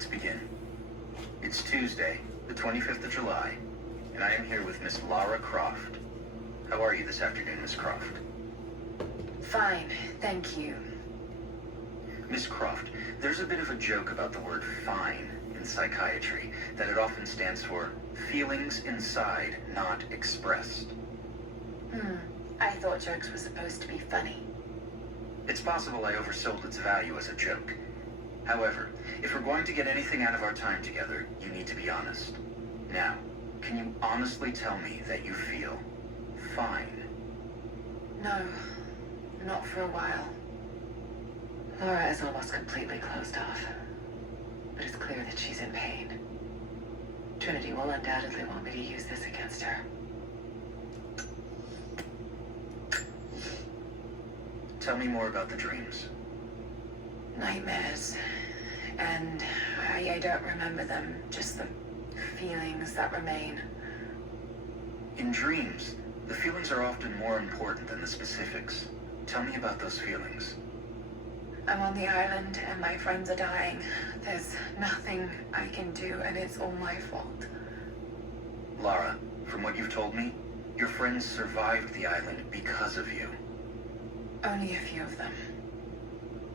Let's begin. It's Tuesday, the 25th of July, and I am here with Miss Lara Croft. How are you this afternoon, Miss Croft? Fine, thank you. Miss Croft, there's a bit of a joke about the word fine in psychiatry, that it often stands for feelings inside not expressed. I thought jokes were supposed to be funny. It's possible I oversold its value as a joke. However, if we're going to get anything out of our time together, you need to be honest. Now, can you honestly tell me that you feel fine? No, not for a while. Laura is almost completely closed off, but it's clear that she's in pain. Trinity will undoubtedly want me to use this against her. Tell me more about the dreams. Nightmares. And I don't remember them, just the feelings that remain. In dreams, the feelings are often more important than the specifics. Tell me about those feelings. I'm on the island and my friends are dying. There's nothing I can do and it's all my fault. Lara, from what you've told me, your friends survived the island because of you. Only a few of them.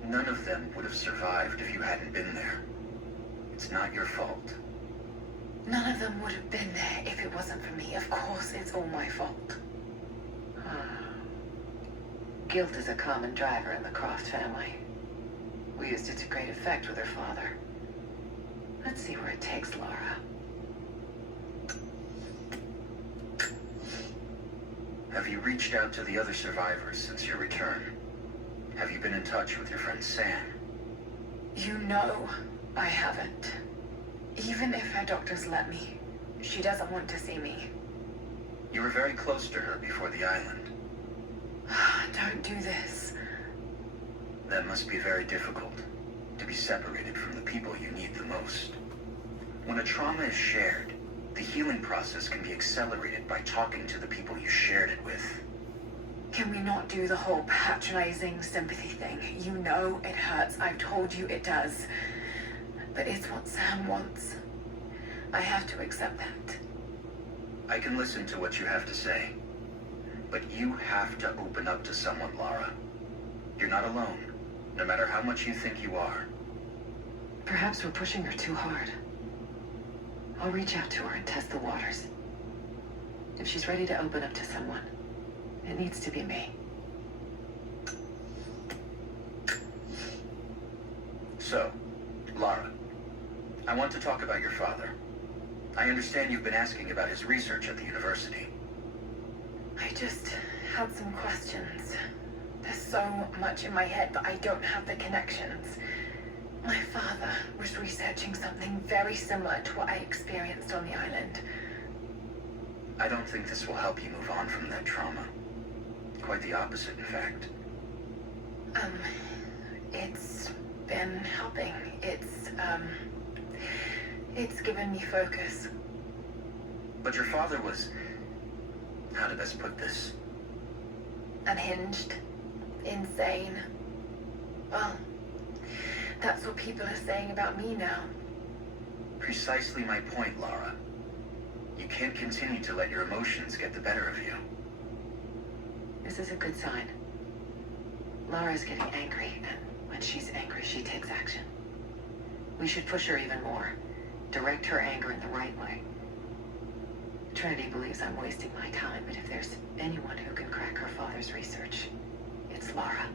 None of them would have survived if you hadn't been there. It's not your fault. None of them would have been there if it wasn't for me. Of course, it's all my fault. Guilt is a common driver in the Croft family. We used it to great effect with her father. Let's see where it takes Laura. Have you reached out to the other survivors since your return? Have you been in touch with your friend Sam? You know I haven't. Even if her doctors let me, she doesn't want to see me. You were very close to her before the island. Don't do this. That must be very difficult, to be separated from the people you need the most. When a trauma is shared, the healing process can be accelerated by talking to the people you shared it with. Can we not do the whole patronizing sympathy thing? You know it hurts. I've told you it does. But it's what Sam wants. I have to accept that. I can listen to what you have to say. But you have to open up to someone, Lara. You're not alone, no matter how much you think you are. Perhaps we're pushing her too hard. I'll reach out to her and test the waters. If she's ready to open up to someone, it needs to be me. So, Lara, I want to talk about your father. I understand you've been asking about his research at the university. I just had some questions. There's so much in my head, but I don't have the connections. My father was researching something very similar to what I experienced on the island. I don't think this will help you move on from that trauma. Quite the opposite, in fact. It's been helping. It's given me focus. But your father was... how to best put this? Unhinged. Insane. Well, that's what people are saying about me now. Precisely my point, Lara. You can't continue to let your emotions get the better of you. This is a good sign. Lara's getting angry, and when she's angry, she takes action. We should push her even more. Direct her anger in the right way. Trinity believes I'm wasting my time, but if there's anyone who can crack her father's research, it's Lara.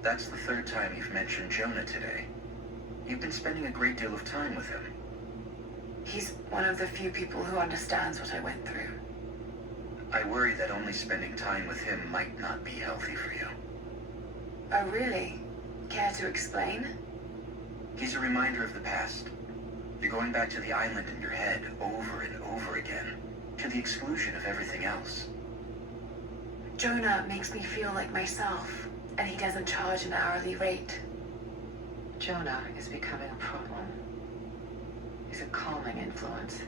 That's the third time you've mentioned Jonah today. You've been spending a great deal of time with him. He's one of the few people who understands what I went through. I worry that only spending time with him might not be healthy for you. Oh, really? Care to explain? He's a reminder of the past. You're going back to the island in your head over and over again, to the exclusion of everything else. Jonah makes me feel like myself, and he doesn't charge an hourly rate. Jonah is becoming a problem. He's a calming influence,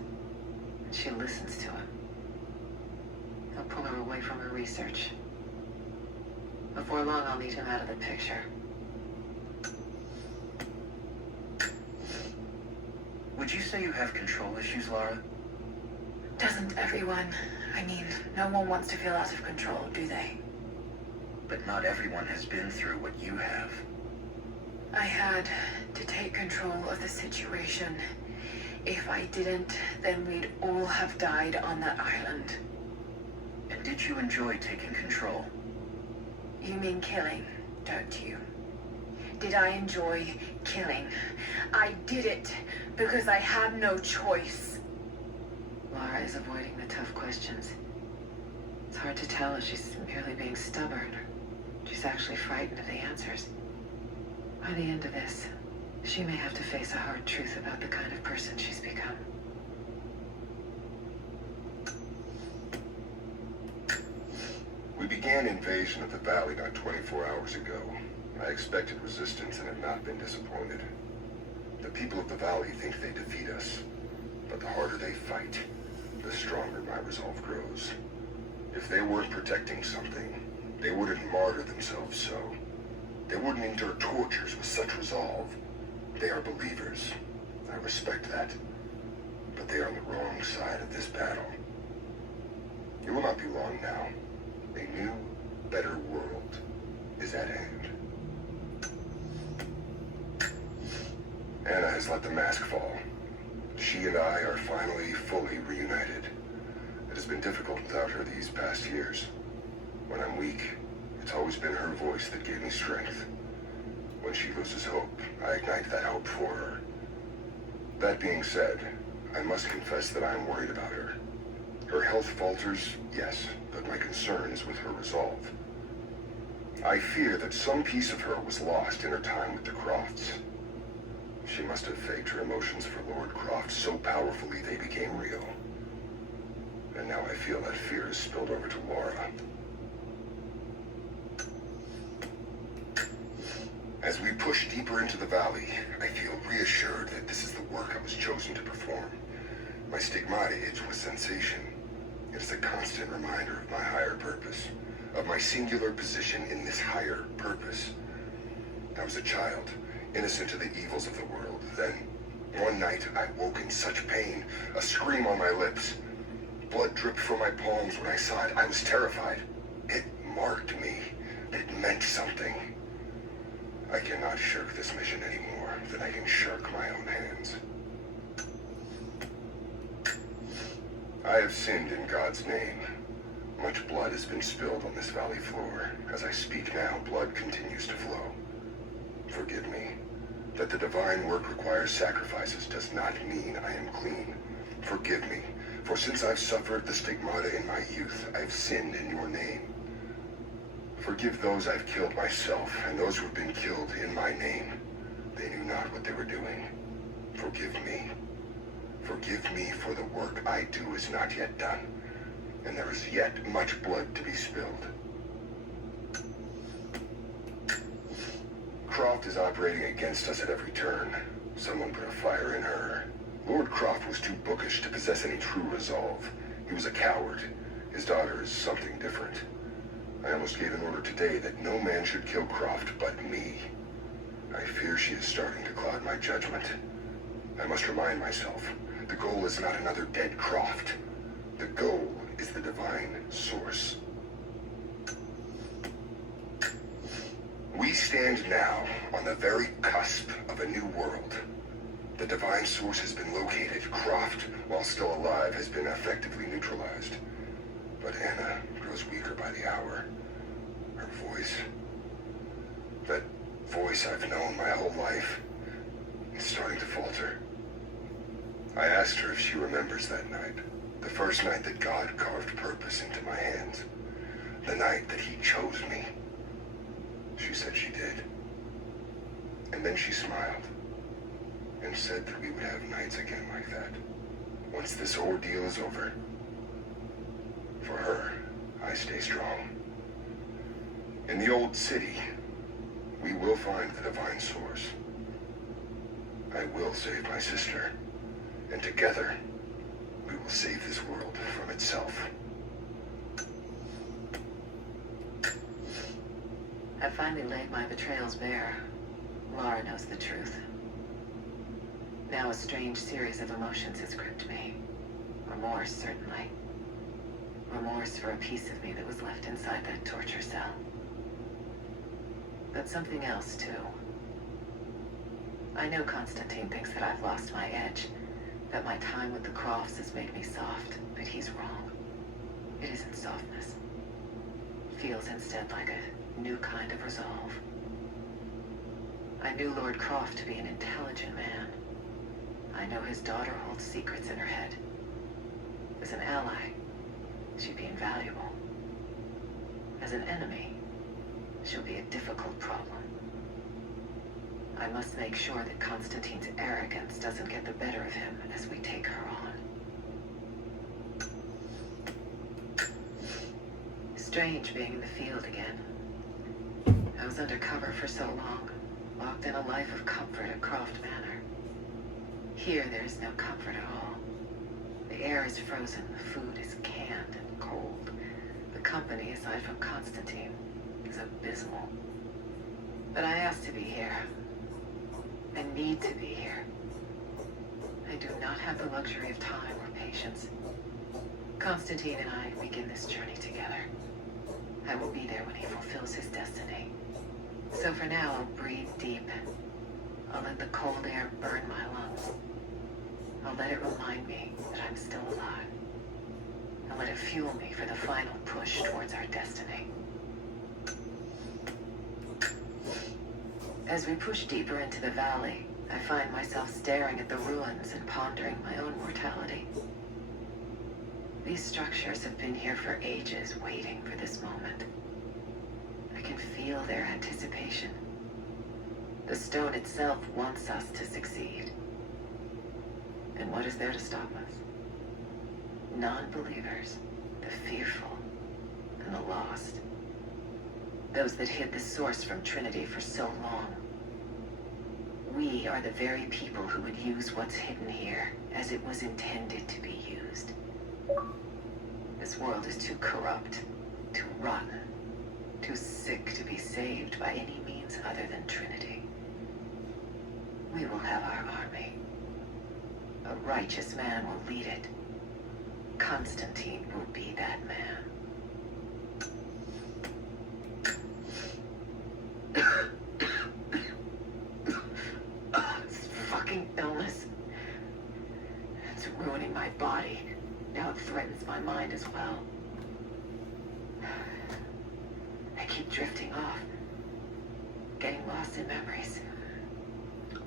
and she listens to him. He'll pull her away from her research. Before long, I'll need him out of the picture. Would you say you have control issues, Lara? Doesn't everyone? I mean, no one wants to feel out of control, do they? But not everyone has been through what you have. I had to take control of the situation. If I didn't, then we'd all have died on that island. And did you enjoy taking control? You mean killing, don't you? Did I enjoy killing? I did it because I had no choice. Lara is avoiding the tough questions. It's hard to tell if she's merely being stubborn or she's actually frightened of the answers. By the end of this, she may have to face a hard truth about the kind of person she's become. We began invasion of the valley not 24 hours ago. I expected resistance and have not been disappointed. The people of the valley think they defeat us, but the harder they fight, the stronger my resolve grows. If they weren't protecting something, they wouldn't martyr themselves so. They wouldn't endure tortures with such resolve. They are believers. I respect that. But they are on the wrong side of this battle. It will not be long now. A new, better world is at hand. Anna has let the mask fall. She and I are finally fully reunited. It has been difficult without her these past years. When I'm weak, it's always been her voice that gave me strength. When she loses hope, I ignite that hope for her. That being said, I must confess that I am worried about her. Her health falters, yes, but my concern is with her resolve. I fear that some piece of her was lost in her time with the Crofts. She must have faked her emotions for Lord Croft so powerfully they became real. And now I feel that fear has spilled over to Laura. As we push deeper into the valley, I feel reassured that this is the work I was chosen to perform. My stigmata itch with sensation. It is a constant reminder of my higher purpose, of my singular position in this higher purpose. I was a child, innocent to the evils of the world. Then, one night, I woke in such pain, a scream on my lips. Blood dripped from my palms when I saw it. I was terrified. It marked me. It meant something. I cannot shirk this mission any more than I can shirk my own hands. I have sinned in God's name. Much blood has been spilled on this valley floor. As I speak now, blood continues to flow. Forgive me. That the divine work requires sacrifices does not mean I am clean. Forgive me, for since I've suffered the stigmata in my youth, I've sinned in your name. Forgive those I've killed myself, and those who have been killed in my name. They knew not what they were doing. Forgive me. Forgive me, for the work I do is not yet done, and there is yet much blood to be spilled. Croft is operating against us at every turn. Someone put a fire in her. Lord Croft was too bookish to possess any true resolve. He was a coward. His daughter is something different. I almost gave an order today that no man should kill Croft but me. I fear she is starting to cloud my judgment. I must remind myself, the goal is not another dead Croft. The goal is the divine source. We stand now on the very cusp of a new world. The divine source has been located. Croft, while still alive, has been effectively neutralized. But Anna grows weaker by the hour. Her voice, that voice I've known my whole life, is starting to falter. I asked her if she remembers that night. The first night that God carved purpose into my hands. The night that he chose me. She said she did. And then she smiled and said that we would have nights again like that, once this ordeal is over. For her, I stay strong. In the old city, we will find the divine source. I will save my sister, and together, we will save this world from itself. I've finally laid my betrayals bare. Lara knows the truth. Now a strange series of emotions has gripped me. Remorse, certainly. Remorse for a piece of me that was left inside that torture cell. But something else, too. I know Constantine thinks that I've lost my edge, that my time with the Crofts has made me soft, but he's wrong. It isn't softness. It feels instead like a new kind of resolve. I knew Lord Croft to be an intelligent man. I know his daughter holds secrets in her head. As an ally, she'd be invaluable. As an enemy, she'll be a difficult problem. I must make sure that Constantine's arrogance doesn't get the better of him as we take her on. Strange being in the field again. I was undercover for so long, locked in a life of comfort at Croft Manor. Here there is no comfort at all. The air is frozen, the food is canned and cold. The company, aside from Constantine, is abysmal. But I asked to be here. I need to be here. I do not have the luxury of time or patience. Constantine and I begin this journey together. I will be there when he fulfills his destiny. So for now, I'll breathe deep. I'll let the cold air burn my lungs. I'll let it remind me that I'm still alive. I'll let it fuel me for the final push towards our destiny. As we push deeper into the valley, I find myself staring at the ruins and pondering my own mortality. These structures have been here for ages, waiting for this moment. I can feel their anticipation. The stone itself wants us to succeed. And what is there to stop us? Non-believers, the fearful, and the lost. Those that hid the source from Trinity for so long. We are the very people who would use what's hidden here as it was intended to be used. This world is too corrupt, too rotten, too sick to be saved by any means other than Trinity. We will have our army. A righteous man will lead it. Constantine will be that man. This fucking illness. It's ruining my body. Now it threatens my mind as well. I keep drifting off. Getting lost in memories.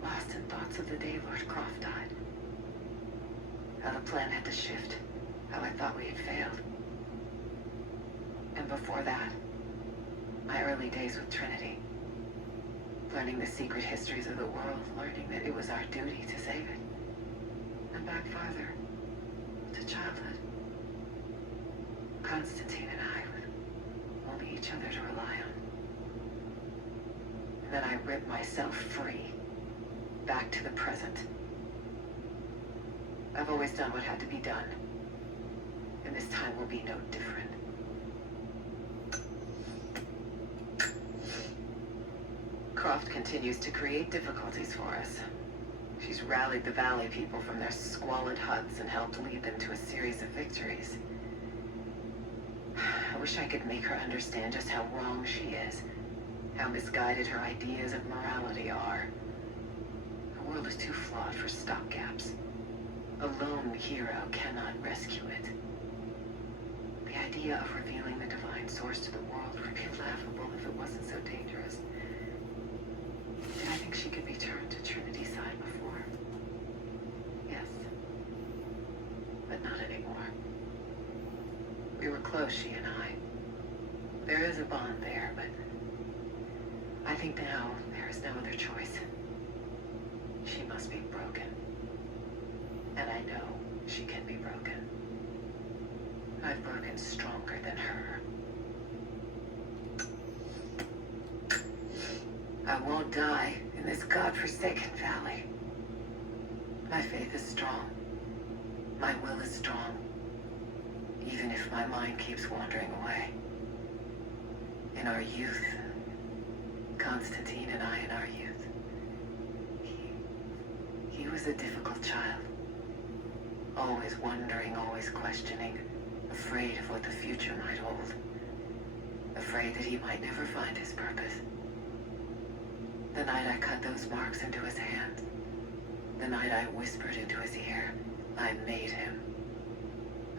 Lost in thoughts of the day Lord Croft died. How the plan had to shift. How I thought we had failed. And before that, my early days with Trinity. Learning the secret histories of the world, learning that it was our duty to save it. And back farther, to childhood. Constantine and I with only each other to rely on. And then I ripped myself free, back to the present. I've always done what had to be done, and this time will be no different. Croft continues to create difficulties for us. She's rallied the Valley people from their squalid huts and helped lead them to a series of victories. I wish I could make her understand just how wrong she is, how misguided her ideas of morality are. The world is too flawed for stopgaps. A lone hero cannot rescue it. The idea of revealing the divine source to the world would be laughable if it wasn't so dangerous. Did I think she could be turned to Trinity's side before? Yes. But not anymore. We were close, she and I. There is a bond there, but I think now there is no other choice. She must be broken. And I know she can be broken. I've broken stronger than her. I won't die in this godforsaken valley. My faith is strong. My will is strong. Even if my mind keeps wandering away. In our youth, Constantine and I in our youth. He was a difficult child. Always wondering, always questioning, afraid of what the future might hold. Afraid that he might never find his purpose. The night I cut those marks into his hand, the night I whispered into his ear, I made him.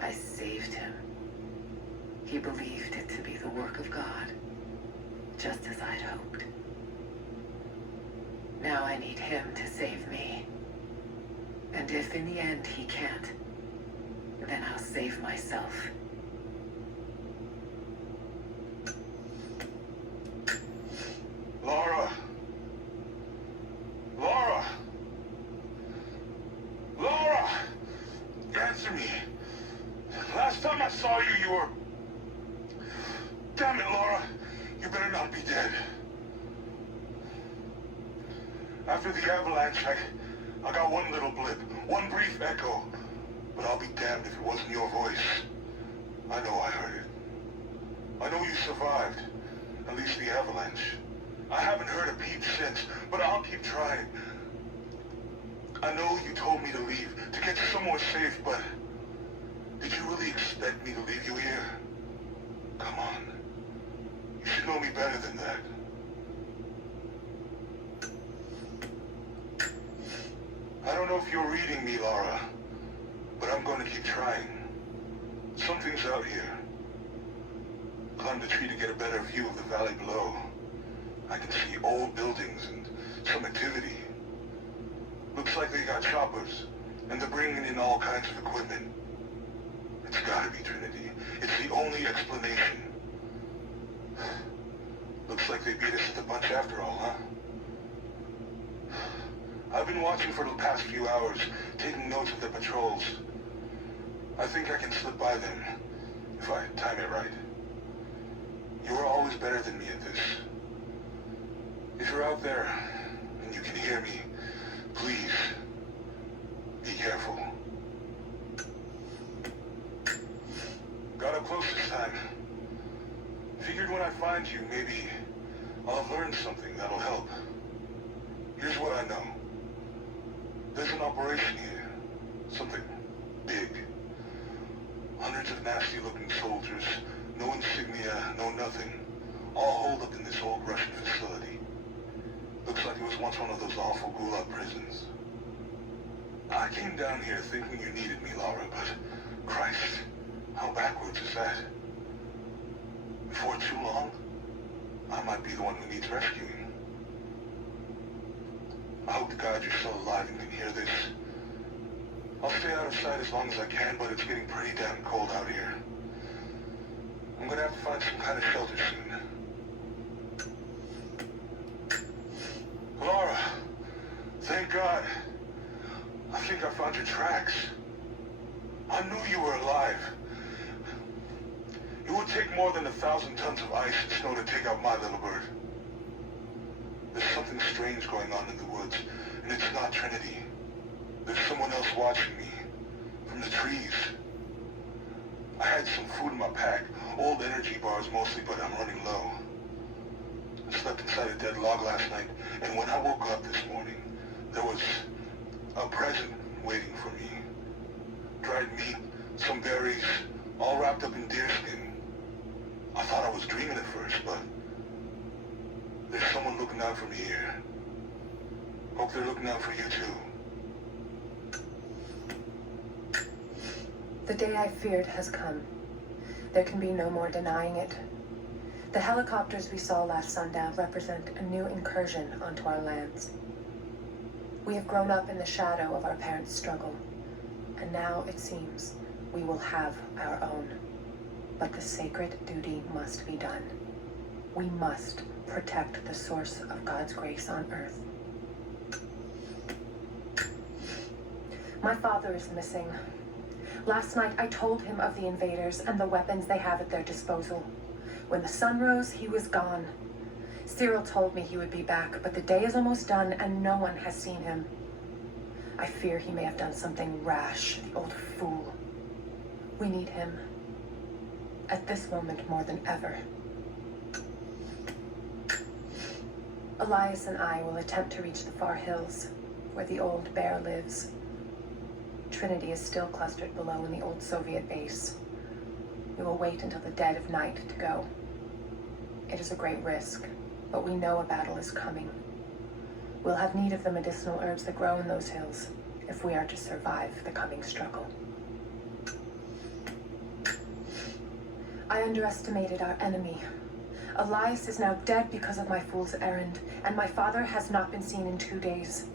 I saved him. He believed it to be the work of God, just as I'd hoped. Now I need him to save me. And if in the end he can't, then I'll save myself. Laura! Laura! Laura! Answer me. Last time I saw you, you were... Damn it, Laura. You better not be dead. After the avalanche, I got one little blip, one brief echo. But I'll be damned if it wasn't your voice. I know I heard it. I know you survived. At least the avalanche. I haven't heard a peep since, but I'll keep trying. I know you told me to leave, to get somewhere safe, but... Did you really expect me to leave you here? Come on. You should know me better than that. I don't know if you're reading me, Laura, but I'm going to keep trying. Something's out here. Climbed the tree to get a better view of the valley below. I can see old buildings and some activity. Looks like they got choppers, and they're bringing in all kinds of equipment. It's gotta be Trinity. It's the only explanation. Looks like they beat us to the punch after all, huh? I've been watching for the past few hours, taking notes of their patrols. I think I can slip by them, if I time it right. You are always better than me at this. If you're out there, and you can hear me, please, be careful. Got up close this time. Figured when I find you, maybe I'll have learned something that'll help. Here's what I know. There's an operation here. Something big. Hundreds of nasty-looking soldiers. No insignia, no nothing. All holed up in this old Russian facility. Looks like it was once one of those awful gulag prisons. I came down here thinking you needed me, Laura, but Christ, how backwards is that? Before too long, I might be the one who needs rescuing. I hope to God you're still alive and can hear this. I'll stay out of sight as long as I can, but it's getting pretty damn cold out here. I'm gonna have to find some kind of shelter soon. Laura, thank God. I think I found your tracks. I knew you were alive. It would take more than 1,000 tons of ice and snow to take out my little bird. There's something strange going on in the woods, and it's not Trinity. There's someone else watching me, from the trees. I had some food in my pack, old energy bars mostly, but I'm running low. I slept inside a dead log last night, and when I woke up this morning, there was a present waiting for me. Dried meat, some berries, all wrapped up in deerskin. I thought I was dreaming at first, but there's someone looking out for me here. Hope they're looking out for you too. The day I feared has come. There can be no more denying it. The helicopters we saw last sundown represent a new incursion onto our lands. We have grown up in the shadow of our parents' struggle, and now it seems we will have our own. But the sacred duty must be done. We must protect the source of God's grace on earth. My father is missing. Last night I told him of the invaders and the weapons they have at their disposal. When the sun rose, he was gone. Cyril told me he would be back, but the day is almost done and no one has seen him. I fear he may have done something rash, the old fool. We need him. At this moment more than ever. Elias and I will attempt to reach the far hills, where the old bear lives. Trinity is still clustered below in the old Soviet base. We will wait until the dead of night to go. It is a great risk, but we know a battle is coming. We'll have need of the medicinal herbs that grow in those hills if we are to survive the coming struggle. I underestimated our enemy. Elias is now dead because of my fool's errand, and my father has not been seen in 2 days.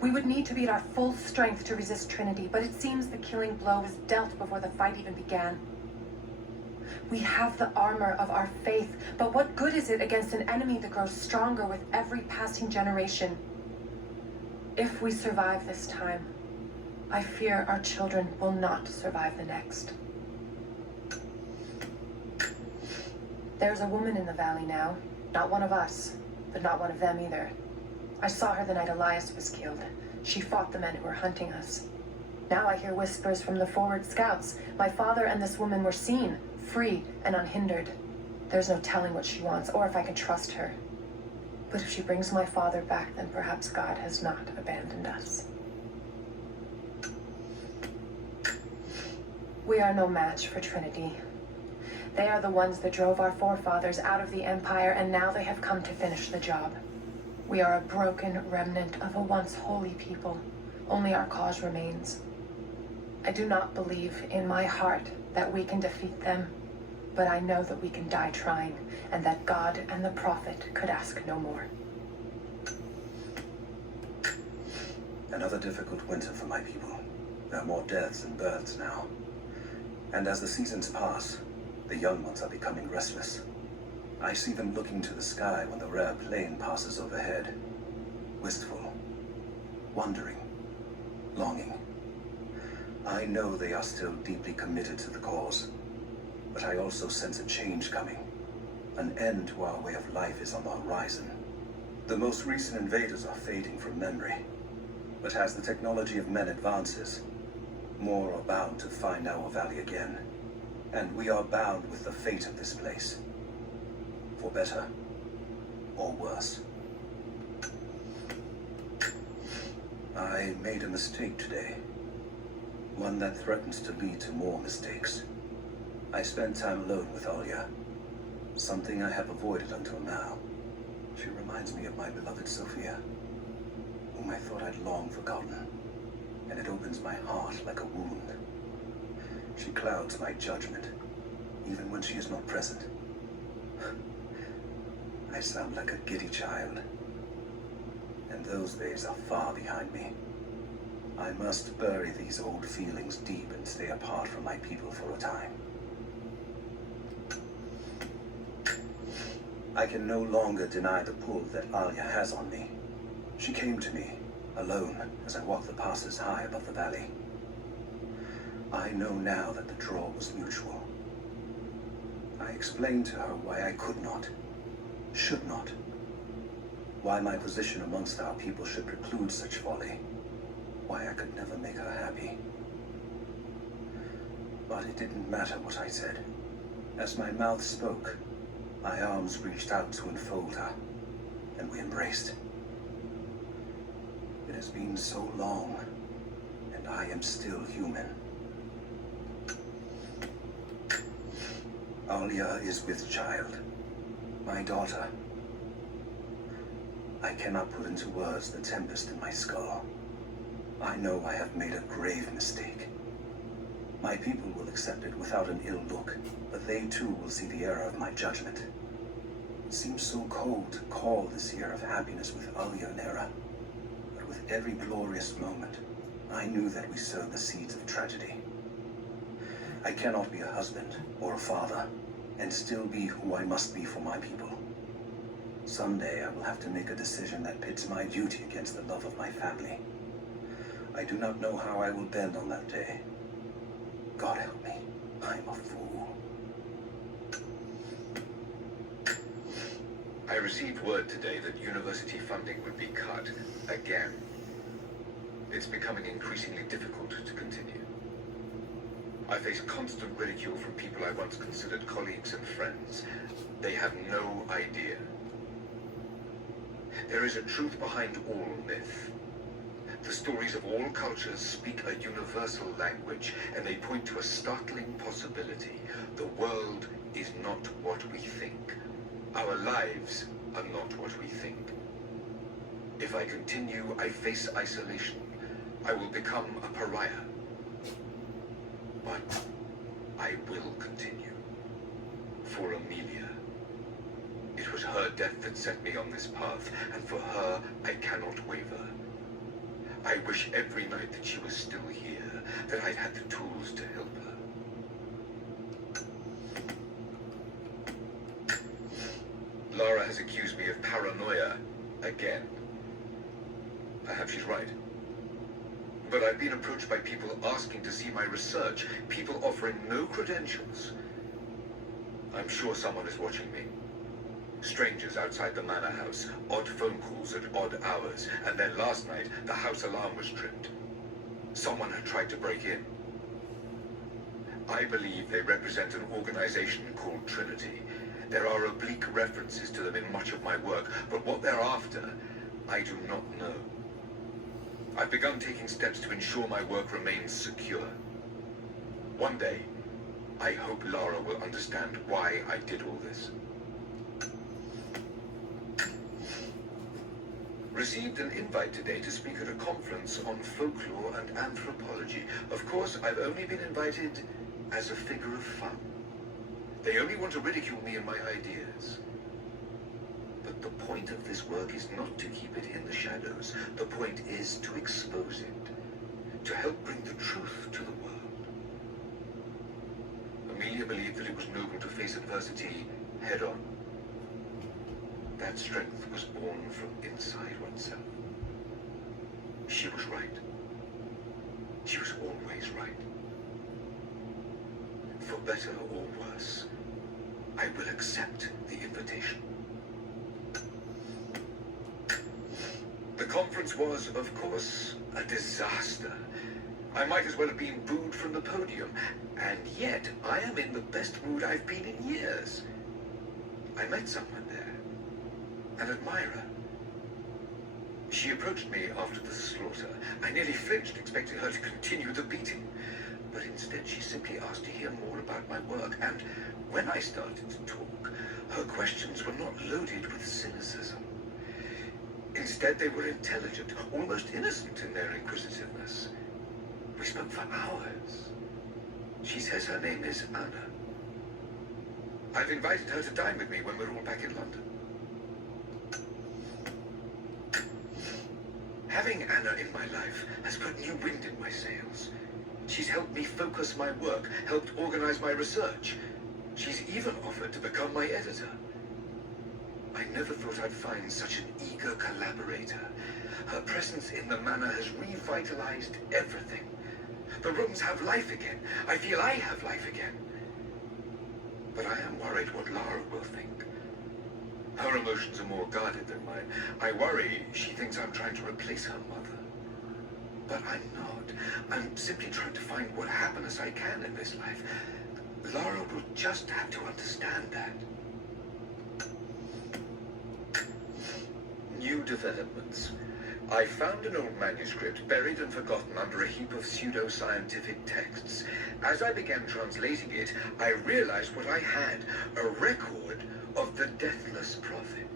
We would need to be at our full strength to resist Trinity, but it seems the killing blow was dealt before the fight even began. We have the armor of our faith, but what good is it against an enemy that grows stronger with every passing generation? If we survive this time, I fear our children will not survive the next. There's a woman in the valley now. Not one of us, but not one of them either. I saw her the night Elias was killed. She fought the men who were hunting us. Now I hear whispers from the forward scouts. My father and this woman were seen, free and unhindered. There's no telling what she wants, or if I can trust her. But if she brings my father back, then perhaps God has not abandoned us. We are no match for Trinity. They are the ones that drove our forefathers out of the Empire, and now they have come to finish the job. We are a broken remnant of a once holy people. Only our cause remains. I do not believe in my heart that we can defeat them, but I know that we can die trying, and that God and the Prophet could ask no more. Another difficult winter for my people. There are more deaths than births now. And as the seasons pass, the young ones are becoming restless. I see them looking to the sky when the rare plane passes overhead. Wistful, wondering, longing. I know they are still deeply committed to the cause, but I also sense a change coming. An end to our way of life is on the horizon. The most recent invaders are fading from memory, but as the technology of men advances, more are bound to find our valley again. And we are bound with the fate of this place. For better or worse. I made a mistake today. One that threatens to lead to more mistakes. I spent time alone with Alya. Something I have avoided until now. She reminds me of my beloved Sophia, whom I thought I'd long forgotten. And it opens my heart like a wound. She clouds my judgment, even when she is not present. I sound like a giddy child, and those days are far behind me. I must bury these old feelings deep and stay apart from my people for a time. I can no longer deny the pull that Alya has on me. She came to me, alone, as I walked the passes high above the valley. I know now that the draw was mutual. I explained to her why I could not, should not, why my position amongst our people should preclude such folly, why I could never make her happy. But it didn't matter what I said. As my mouth spoke, my arms reached out to enfold her, and we embraced. It has been so long, and I am still human. Alya is with child, my daughter. I cannot put into words the tempest in my skull. I know I have made a grave mistake. My people will accept it without an ill look, but they too will see the error of my judgment. It seems so cold to call this year of happiness with Alya an era, but with every glorious moment, I knew that we sowed the seeds of tragedy. I cannot be a husband or a father, and still be who I must be for my people. Someday I will have to make a decision that pits my duty against the love of my family. I do not know how I will bend on that day. God help me, I am a fool. I received word today that university funding would be cut again. It's becoming increasingly difficult to continue. I face constant ridicule from people I once considered colleagues and friends. They have no idea. there is a truth behind all myth. The stories of all cultures speak a universal language, and they point to a startling possibility. The world is not what we think. Our lives are not what we think. If I continue, I face isolation. I will become a pariah. But I will continue. For Amelia. It was her death that set me on this path, and for her, I cannot waver. I wish every night that she was still here, that I'd had the tools to help her. Lara has accused me of paranoia again. Perhaps she's right. But I've been approached by people asking to see my research, people offering no credentials. I'm sure someone is watching me. Strangers outside the manor house, odd phone calls at odd hours, and then last night, the house alarm was tripped. Someone had tried to break in. I believe they represent an organization called Trinity. There are oblique references to them in much of my work, but what they're after, I do not know. I've begun taking steps to ensure my work remains secure. One day, I hope Lara will understand why I did all this. Received an invite today to speak at a conference on folklore and anthropology. Of course, I've only been invited as a figure of fun. They only want to ridicule me and my ideas. But the point of this work is not to keep it in the shadows. The point is to expose it, to help bring the truth to the world. Amelia believed that it was noble to face adversity head on. That strength was born from inside oneself. She was right. She was always right. For better or worse, I will accept the invitation. The conference was, of course, a disaster. I might as well have been booed from the podium, and yet I am in the best mood I've been in years. I met someone there. An admirer. She approached me after the slaughter. I nearly flinched, expecting her to continue the beating. But instead, she simply asked to hear more about my work. And when I started to talk, her questions were not loaded with cynicism. Instead, they were intelligent, almost innocent in their inquisitiveness. We spoke for hours. She says her name is Anna. I've invited her to dine with me when we're all back in London. Having Anna in my life has put new wind in my sails. She's helped me focus my work, helped organize my research. She's even offered to become my editor. I never thought I'd find such an eager collaborator. Her presence in the manor has revitalized everything. The rooms have life again. I feel I have life again. But I am worried what Lara will think. Her emotions are more guarded than mine. I worry she thinks I'm trying to replace her mother. But I'm not. I'm simply trying to find what happiness I can in this life. Lara will just have to understand that. New developments. I found an old manuscript buried and forgotten under a heap of pseudo-scientific texts. As I began translating it, I realized what I had, a record of the Deathless Prophet.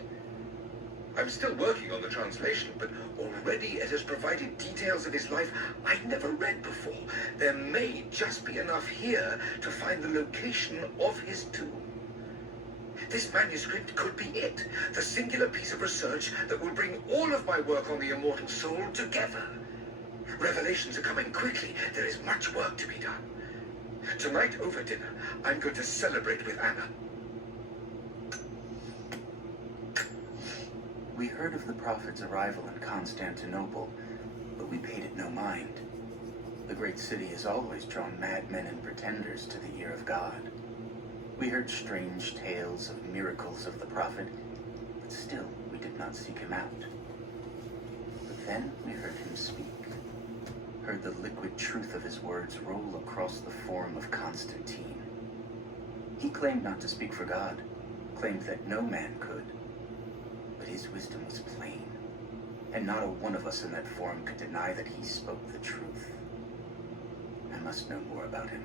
I'm still working on the translation, but already it has provided details of his life I'd never read before. There may just be enough here to find the location of his tomb. This manuscript could be it, the singular piece of research that will bring all of my work on the immortal soul together. Revelations are coming quickly. There is much work to be done. Tonight over dinner, I'm going to celebrate with Anna. We heard of the Prophet's arrival in Constantinople, but we paid it no mind. The great city has always drawn madmen and pretenders to the ear of God. We heard strange tales of miracles of the Prophet, but still we did not seek him out. But then we heard him speak, heard the liquid truth of his words roll across the form of Constantine. He claimed not to speak for God, claimed that no man could. but his wisdom was plain, and not a one of us in that forum could deny that he spoke the truth. I must know more about him.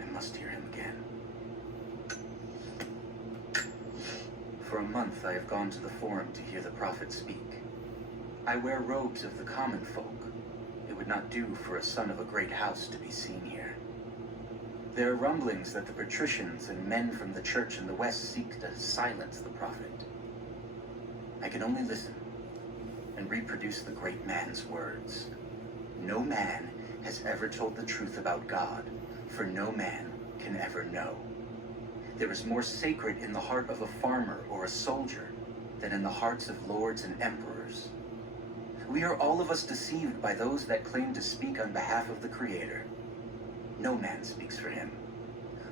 I must hear him again. For a month I have gone to the forum to hear the prophet speak. I wear robes of the common folk. It would not do for a son of a great house to be seen here. There are rumblings that the patricians and men from the church in the west seek to silence the prophet. I can only listen and reproduce the great man's words. No man has ever told the truth about God, for no man can ever know. There is more sacred in the heart of a farmer or a soldier than in the hearts of lords and emperors. We are all of us deceived by those that claim to speak on behalf of the Creator. No man speaks for him,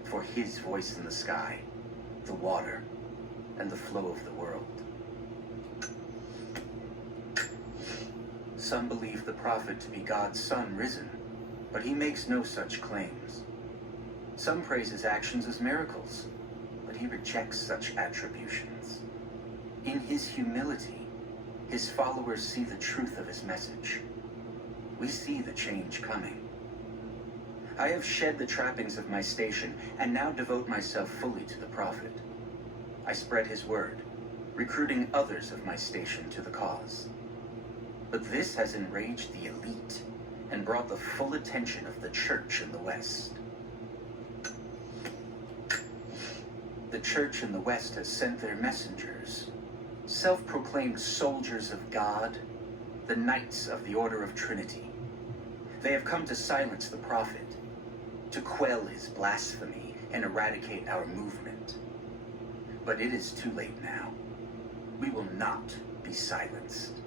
for his voice in the sky, the water, and the flow of the world. Some believe the prophet to be God's son risen, but he makes no such claims. Some praise his actions as miracles, but he rejects such attributions. In his humility, his followers see the truth of his message. We see the change coming. I have shed the trappings of my station and now devote myself fully to the prophet. I spread his word, recruiting others of my station to the cause. But this has enraged the elite and brought the full attention of the church in the West. The church in the West has sent their messengers, self-proclaimed soldiers of God, the Knights of the Order of Trinity. They have come to silence the prophet, to quell his blasphemy and eradicate our movement. But it is too late now. We will not be silenced.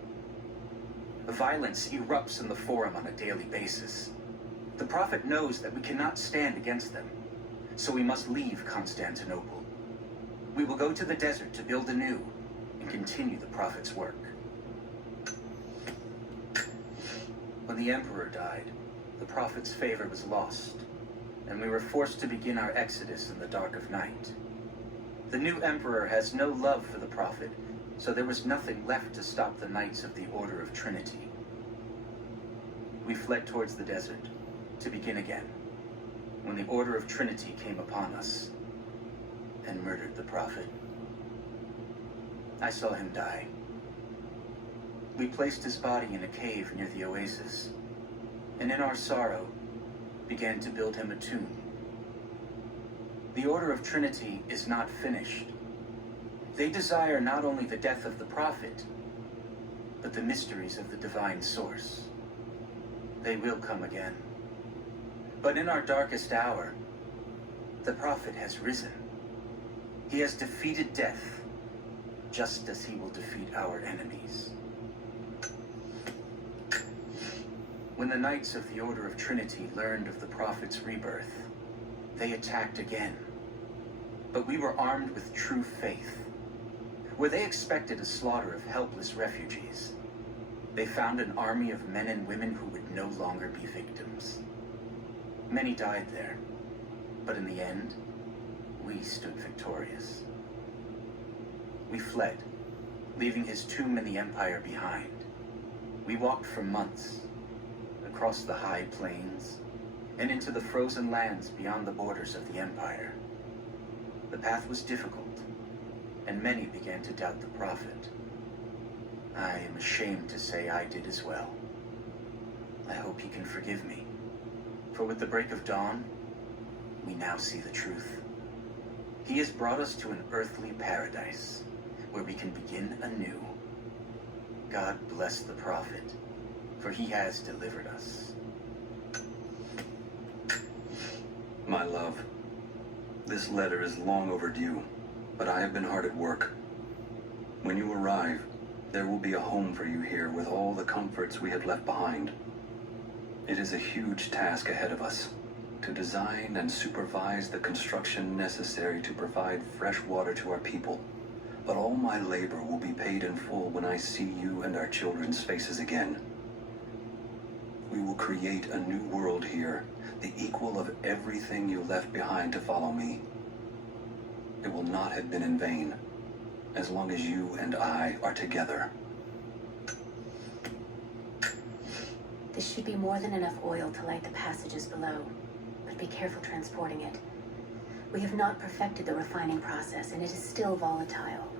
Violence erupts in the forum on a daily basis. The prophet knows that we cannot stand against them, so we must leave Constantinople. We will go to the desert to build anew and continue the prophet's work. When the emperor died, the prophet's favor was lost, and we were forced to begin our exodus in the dark of night. The new emperor has no love for the prophet, so there was nothing left to stop the Knights of the Order of Trinity. We fled towards the desert to begin again, when the Order of Trinity came upon us and murdered the prophet. I saw him die. We placed his body in a cave near the oasis, and in our sorrow, began to build him a tomb. The Order of Trinity is not finished. They desire not only the death of the prophet, but the mysteries of the divine source. They will come again. But in our darkest hour, the prophet has risen. He has defeated death, just as he will defeat our enemies. When the Knights of the Order of Trinity learned of the prophet's rebirth, they attacked again. But we were armed with true faith. Where they expected a slaughter of helpless refugees, they found an army of men and women who would no longer be victims. Many died there, but in the end, we stood victorious. We fled, leaving his tomb in the Empire behind. We walked for months, across the high plains, and into the frozen lands beyond the borders of the Empire. The path was difficult, and many began to doubt the prophet. I am ashamed to say I did as well. I hope he can forgive me, for with the break of dawn, we now see the truth. He has brought us to an earthly paradise, where we can begin anew. God bless the prophet, for he has delivered us. My love, this letter is long overdue, but I have been hard at work. When you arrive, there will be a home for you here with all the comforts we had left behind. It is a huge task ahead of us, to design and supervise the construction necessary to provide fresh water to our people. But all my labor will be paid in full when I see you and our children's faces again. We will create a new world here, the equal of everything you left behind to follow me. It will not have been in vain. as long as you and I are together. This should be more than enough oil to light the passages below, but be careful transporting it. We have not perfected the refining process, and it is still volatile.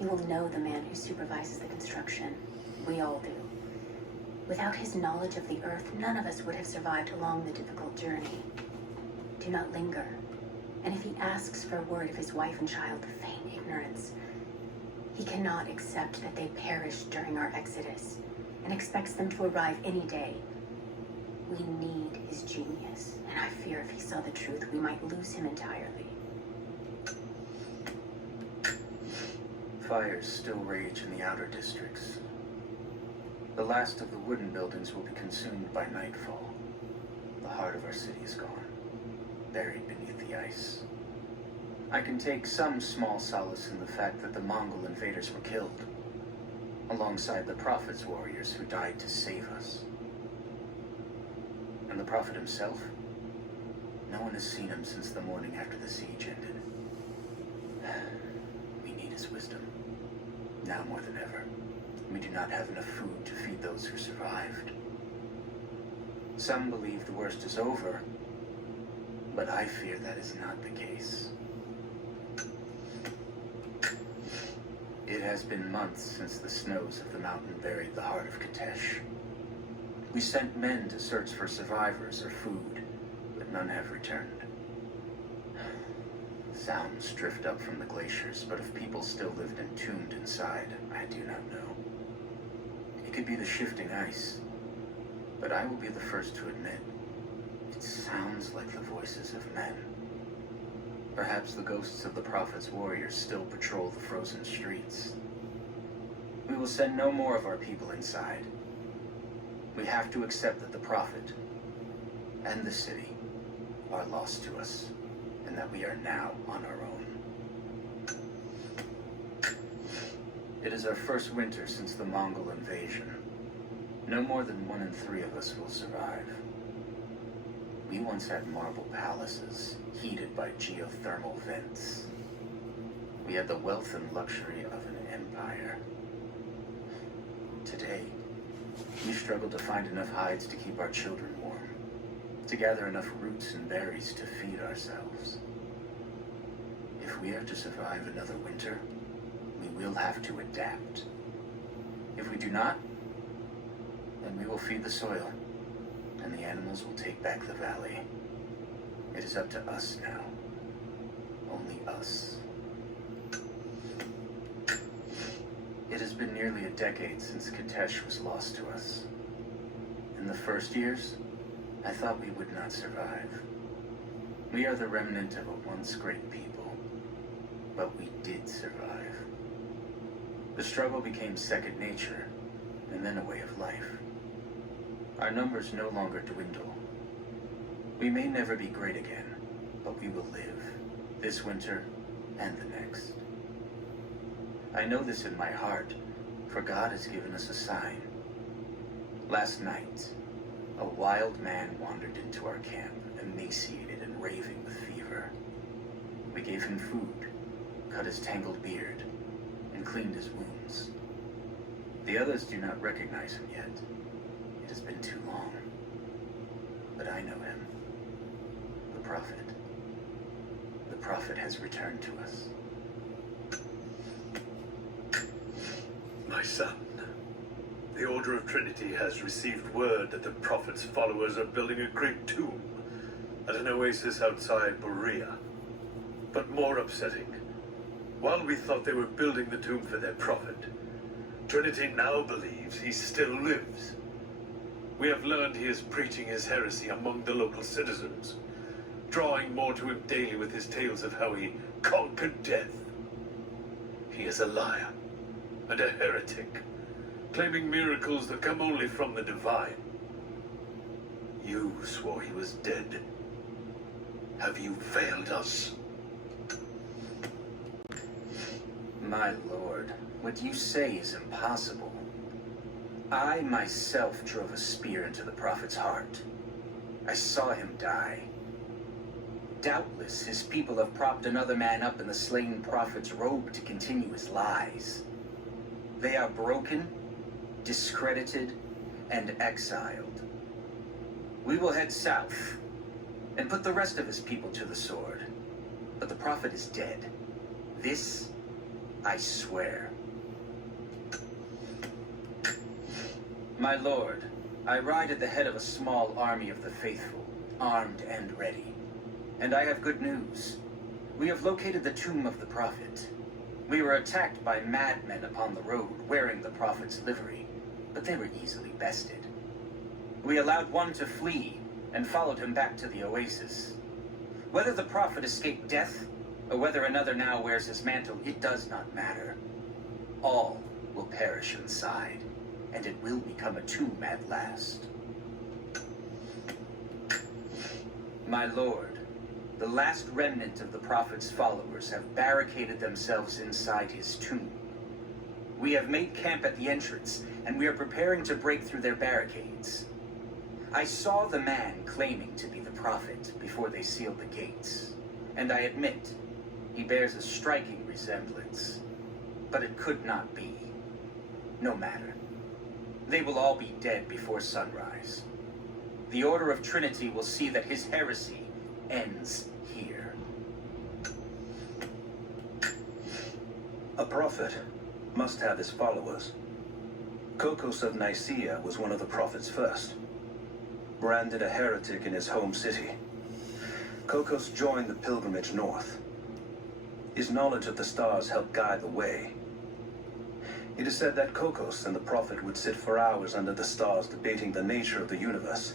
You will know the man who supervises the construction. We all do. Without his knowledge of the Earth, none of us would have survived along the difficult journey. Do not linger. And if he asks for a word of his wife and child, feign ignorance. He cannot accept that they perished during our exodus, and expects them to arrive any day. We need his genius, and I fear if he saw the truth, we might lose him entirely. Fires still rage in the outer districts. The last of the wooden buildings will be consumed by nightfall. The heart of our city is gone, buried beneath the ice. I can take some small solace in the fact that the Mongol invaders were killed, alongside the Prophet's warriors who died to save us. And the Prophet himself? No one has seen him since the morning after the siege ended. We need his wisdom, now more than ever. We do not have enough food to feed those who survived. Some believe the worst is over, but I fear that is not the case. It has been months since the snows of the mountain buried the heart of Katesh. We sent men to search for survivors or food, but none have returned. Sounds drift up from the glaciers, but if people still lived entombed inside, I do not know. It could be the shifting ice, but I will be the first to admit, it sounds like the voices of men. Perhaps the ghosts of the Prophet's warriors still patrol the frozen streets. We will send no more of our people inside. We have to accept that the Prophet and the city are lost to us, and that we are now on our own. It is our first winter since the Mongol invasion. No more than 1 in 3 of us will survive. We once had marble palaces, heated by geothermal vents. We had the wealth and luxury of an empire. Today, we struggle to find enough hides to keep our children warm, to gather enough roots and berries to feed ourselves. If we are to survive another winter, we will have to adapt. If we do not, then we will feed the soil, and the animals will take back the valley. It is up to us now. Only us. It has been nearly a decade since Katesh was lost to us. In the first years, I thought we would not survive. We are the remnant of a once great people, but we did survive. The struggle became second nature, and then a way of life. Our numbers no longer dwindle. We may never be great again, but we will live, this winter and the next. I know this in my heart, for God has given us a sign. Last night, a wild man wandered into our camp, emaciated and raving with fever. We gave him food, cut his tangled beard, and cleaned his wounds. The others do not recognize him yet. It has been too long. But I know him. The Prophet. The Prophet has returned to us. My son, the Order of Trinity has received word that the Prophet's followers are building a great tomb at an oasis outside Berea. But more upsetting, while we thought they were building the tomb for their Prophet, Trinity now believes he still lives. We have learned he is preaching his heresy among the local citizens, drawing more to him daily with his tales of how he conquered death. He is a liar and a heretic, claiming miracles that come only from the divine. You swore he was dead. Have you failed us? My lord, what you say is impossible. I myself drove a spear into the Prophet's heart. I saw him die. Doubtless, his people have propped another man up in the slain prophet's robe to continue his lies. They are broken, discredited, and exiled. We will head south and put the rest of his people to the sword. But the prophet is dead. This, I swear. My lord, I ride at the head of a small army of the faithful, armed and ready. And I have good news. We have located the tomb of the prophet. We were attacked by madmen upon the road, wearing the prophet's livery, but they were easily bested. We allowed one to flee, and followed him back to the oasis. Whether the prophet escaped death, or whether another now wears his mantle, it does not matter. All will perish inside, and it will become a tomb at last. My lord, the last remnant of the prophet's followers have barricaded themselves inside his tomb. We have made camp at the entrance, and we are preparing to break through their barricades. I saw the man claiming to be the prophet before they sealed the gates, and I admit, he bears a striking resemblance. But it could not be. No matter. They will all be dead before sunrise. The Order of Trinity will see that his heresy ends here. A prophet must have his followers. Kokos of Nicaea was one of the prophets first. Branded a heretic in his home city, Kokos joined the pilgrimage north. His knowledge of the stars helped guide the way. It is said that Kokos and the prophet would sit for hours under the stars debating the nature of the universe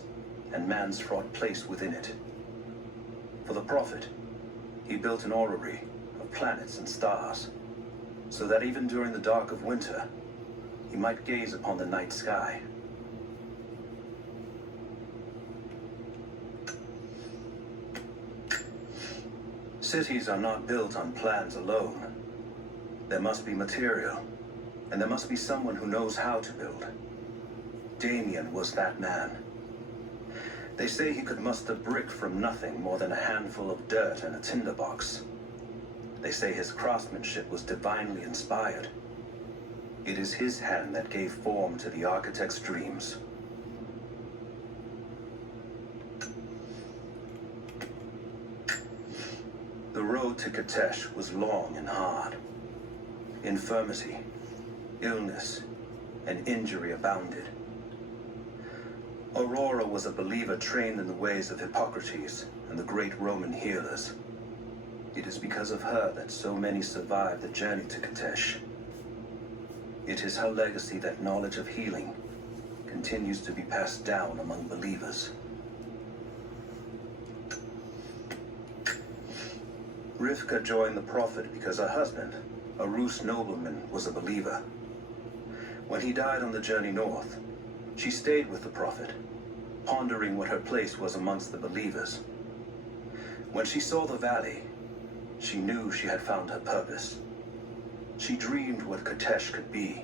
and man's fraught place within it. For the prophet, he built an orrery of planets and stars, so that even during the dark of winter, he might gaze upon the night sky. Cities are not built on plans alone. There must be material, and there must be someone who knows how to build. Damien was that man. They say he could muster brick from nothing more than a handful of dirt and a tinderbox. They say his craftsmanship was divinely inspired. It is his hand that gave form to the architect's dreams. The road to Katesh was long and hard. Infirmity, illness, and injury abounded. Aurora was a believer trained in the ways of Hippocrates and the great Roman healers. It is because of her that so many survived the journey to Katesh. It is her legacy that knowledge of healing continues to be passed down among believers. Rivka joined the prophet because her husband, a Rus nobleman, was a believer. When he died on the journey north, she stayed with the prophet, pondering what her place was amongst the believers. When she saw the valley, she knew she had found her purpose. She dreamed what Katesh could be.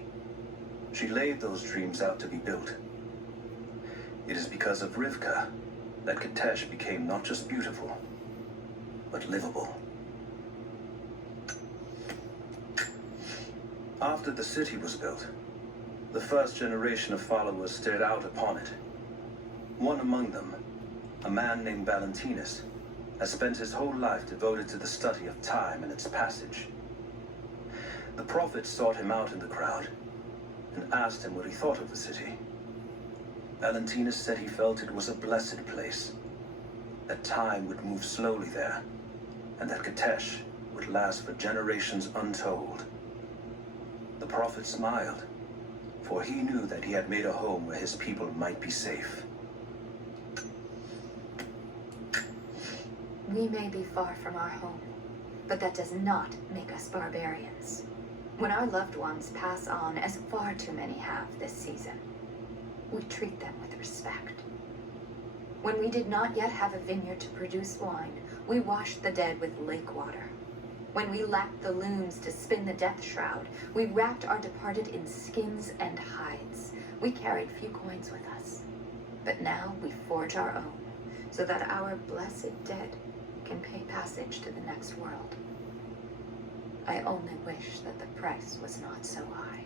She laid those dreams out to be built. It is because of Rivka that Katesh became not just beautiful, but livable. After the city was built, the first generation of followers stared out upon it. One among them, a man named Valentinus, has spent his whole life devoted to the study of time and its passage. The prophet sought him out in the crowd and asked him what he thought of the city. Valentinus said he felt it was a blessed place, that time would move slowly there, and that Katesh would last for generations untold. The prophet smiled, for he knew that he had made a home where his people might be safe. We may be far from our home, but that does not make us barbarians. When our loved ones pass on, as far too many have this season, we treat them with respect. When we did not yet have a vineyard to produce wine, we washed the dead with lake water. When we lacked the looms to spin the death shroud, we wrapped our departed in skins and hides. We carried few coins with us, but now we forge our own, so that our blessed dead can pay passage to the next world. I only wish that the price was not so high.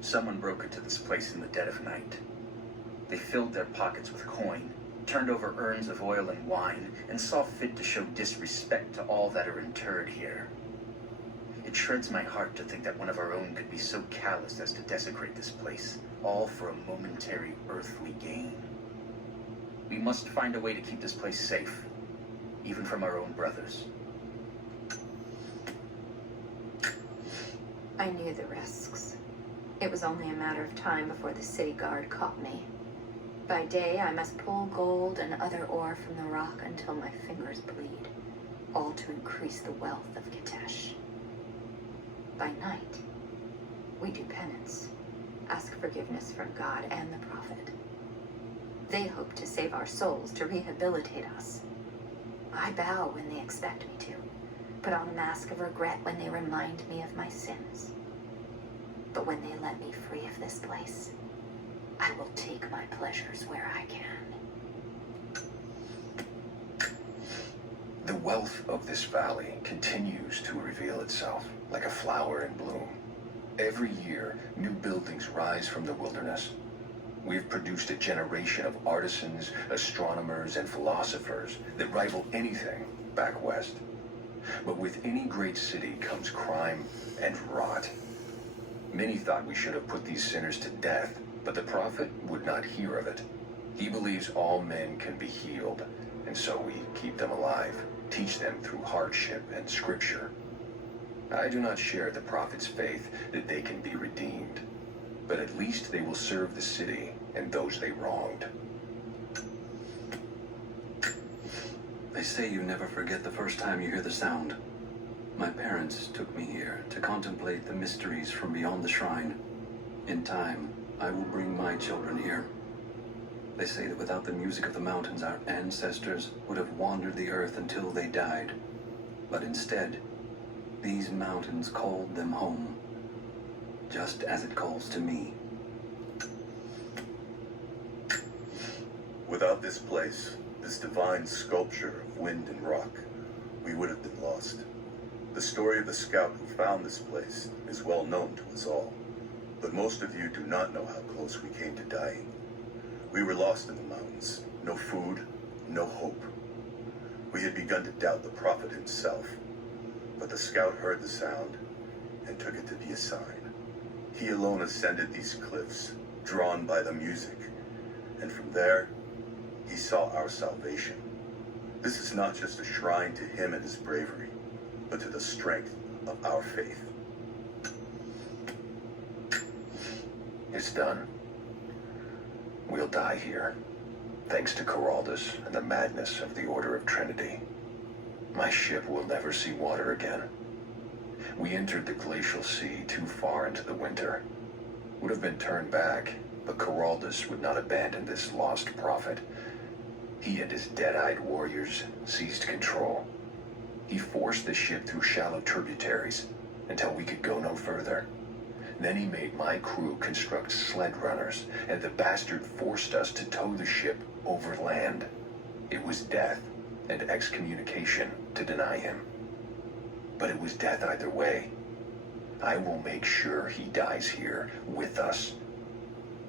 Someone broke into this place in the dead of night. They filled their pockets with coin, turned over urns of oil and wine, and saw fit to show disrespect to all that are interred here. It shreds my heart to think that one of our own could be so callous as to desecrate this place, all for a momentary earthly gain. We must find a way to keep this place safe, even from our own brothers. I knew the risks. It was only a matter of time before the city guard caught me. By day, I must pull gold and other ore from the rock until my fingers bleed, all to increase the wealth of Kitesh. By night, we do penance, ask forgiveness from God and the Prophet. They hope to save our souls, to rehabilitate us. I bow when they expect me to, put on a mask of regret when they remind me of my sins. But when they let me free of this place, I will take my pleasures where I can. The wealth of this valley continues to reveal itself like a flower in bloom. Every year, new buildings rise from the wilderness. We've produced a generation of artisans, astronomers, and philosophers that rival anything back west. But with any great city comes crime and rot. Many thought we should have put these sinners to death, but the prophet would not hear of it. He believes all men can be healed, and so we keep them alive, teach them through hardship and scripture. I do not share the prophet's faith that they can be redeemed, but at least they will serve the city and those they wronged. They say you never forget the first time you hear the sound. My parents took me here to contemplate the mysteries from beyond the shrine. In time, I will bring my children here. They say that without the music of the mountains, our ancestors would have wandered the earth until they died. But instead, these mountains called them home, just as it calls to me. Without this place, this divine sculpture of wind and rock, we would have been lost. The story of the scout who found this place is well known to us all, but most of you do not know how close we came to dying. We were lost in the mountains, no food, no hope. We had begun to doubt the prophet himself, but the scout heard the sound and took it to be a sign. He alone ascended these cliffs, drawn by the music, and from there, he saw our salvation. This is not just a shrine to him and his bravery, but to the strength of our faith. It's done. We'll die here, thanks to Coraldus and the madness of the Order of Trinity. My ship will never see water again. We entered the glacial sea too far into the winter. Would have been turned back, but Coraldus would not abandon this lost prophet. He and his dead-eyed warriors seized control. He forced the ship through shallow tributaries until we could go no further. Then he made my crew construct sled runners, and the bastard forced us to tow the ship over land. It was death and excommunication to deny him. But it was death either way. I will make sure he dies here with us.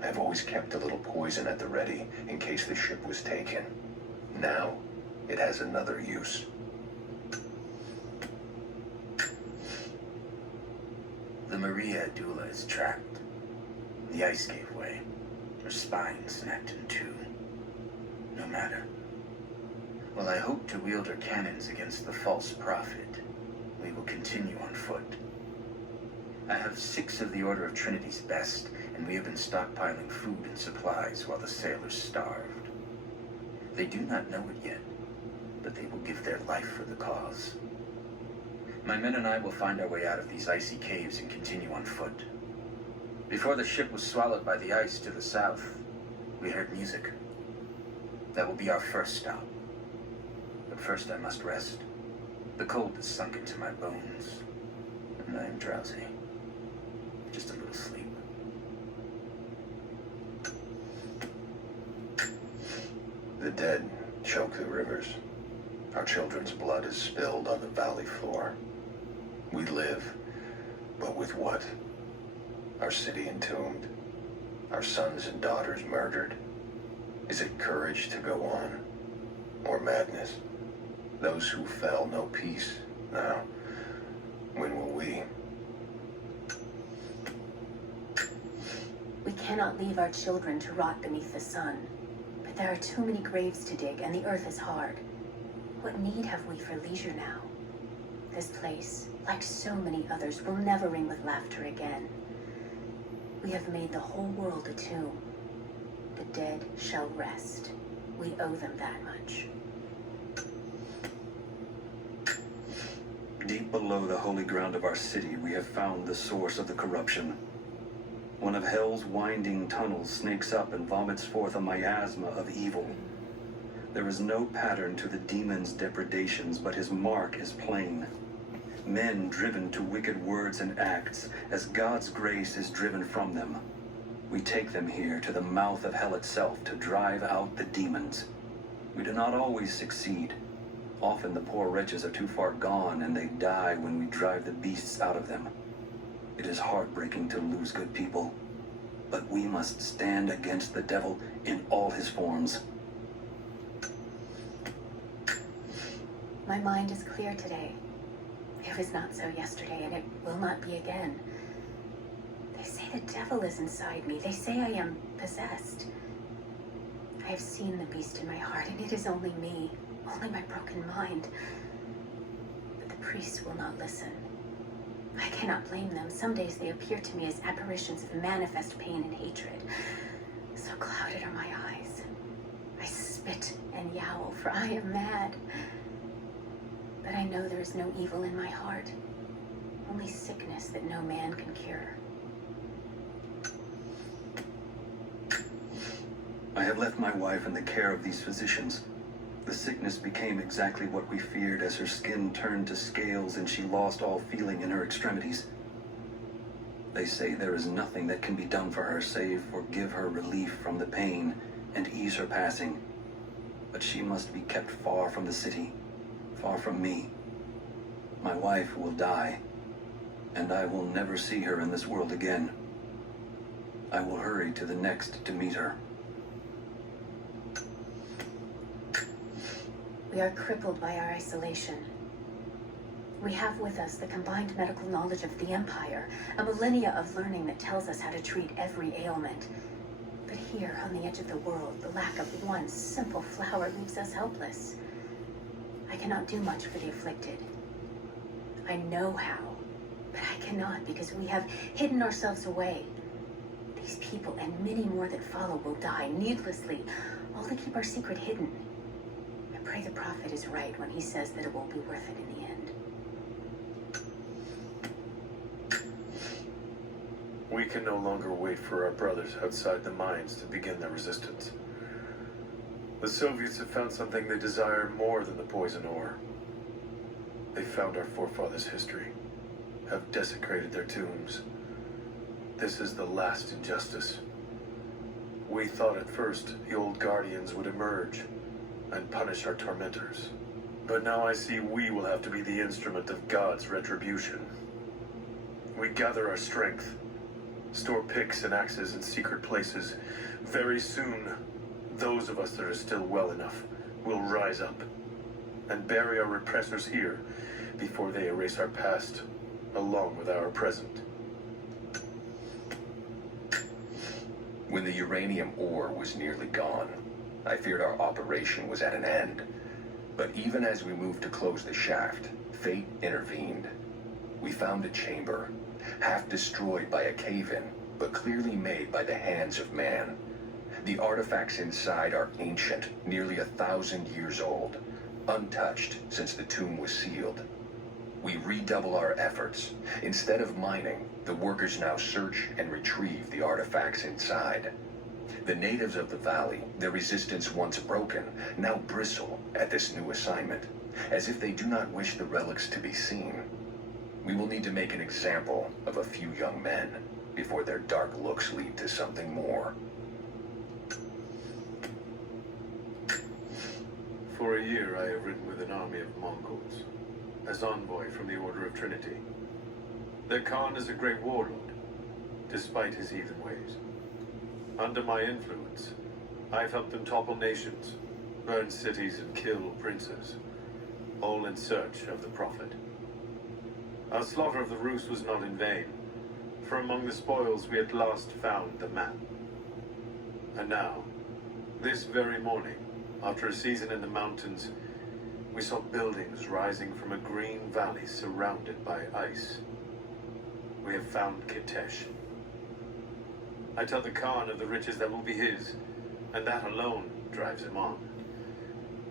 I've always kept a little poison at the ready in case the ship was taken. Now, it has another use. The Maria Dula is trapped. The ice gave way. Her spine snapped in two. No matter. While I hope to wield her cannons against the false prophet, we will continue on foot. I have 6 of the Order of Trinity's best, and we have been stockpiling food and supplies while the sailors starved. They do not know it yet, but they will give their life for the cause. My men and I will find our way out of these icy caves and continue on foot. Before the ship was swallowed by the ice to the south, we heard music. That will be our first stop. But first I must rest. The cold has sunk into my bones, and I am drowsy. Just a little sleep. The dead choke the rivers. Our children's blood is spilled on the valley floor. We live, but with what? Our city entombed. Our sons and daughters murdered. Is it courage to go on? Or madness? Those who fell know peace. Now, when will we? We cannot leave our children to rot beneath the sun. But there are too many graves to dig, and the earth is hard. What need have we for leisure now? This place, like so many others, will never ring with laughter again. We have made the whole world a tomb. The dead shall rest. We owe them that much. Deep below the holy ground of our city, we have found the source of the corruption. One of hell's winding tunnels snakes up and vomits forth a miasma of evil. There is no pattern to the demon's depredations, but his mark is plain. Men driven to wicked words and acts, as God's grace is driven from them. We take them here to the mouth of hell itself to drive out the demons. We do not always succeed. Often the poor wretches are too far gone and they die when we drive the beasts out of them. It is heartbreaking to lose good people, but we must stand against the devil in all his forms. My mind is clear today. It was not so yesterday, and it will not be again. They say the devil is inside me. They say I am possessed. I have seen the beast in my heart, and it is only me, only my broken mind. But the priests will not listen. I cannot blame them. Some days they appear to me as apparitions of manifest pain and hatred. So clouded are my eyes. I spit and yowl, for I am mad. But I know there is no evil in my heart, only sickness that no man can cure. I have left my wife in the care of these physicians. The sickness became exactly what we feared as her skin turned to scales and she lost all feeling in her extremities. They say there is nothing that can be done for her save for give her relief from the pain and ease her passing. But she must be kept far from the city, far from me. My wife will die, and I will never see her in this world again. I will hurry to the next to meet her. We are crippled by our isolation. We have with us the combined medical knowledge of the Empire, a millennia of learning that tells us how to treat every ailment. But here, on the edge of the world, the lack of one simple flower leaves us helpless. I cannot do much for the afflicted. I know how, but I cannot because we have hidden ourselves away. These people and many more that follow will die needlessly, all to keep our secret hidden. I pray the prophet is right when he says that it will be worth it in the end. We can no longer wait for our brothers outside the mines to begin their resistance. The Soviets have found something they desire more than the poison ore. They found our forefathers' history, have desecrated their tombs. This is the last injustice. We thought at first the old guardians would emerge and punish our tormentors. But now I see we will have to be the instrument of God's retribution. We gather our strength, store picks and axes in secret places. Very soon, those of us that are still well enough will rise up and bury our repressors here before they erase our past along with our present. When the uranium ore was nearly gone, I feared our operation was at an end. But even as we moved to close the shaft, fate intervened. We found a chamber, half destroyed by a cave-in, but clearly made by the hands of man. The artifacts inside are ancient, nearly 1,000 years old, untouched since the tomb was sealed. We redouble our efforts. Instead of mining, the workers now search and retrieve the artifacts inside. The natives of the valley, their resistance once broken, now bristle at this new assignment, as if they do not wish the relics to be seen. We will need to make an example of a few young men before their dark looks lead to something more. For a year, I have ridden with an army of Mongols, as envoy from the Order of Trinity. Their Khan is a great warlord, despite his heathen ways. Under my influence, I've helped them topple nations, burn cities, and kill princes, all in search of the Prophet. Our slaughter of the Rus was not in vain, for among the spoils we at last found the map. And now, this very morning, after a season in the mountains, we saw buildings rising from a green valley surrounded by ice. We have found Kitesh. I tell the Khan of the riches that will be his, and that alone drives him on.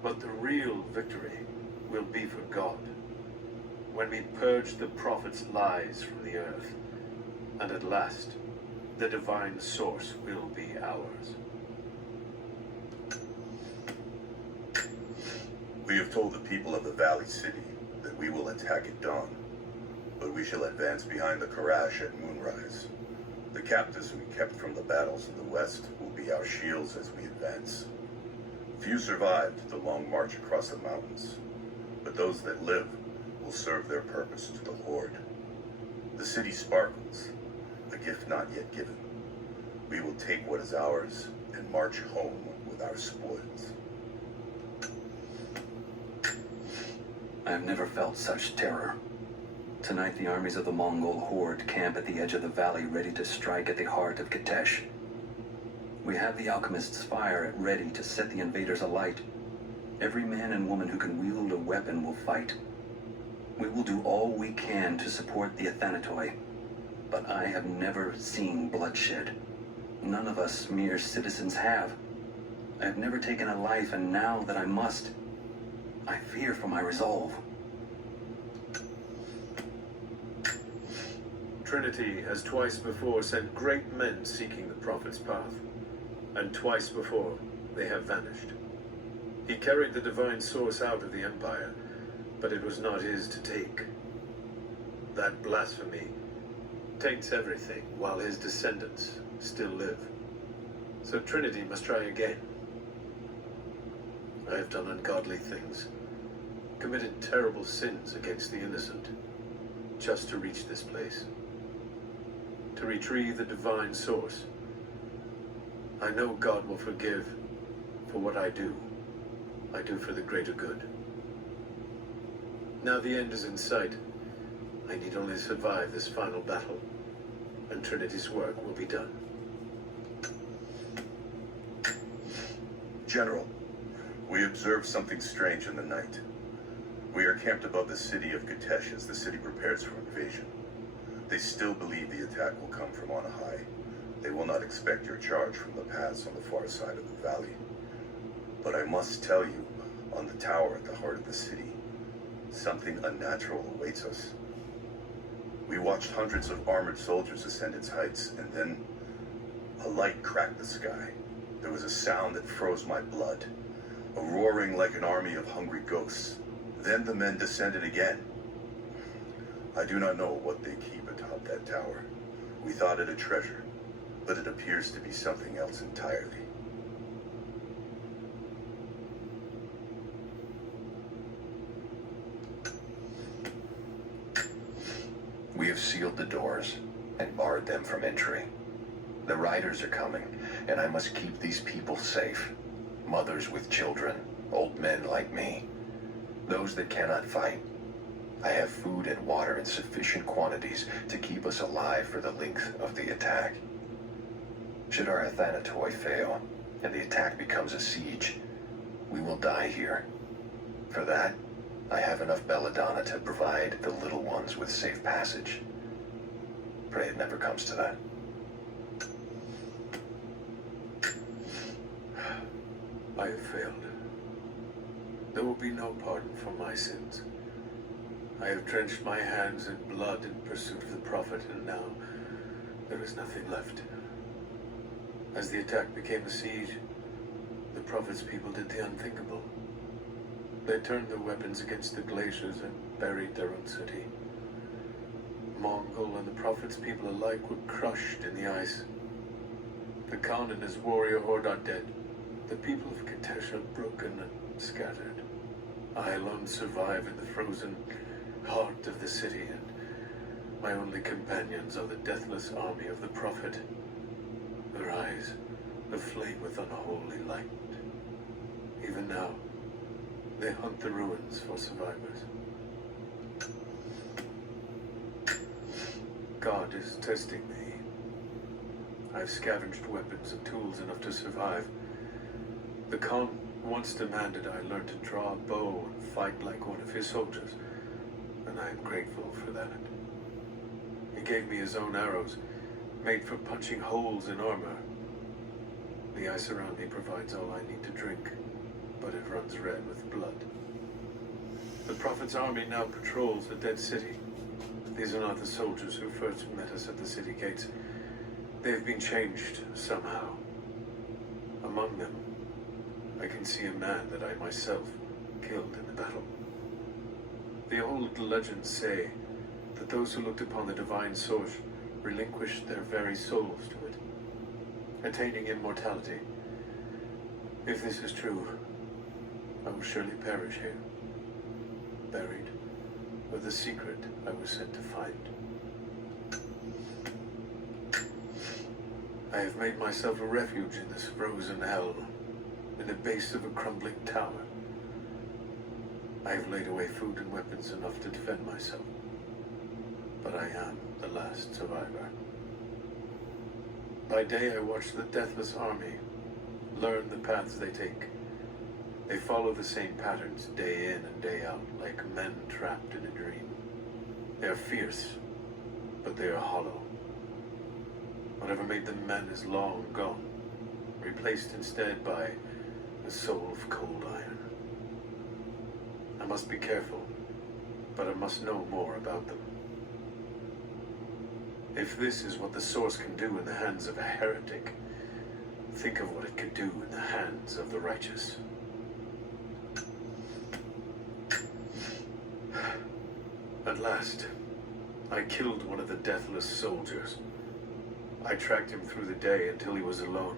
But the real victory will be for God, when we purge the Prophet's lies from the earth, and at last, the divine source will be ours. We have told the people of the Valley City that we will attack at dawn, but we shall advance behind the Karash at moonrise. The captives we kept from the battles in the west will be our shields as we advance. Few survived the long march across the mountains, but those that live will serve their purpose to the Horde. The city sparkles, a gift not yet given. We will take what is ours and march home with our spoils. I have never felt such terror. Tonight, the armies of the Mongol horde camp at the edge of the valley, ready to strike at the heart of Kitesh. We have the alchemist's fire ready to set the invaders alight. Every man and woman who can wield a weapon will fight. We will do all we can to support the Athanatoi, but I have never seen bloodshed. None of us mere citizens have. I have never taken a life, and now that I must, I fear for my resolve. Trinity has twice before sent great men seeking the Prophet's path, and twice before they have vanished. He carried the divine source out of the Empire, but it was not his to take. That blasphemy taints everything while his descendants still live. So Trinity must try again. I have done ungodly things, committed terrible sins against the innocent, just to reach this place, to retrieve the divine source. I know God will forgive for what I do for the greater good. Now the end is in sight. I need only survive this final battle, and Trinity's work will be done. General, we observed something strange in the night. We are camped above the city of Kitesh as the city prepares for invasion. They still believe the attack will come from on high. They will not expect your charge from the paths on the far side of the valley. But I must tell you, on the tower at the heart of the city, something unnatural awaits us. We watched hundreds of armored soldiers ascend its heights, and then a light cracked the sky. There was a sound that froze my blood, a roaring like an army of hungry ghosts. Then the men descended again. I do not know what they keep atop that tower. We thought it a treasure, but it appears to be something else entirely. We have sealed the doors and barred them from entry. The riders are coming, and I must keep these people safe. Mothers with children, old men like me, those that cannot fight. I have food and water in sufficient quantities to keep us alive for the length of the attack. Should our Athanatoi fail, and the attack becomes a siege, we will die here. For that, I have enough belladonna to provide the little ones with safe passage. Pray it never comes to that. I have failed. There will be no pardon for my sins. I have drenched my hands in blood in pursuit of the Prophet, and now there is nothing left. As the attack became a siege, the Prophet's people did the unthinkable. They turned their weapons against the glaciers and buried their own city. Mongol and the Prophet's people alike were crushed in the ice. The Khan and his warrior horde are dead. The people of Kitesh are broken, and scattered. I alone survive in the frozen heart of the city, and my only companions are the deathless army of the Prophet, their eyes aflame with unholy light. Even now, they hunt the ruins for survivors. God is testing me. I've scavenged weapons and tools enough to survive. The Khan once demanded I learn to draw a bow and fight like one of his soldiers, and I am grateful for that. He gave me his own arrows, made for punching holes in armor. The ice around me provides all I need to drink, but it runs red with blood. The Prophet's army now patrols the dead city. These are not the soldiers who first met us at the city gates. They have been changed somehow. Among them, I can see a man that I myself killed in the battle. The old legends say that those who looked upon the divine source relinquished their very souls to it, attaining immortality. If this is true, I will surely perish here, buried with the secret I was sent to find. I have made myself a refuge in this frozen hell, in the base of a crumbling tower. I have laid away food and weapons enough to defend myself, but I am the last survivor. By day I watch the deathless army, learn the paths they take. They follow the same patterns day in and day out, like men trapped in a dream. They are fierce, but they are hollow. Whatever made them men is long gone, replaced instead by a soul of cold iron. I must be careful, but I must know more about them. If this is what the Source can do in the hands of a heretic, think of what it could do in the hands of the righteous. At last, I killed one of the deathless soldiers. I tracked him through the day until he was alone.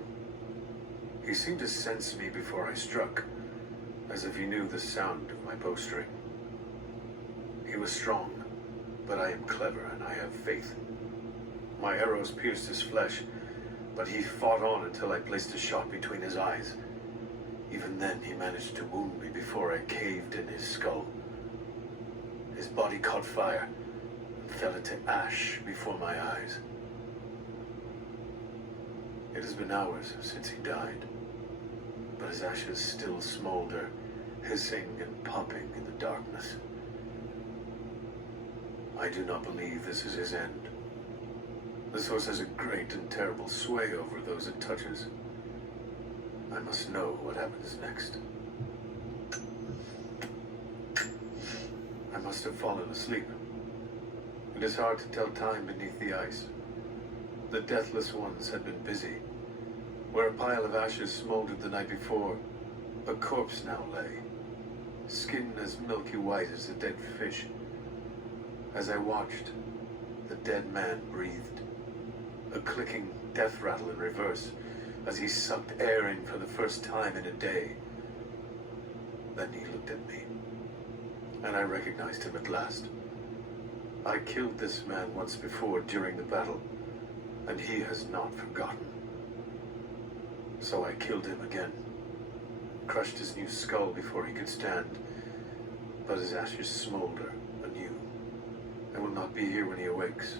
He seemed to sense me before I struck, as if he knew the sound of my bowstring. He was strong, but I am clever and I have faith. My arrows pierced his flesh, but he fought on until I placed a shot between his eyes. Even then, he managed to wound me before I caved in his skull. His body caught fire and fell into ash before my eyes. It has been hours since he died, but his ashes still smolder, hissing and popping in the darkness. I do not believe this is his end. The Source has a great and terrible sway over those it touches. I must know what happens next. I must have fallen asleep. It is hard to tell time beneath the ice. The deathless ones had been busy. Where a pile of ashes smoldered the night before, a corpse now lay, skin as milky white as a dead fish. As I watched, the dead man breathed, a clicking death rattle in reverse as he sucked air in for the first time in a day. Then he looked at me, and I recognized him at last. I killed this man once before during the battle, and he has not forgotten. So I killed him again, crushed his new skull before he could stand, but his ashes smolder anew, and will not be here when he awakes.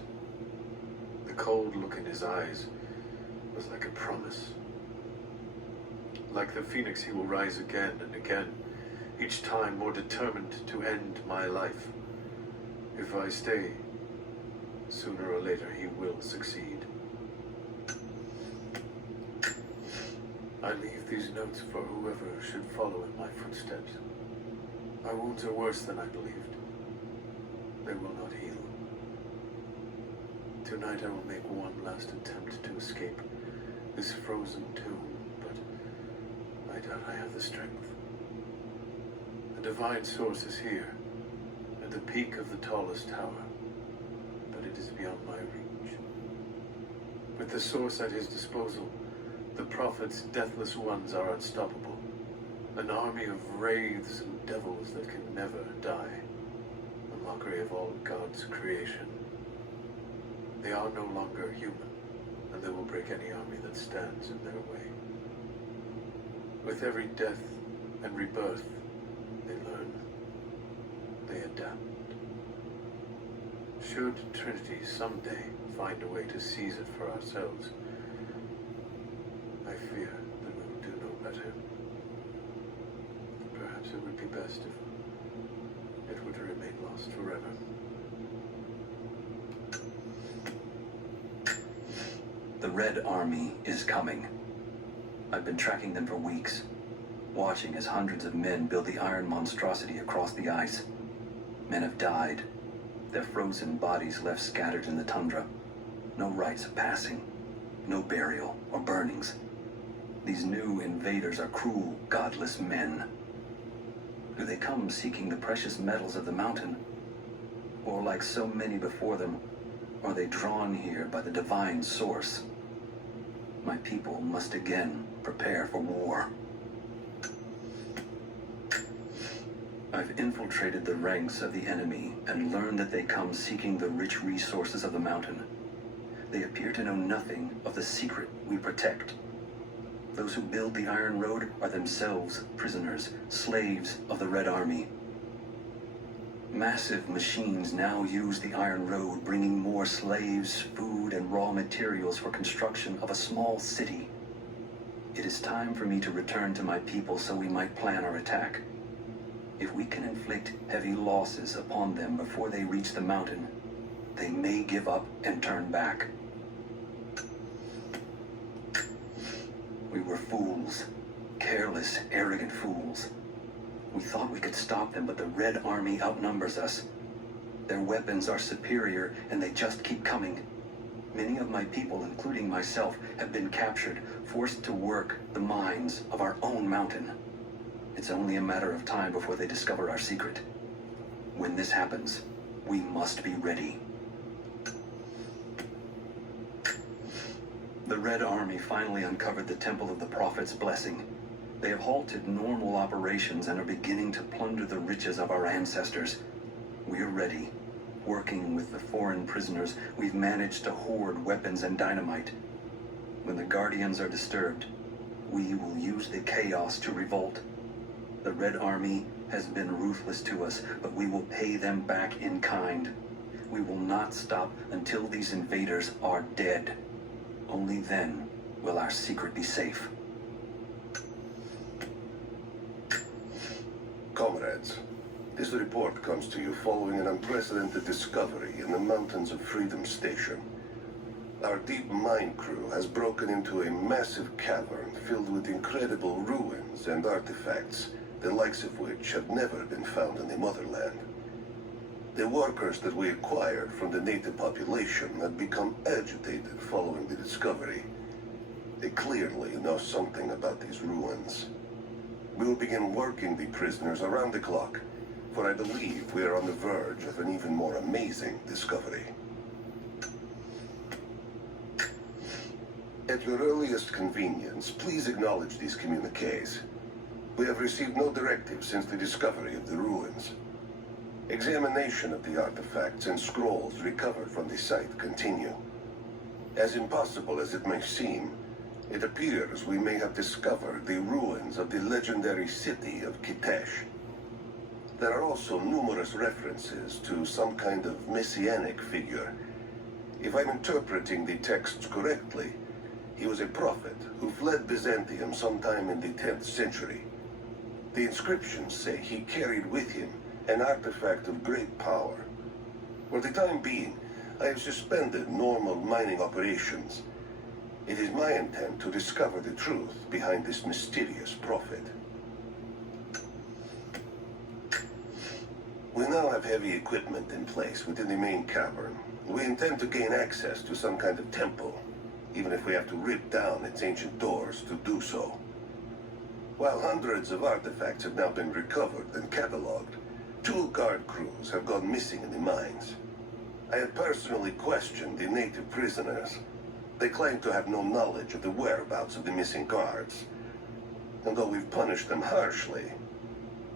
The cold look in his eyes was like a promise. Like the phoenix, he will rise again and again, each time more determined to end my life. If I stay, sooner or later he will succeed. I leave these notes for whoever should follow in my footsteps. My wounds are worse than I believed. They will not heal. Tonight I will make one last attempt to escape this frozen tomb, but I doubt I have the strength. The divine source is here, at the peak of the tallest tower, but it is beyond my reach. With the source at his disposal, the Prophet's deathless ones are unstoppable, An army of wraiths and devils that can never die. A mockery of all God's creation. They are no longer human, and they will break any army that stands in their way. With every death and rebirth, they learn. They adapt. Should Trinity someday find a way to seize it for ourselves, I fear that we will do no better. Perhaps it would be best if it were to remain lost forever. The Red Army is coming. I've been tracking them for weeks, watching as hundreds of men build the iron monstrosity across the ice. Men have died, their frozen bodies left scattered in the tundra. No rites of passing, no burial or burnings. These new invaders are cruel, godless men. Do they come seeking the precious metals of the mountain? Or like so many before them, are they drawn here by the divine source? My people must again prepare for war. I've infiltrated the ranks of the enemy and learned that they come seeking the rich resources of the mountain. They appear to know nothing of the secret we protect. Those who build the Iron Road are themselves prisoners, slaves of the Red Army. Massive machines now use the Iron Road, bringing more slaves, food, and raw materials for construction of a small city. It is time for me to return to my people so we might plan our attack. If we can inflict heavy losses upon them before they reach the mountain, they may give up and turn back. We were fools. Careless, arrogant fools. We thought we could stop them, but the Red Army outnumbers us. Their weapons are superior, and they just keep coming. Many of my people, including myself, have been captured, forced to work the mines of our own mountain. It's only a matter of time before they discover our secret. When this happens, we must be ready. The Red Army finally uncovered the Temple of the Prophet's blessing. They have halted normal operations and are beginning to plunder the riches of our ancestors. We're ready. Working with the foreign prisoners, we've managed to hoard weapons and dynamite. When the Guardians are disturbed, we will use the chaos to revolt. The Red Army has been ruthless to us, but we will pay them back in kind. We will not stop until these invaders are dead. Only then will our secret be safe. Comrades, this report comes to you following an unprecedented discovery in the mountains of Freedom Station. Our deep mine crew has broken into a massive cavern filled with incredible ruins and artifacts, the likes of which had never been found in the motherland. The workers that we acquired from the native population had become agitated following the discovery. They clearly know something about these ruins. We will begin working the prisoners around the clock, for I believe we are on the verge of an even more amazing discovery. At your earliest convenience, please acknowledge these communiques. We have received no directives since the discovery of the ruins. Examination of the artifacts and scrolls recovered from the site continue. As impossible as it may seem, it appears we may have discovered the ruins of the legendary city of Kitesh. There are also numerous references to some kind of messianic figure. If I'm interpreting the texts correctly, he was a prophet who fled Byzantium sometime in the 10th century. The inscriptions say he carried with him an artifact of great power. For the time being, I have suspended normal mining operations. It is my intent to discover the truth behind this mysterious prophet. We now have heavy equipment in place within the main cavern. We intend to gain access to some kind of temple, even if we have to rip down its ancient doors to do so. While hundreds of artifacts have now been recovered and cataloged, 2 guard crews have gone missing in the mines. I have personally questioned the native prisoners. They claim to have no knowledge of the whereabouts of the missing guards. And though we've punished them harshly,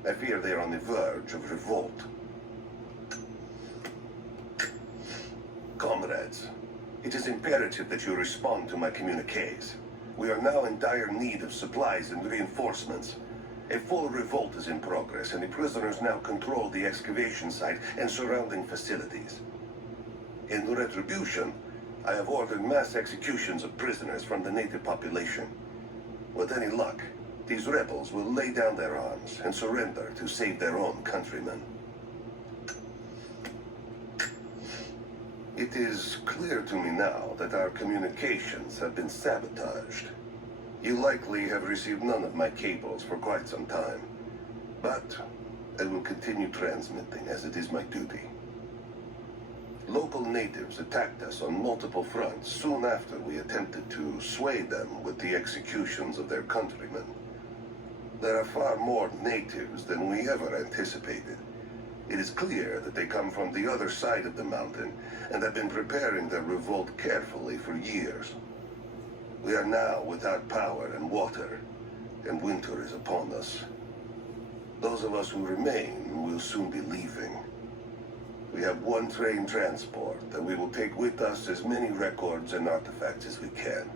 I fear they are on the verge of revolt. Comrades, it is imperative that you respond to my communiques. We are now in dire need of supplies and reinforcements. A full revolt is in progress, and the prisoners now control the excavation site and surrounding facilities. In retribution, I have ordered mass executions of prisoners from the native population. With any luck, these rebels will lay down their arms and surrender to save their own countrymen. It is clear to me now that our communications have been sabotaged. You likely have received none of my cables for quite some time, but I will continue transmitting as it is my duty. Local natives attacked us on multiple fronts soon after we attempted to sway them with the executions of their countrymen. There are far more natives than we ever anticipated. It is clear that they come from the other side of the mountain and have been preparing their revolt carefully for years. We are now without power and water, and winter is upon us. Those of us who remain will soon be leaving. We have one train transport that we will take with us as many records and artifacts as we can.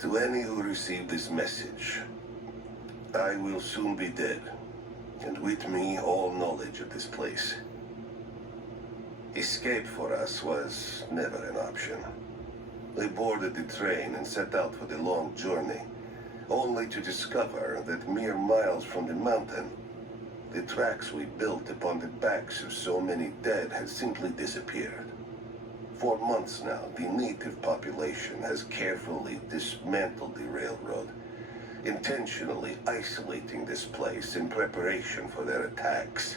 To any who receive this message, I will soon be dead, and with me all knowledge of this place. Escape for us was never an option. We boarded the train and set out for the long journey, only to discover that mere miles from the mountain, the tracks we built upon the backs of so many dead had simply disappeared. For months now, the native population has carefully dismantled the railroad, intentionally isolating this place in preparation for their attacks.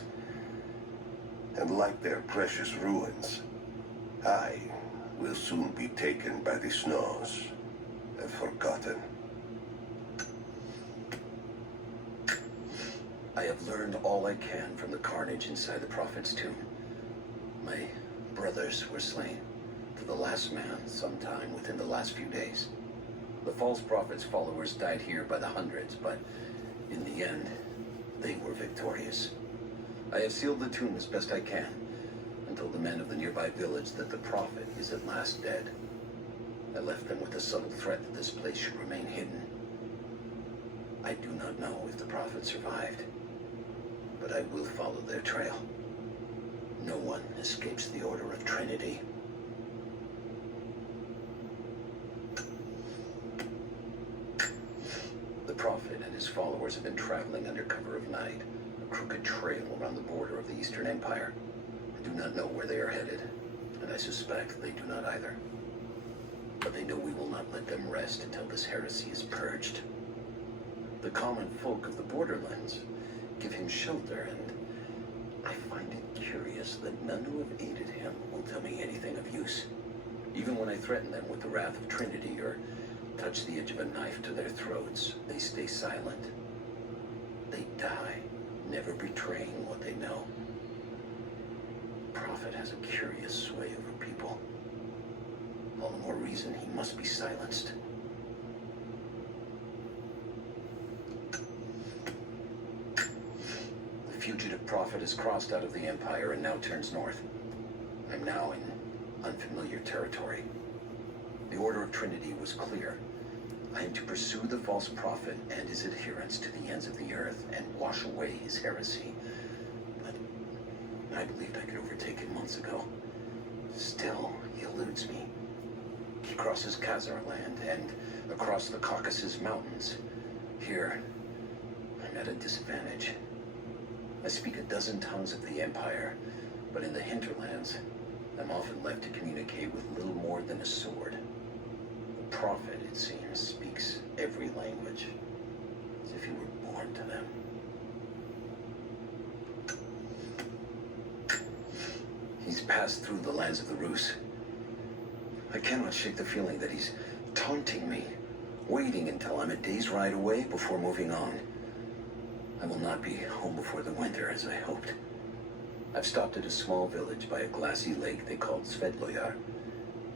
And like their precious ruins, I will soon be taken by the snows and forgotten. I have learned all I can from the carnage inside the Prophet's tomb. My brothers were slain, to the last man sometime within the last few days. The false Prophet's followers died here by the hundreds, but in the end, they were victorious. I have sealed the tomb as best I can, and told the men of the nearby village that the Prophet is at last dead. I left them with a subtle threat that this place should remain hidden. I do not know if the Prophet survived, but I will follow their trail. No one escapes the Order of Trinity. The Prophet and his followers have been traveling under cover of night, a crooked trail around the border of the Eastern Empire. I do not know where they are headed, and I suspect they do not either. But they know we will not let them rest until this heresy is purged. The common folk of the borderlands give him shelter, and I find it curious that none who have aided him will tell me anything of use. Even when I threaten them with the wrath of Trinity or touch the edge of a knife to their throats, they stay silent. They die, never betraying what they know. The Prophet has a curious sway over people. All the more reason he must be silenced. The fugitive Prophet has crossed out of the Empire and now turns north. I'm now in unfamiliar territory. The Order of Trinity was clear. I am to pursue the false prophet and his adherents to the ends of the earth and wash away his heresy. But I believed I could overtake him months ago. Still, he eludes me. He crosses Khazar land and across the Caucasus Mountains. Here, I'm at a disadvantage. I speak a dozen tongues of the Empire, but in the hinterlands, I'm often left to communicate with little more than a sword. The Prophet, it seems, speaks every language, as if he were born to them. He's passed through the lands of the Rus. I cannot shake the feeling that he's taunting me, waiting until I'm a day's ride away before moving on. I will not be home before the winter, as I hoped. I've stopped at a small village by a glassy lake they called Svetloyar.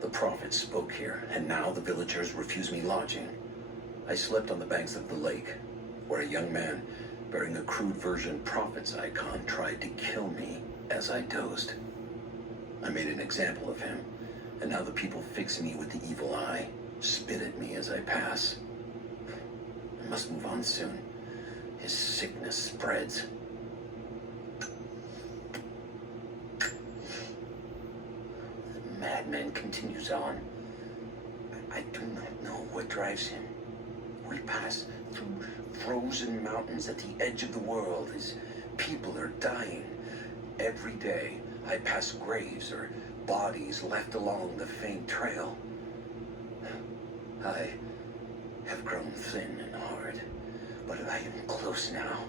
The prophet spoke here, and now the villagers refuse me lodging. I slept on the banks of the lake, where a young man bearing a crude version prophet's icon tried to kill me as I dozed. I made an example of him, and now the people fix me with the evil eye, spit at me as I pass. I must move on soon. His sickness spreads. The madman continues on. I do not know what drives him. We pass through frozen mountains at the edge of the world as people are dying. Every day, I pass graves or bodies left along the faint trail. I have grown thin and hard, but I am close now.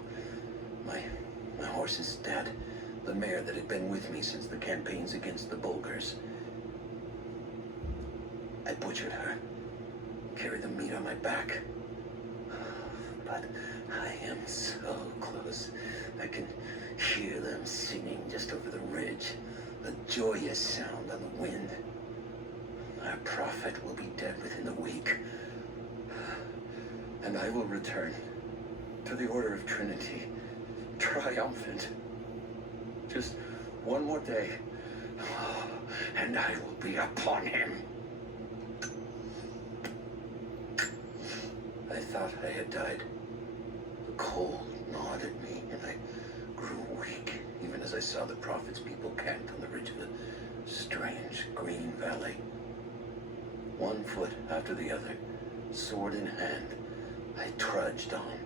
My horse is dead, the mare that had been with me since the campaigns against the Bulgars. I butchered her, carried the meat on my back. But I am so close. I can hear them singing just over the ridge, a joyous sound on the wind. Our prophet will be dead within the week, and I will return to the Order of Trinity, triumphant. Just one more day, and I will be upon him. I thought I had died. The cold gnawed at me, and I grew weak, even as I saw the prophet's people camped on the ridge of a strange green valley. One foot after the other, sword in hand, I trudged on.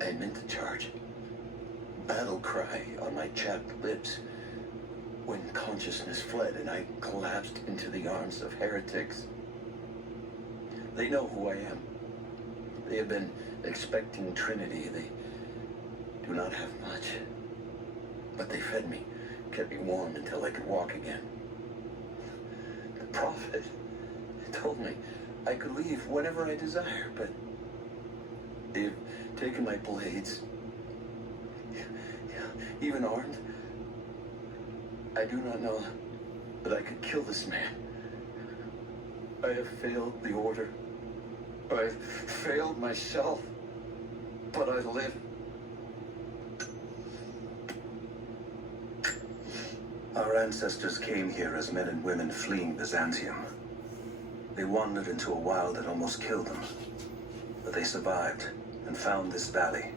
I meant to charge, battle cry on my chapped lips, when consciousness fled and I collapsed into the arms of heretics. They know who I am. They have been expecting Trinity. They do not have much, but they fed me, kept me warm until I could walk again. The prophet told me I could leave whenever I desire, but they've taken my blades, even armed. I do not know that I could kill this man. I have failed the order. I have failed myself, but I live. Our ancestors came here as men and women fleeing Byzantium. They wandered into a wild that almost killed them, but they survived and found this valley.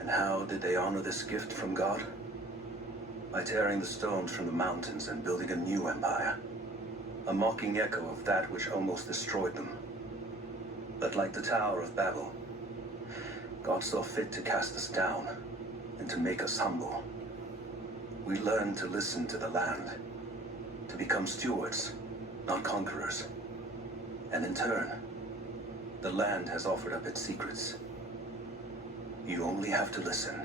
And how did they honor this gift from God? By tearing the stones from the mountains and building a new empire, a mocking echo of that which almost destroyed them. But like the Tower of Babel, God saw fit to cast us down and to make us humble. We learned to listen to the land, to become stewards, not conquerors. And in turn, the land has offered up its secrets. You only have to listen.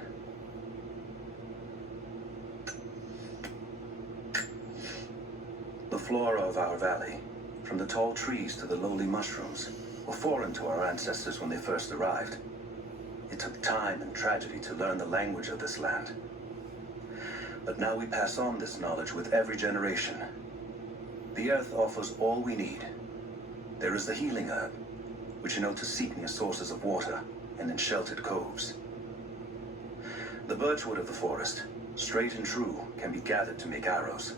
The flora of our valley, from the tall trees to the lowly mushrooms, were foreign to our ancestors when they first arrived. It took time and tragedy to learn the language of this land. But now we pass on this knowledge with every generation. The earth offers all we need. There is the healing herb, which you know to seek near sources of water and in sheltered coves. The birchwood of the forest, straight and true, can be gathered to make arrows.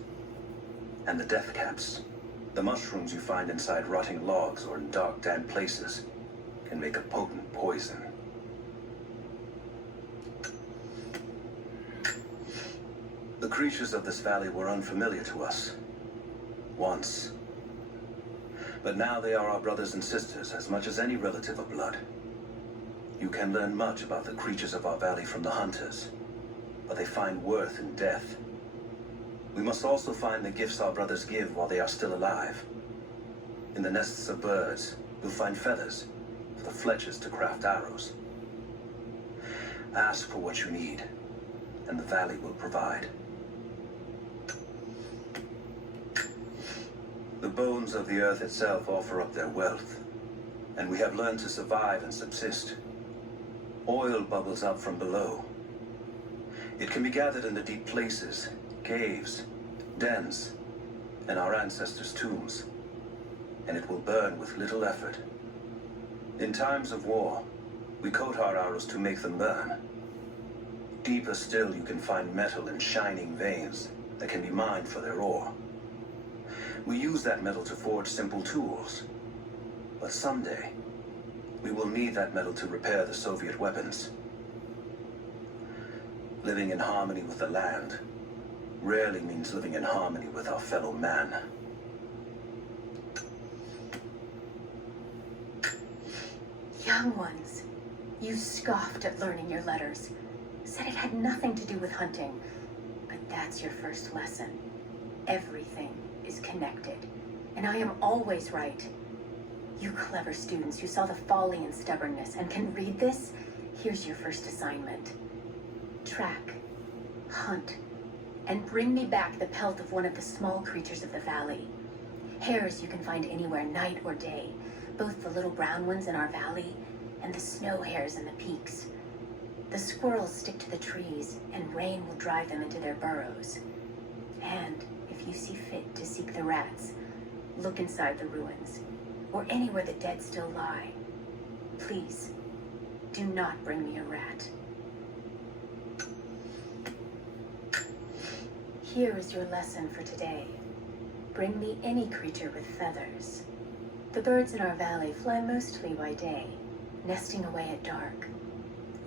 And the death caps, the mushrooms you find inside rotting logs or in dark, damp places, can make a potent poison. The creatures of this valley were unfamiliar to us. Once. But now they are our brothers and sisters as much as any relative of blood. You can learn much about the creatures of our valley from the hunters, but they find worth in death. We must also find the gifts our brothers give while they are still alive. In the nests of birds, you'll find feathers for the fletchers to craft arrows. Ask for what you need, and the valley will provide. The bones of the earth itself offer up their wealth, and we have learned to survive and subsist. Oil bubbles up from below. It can be gathered in the deep places, caves, dens, and our ancestors' tombs, and it will burn with little effort. In times of war, we coat our arrows to make them burn. Deeper still, you can find metal in shining veins that can be mined for their ore. We use that metal to forge simple tools, but someday, we will need that metal to repair the Soviet weapons. Living in harmony with the land rarely means living in harmony with our fellow man. Young ones, you scoffed at learning your letters, said it had nothing to do with hunting, but that's your first lesson. Everything is connected, and I am always right. You clever students who saw the folly and stubbornness and can read this, here's your first assignment. Track, hunt, and bring me back the pelt of one of the small creatures of the valley. Hares you can find anywhere, night or day, both the little brown ones in our valley and the snow hares in the peaks. The squirrels stick to the trees, and rain will drive them into their burrows. And if you see fit to seek the rats, look inside the ruins, or anywhere the dead still lie. Please, do not bring me a rat. Here is your lesson for today. Bring me any creature with feathers. The birds in our valley fly mostly by day, nesting away at dark.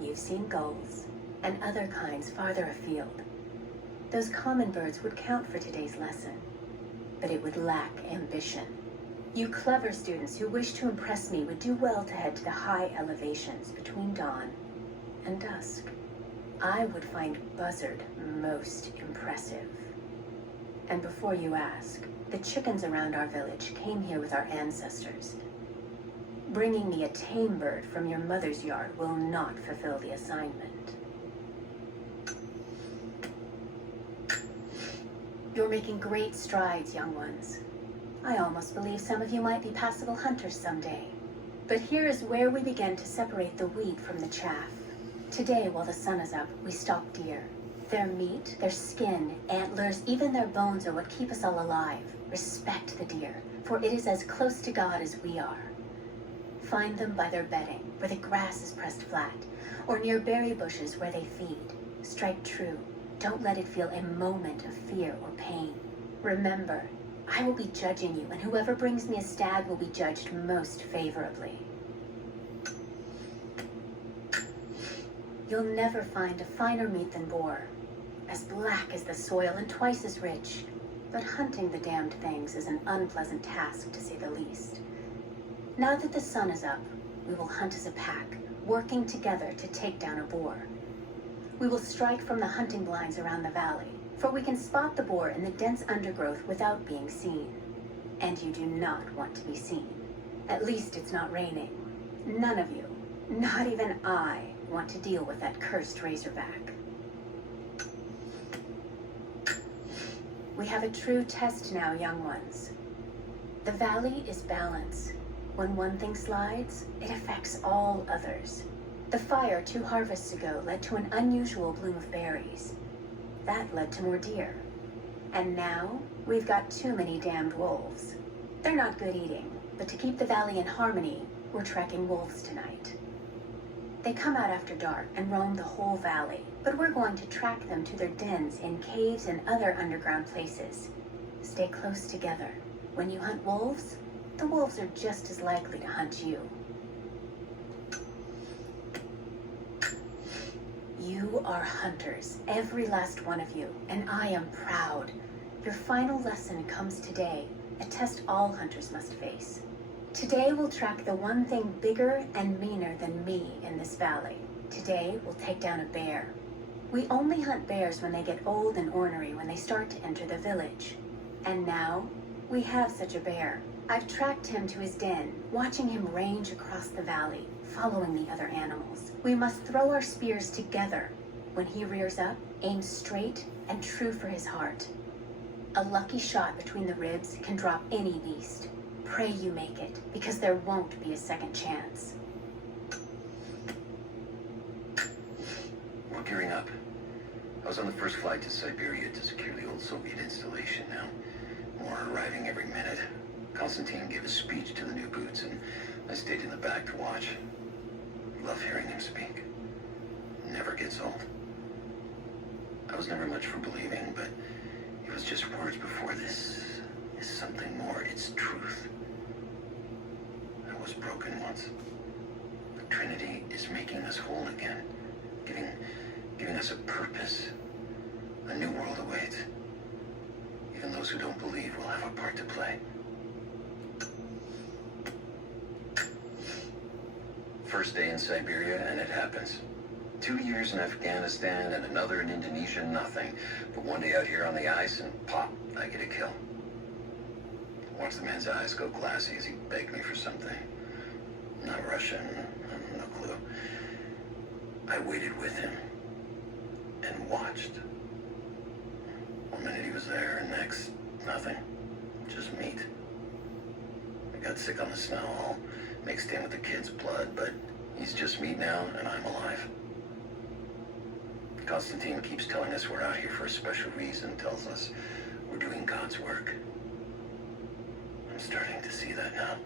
You've seen gulls, and other kinds farther afield. Those common birds would count for today's lesson, but it would lack ambition. You clever students who wish to impress me would do well to head to the high elevations between dawn and dusk. I would find Buzzard most impressive. And before you ask, the chickens around our village came here with our ancestors. Bringing me a tame bird from your mother's yard will not fulfill the assignment. You're making great strides, young ones. I almost believe some of you might be passable hunters someday. But here is where we begin to separate the wheat from the chaff. Today, while the sun is up, we stalk deer. Their meat, their skin, antlers, even their bones are what keep us all alive. Respect the deer, for it is as close to God as we are. Find them by their bedding, where the grass is pressed flat, or near berry bushes where they feed. Strike true. Don't let it feel a moment of fear or pain. Remember, I will be judging you, and whoever brings me a stag will be judged most favorably. You'll never find a finer meat than boar, as black as the soil and twice as rich. But hunting the damned things is an unpleasant task, to say the least. Now that the sun is up, we will hunt as a pack, working together to take down a boar. We will strike from the hunting blinds around the valley, for we can spot the boar in the dense undergrowth without being seen. And you do not want to be seen. At least it's not raining. None of you, not even I, want to deal with that cursed razorback. We have a true test now, young ones. The valley is balance. When one thing slides, it affects all others. The fire 2 harvests ago led to an unusual bloom of berries. That led to more deer. And now, we've got too many damned wolves. They're not good eating, but to keep the valley in harmony, we're tracking wolves tonight. They come out after dark and roam the whole valley, but we're going to track them to their dens in caves and other underground places. Stay close together. When you hunt wolves, the wolves are just as likely to hunt you. You are hunters, every last one of you, and I am proud. Your final lesson comes today, a test all hunters must face. Today we'll track the one thing bigger and meaner than me in this valley. Today we'll take down a bear. We only hunt bears when they get old and ornery, when they start to enter the village. And now, we have such a bear. I've tracked him to his den, watching him range across the valley, following the other animals. We must throw our spears together. When he rears up, aim straight and true for his heart. A lucky shot between the ribs can drop any beast. Pray you make it, because there won't be a second chance. We're gearing up. I was on the first flight to Siberia to secure the old Soviet installation now. More arriving every minute. Constantine gave a speech to the new boots, and I stayed in the back to watch. Love hearing him speak. Never gets old. I was never much for believing, but it was just words before this. Is something more. It's truth. I was broken once. The Trinity is making us whole again. Giving us a purpose. A new world awaits. Even those who don't believe will have a part to play. First day in Siberia, and it happens. 2 years in Afghanistan and another in Indonesia, nothing. But one day out here on the ice, and pop, I get a kill. Watch the man's eyes go glassy as he begged me for something. Not Russian, no clue. I waited with him and watched. One minute he was there, and next, nothing. Just meat. I got sick on the snow, all mixed in with the kid's blood, but he's just meat now, and I'm alive. Constantine keeps telling us we're out here for a special reason, tells us we're doing God's work. I'm starting to see that now.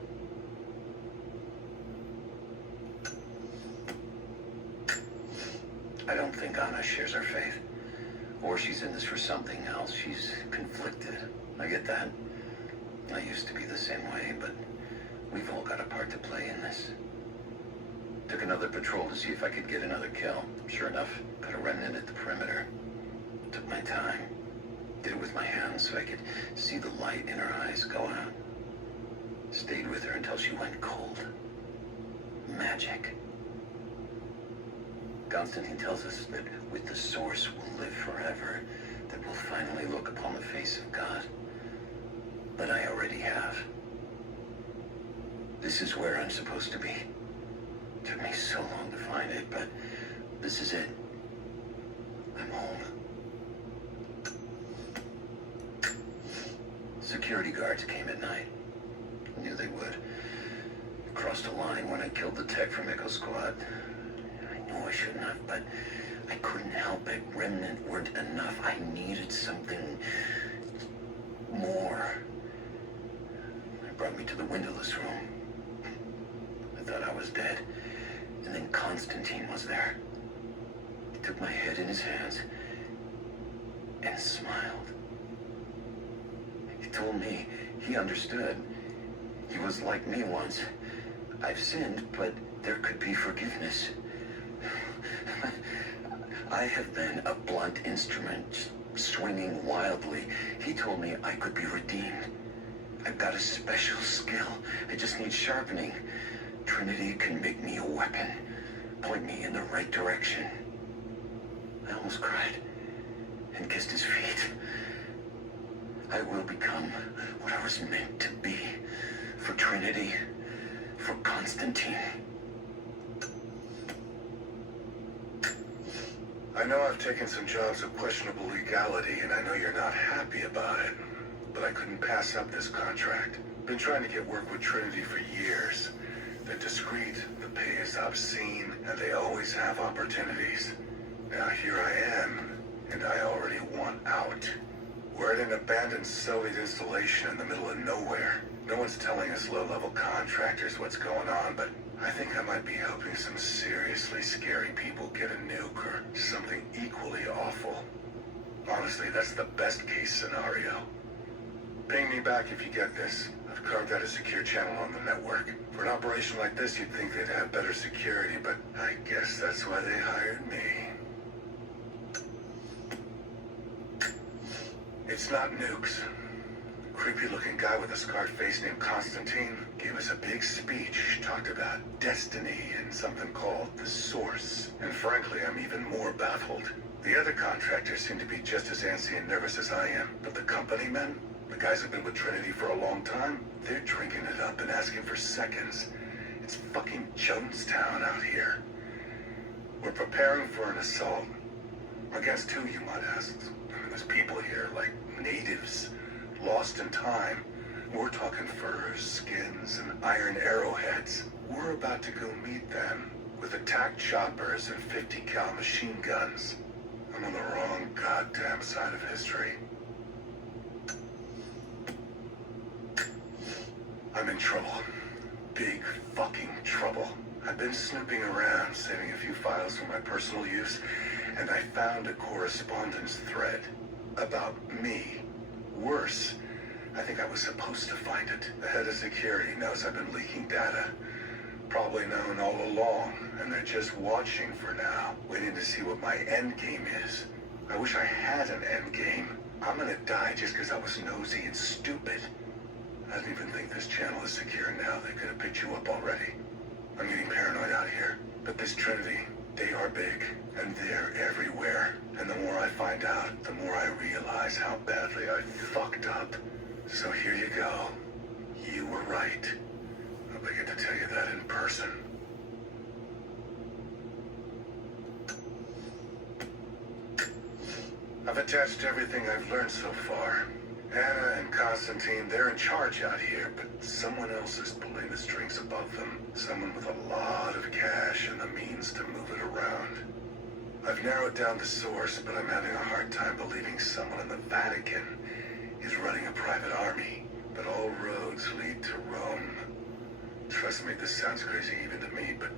I don't think Anna shares our faith. Or she's in this for something else. She's conflicted. I get that. I used to be the same way, but we've all got a part to play in this. Took another patrol to see if I could get another kill. Sure enough, got a remnant at the perimeter. Took my time. Did it with my hands so I could see the light in her eyes go out. Stayed with her until she went cold. Magic. Constantine tells us that with the Source we'll live forever, that we'll finally look upon the face of God. But I already have. This is where I'm supposed to be. Took me so long to find it, but this is it. I'm home. Security guards came at night. Knew they would. Crossed a line when I killed the tech from Echo Squad. I know I shouldn't have, but I couldn't help it. Remnant weren't enough. I needed something more. It brought me to the windowless room. I thought I was dead. And then Constantine was there. He took my head in his hands and smiled. He told me he understood. He was like me once. I've sinned, but there could be forgiveness. I have been a blunt instrument, swinging wildly. He told me I could be redeemed. I've got a special skill. I just need sharpening. Trinity can make me a weapon, point me in the right direction. I almost cried and kissed his feet. I will become what I was meant to be. For Trinity, for Constantine. I know I've taken some jobs of questionable legality, and I know you're not happy about it. But I couldn't pass up this contract. Been trying to get work with Trinity for years. They're discreet, the pay is obscene, and they always have opportunities. Now here I am, and I already want out. We're at an abandoned Soviet installation in the middle of nowhere. No one's telling us low-level contractors what's going on, but I think I might be helping some seriously scary people get a nuke or something equally awful. Honestly, that's the best-case scenario. Ping me back if you get this. I've carved out a secure channel on the network. For an operation like this, you'd think they'd have better security, but I guess that's why they hired me. It's not nukes. A creepy-looking guy with a scarred face named Constantine gave us a big speech, talked about destiny and something called the Source. And frankly, I'm even more baffled. The other contractors seem to be just as antsy and nervous as I am, but the company men, the guys who've been with Trinity for a long time, they're drinking it up and asking for seconds. It's fucking Jonestown out here. We're preparing for an assault. Against who, you might ask? I mean, there's people here, like natives, lost in time. We're talking furs, skins, and iron arrowheads. We're about to go meet them with attack choppers and 50 cal machine guns. I'm on the wrong goddamn side of history. I'm in trouble. Big fucking trouble. I've been snooping around, saving a few files for my personal use, and I found a correspondence thread about me. Worse, I think I was supposed to find it. The head of security knows I've been leaking data. Probably known all along, and they're just watching for now, waiting to see what my end game is. I wish I had an end game. I'm gonna die just because I was nosy and stupid. I don't even think this channel is secure now. They could have picked you up already. I'm getting paranoid out here. But this Trinity, they are big, and they're everywhere. And the more I find out, the more I realize how badly I fucked up. So here you go. You were right. Hope I get to tell you that in person. I've attached everything I've learned so far. Anna and Constantine, they're in charge out here, but someone else is pulling the strings above them. Someone with a lot of cash and the means to move it around. I've narrowed down the source, but I'm having a hard time believing someone in the Vatican is running a private army. But all roads lead to Rome. Trust me, this sounds crazy even to me, but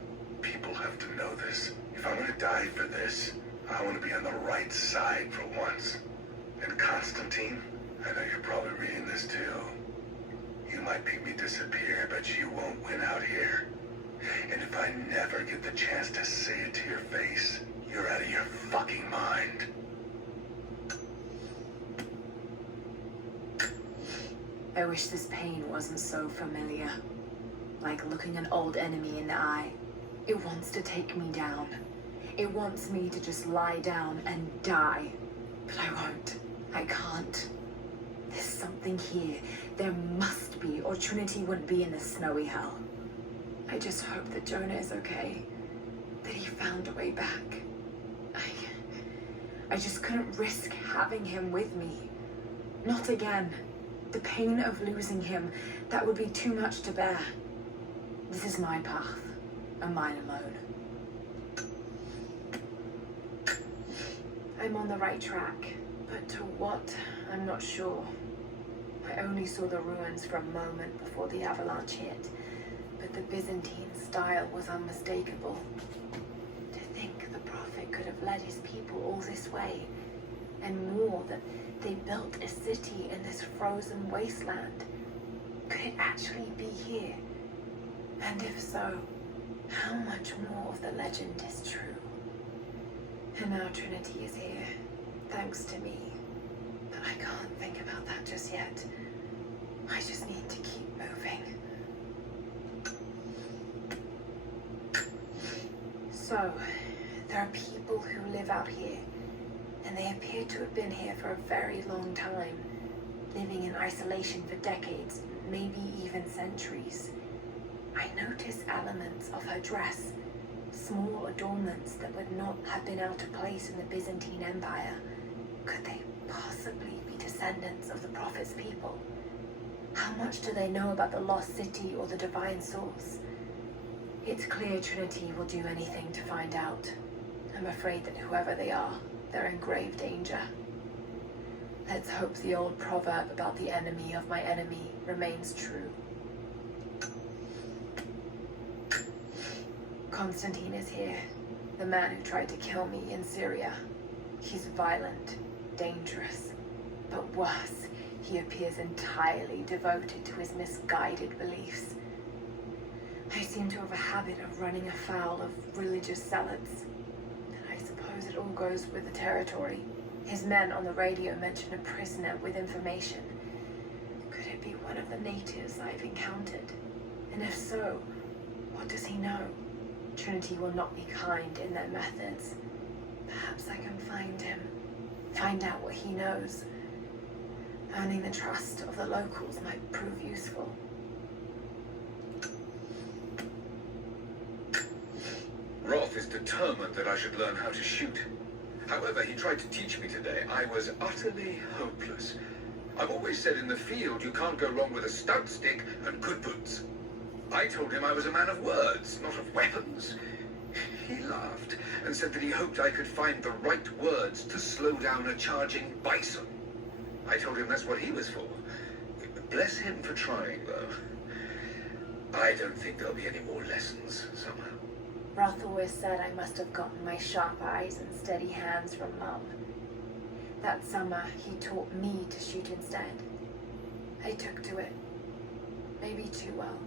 people have to know this. If I'm gonna die for this, I want to be on the right side for once. And Constantine, I know you're probably reading this too. You might make me disappear, but you won't win out here. And if I never get the chance to say it to your face, you're out of your fucking mind. I wish this pain wasn't so familiar. Like looking an old enemy in the eye. It wants to take me down. It wants me to just lie down and die. But I won't. I can't. There's something here. There must be, or Trinity wouldn't be in this snowy hell. I just hope that Jonah is okay. That he found a way back. I just couldn't risk having him with me. Not again. The pain of losing him, that would be too much to bear. This is my path, and mine alone. I'm on the right track, but to what, I'm not sure. I only saw the ruins for a moment before the avalanche hit, but the Byzantine style was unmistakable. To think the prophet could have led his people all this way, and more, that they built a city in this frozen wasteland. Could it actually be here? And if so, how much more of the legend is true? And now Trinity is here, thanks to me. But I can't think about that just yet. I just need to keep moving. So, there are people who live out here, and they appear to have been here for a very long time, living in isolation for decades, maybe even centuries. I notice elements of her dress, small adornments that would not have been out of place in the Byzantine Empire. Could they possibly be descendants of the Prophet's people? How much do they know about the lost city or the divine source? It's clear Trinity will do anything to find out. I'm afraid that whoever they are, they're in grave danger. Let's hope the old proverb about the enemy of my enemy remains true. Constantine is here, the man who tried to kill me in Syria. He's violent, dangerous, but worse, he appears entirely devoted to his misguided beliefs. I seem to have a habit of running afoul of religious zealots, and I suppose it all goes with the territory. His men on the radio mentioned a prisoner with information. Could it be one of the natives I've encountered? And if so, what does he know? Trinity will not be kind in their methods. Perhaps I can find him, find out what he knows. Earning the trust of the locals might prove useful. Roth is determined that I should learn how to shoot. However, he tried to teach me today. I was utterly hopeless. I've always said in the field you can't go wrong with a stout stick and good boots. I told him I was a man of words, not of weapons. He laughed and said that he hoped I could find the right words to slow down a charging bison. I told him that's what he was for. Bless him for trying, though. I don't think there'll be any more lessons, somehow. Roth always said I must have gotten my sharp eyes and steady hands from Mum. That summer, he taught me to shoot instead. I took to it. Maybe too well.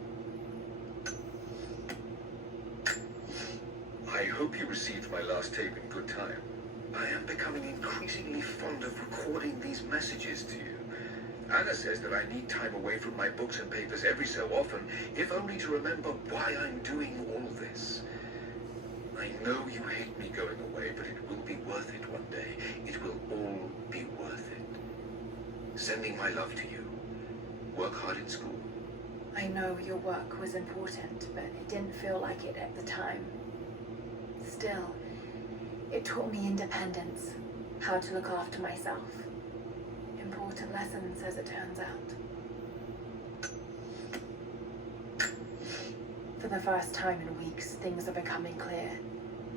I hope you received my last tape in good time. I am becoming increasingly fond of recording these messages to you. Anna says that I need time away from my books and papers every so often, if only to remember why I'm doing all this. I know you hate me going away, but it will be worth it one day. It will all be worth it. Sending my love to you. Work hard in school. I know your work was important, but it didn't feel like it at the time. Still, it taught me independence, how to look after myself. Important lessons, as it turns out. For the first time in weeks, things are becoming clear.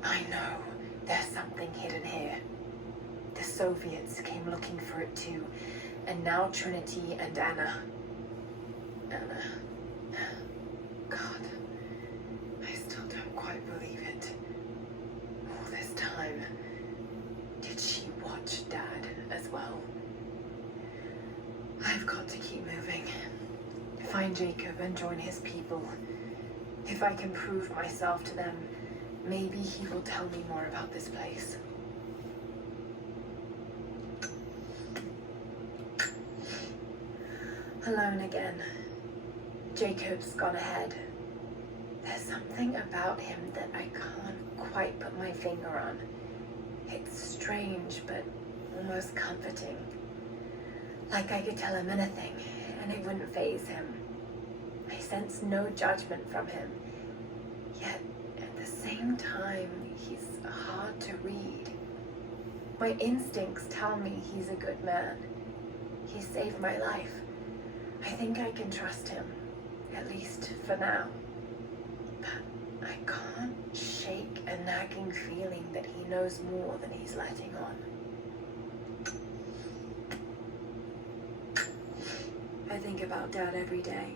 I know there's something hidden here. The Soviets came looking for it too, and now Trinity and Anna. God, I still don't quite believe it. All this time, did she watch Dad as well? I've got to keep moving. Find Jacob and join his people. If I can prove myself to them, maybe he will tell me more about this place. Alone again. Jacob's gone ahead. There's something about him that I can't quite put my finger on. It's strange, but almost comforting. Like I could tell him anything, and it wouldn't faze him. I sense no judgment from him. Yet, at the same time, he's hard to read. My instincts tell me he's a good man. He saved my life. I think I can trust him, at least for now. But I can't shake a nagging feeling that he knows more than he's letting on. I think about Dad every day.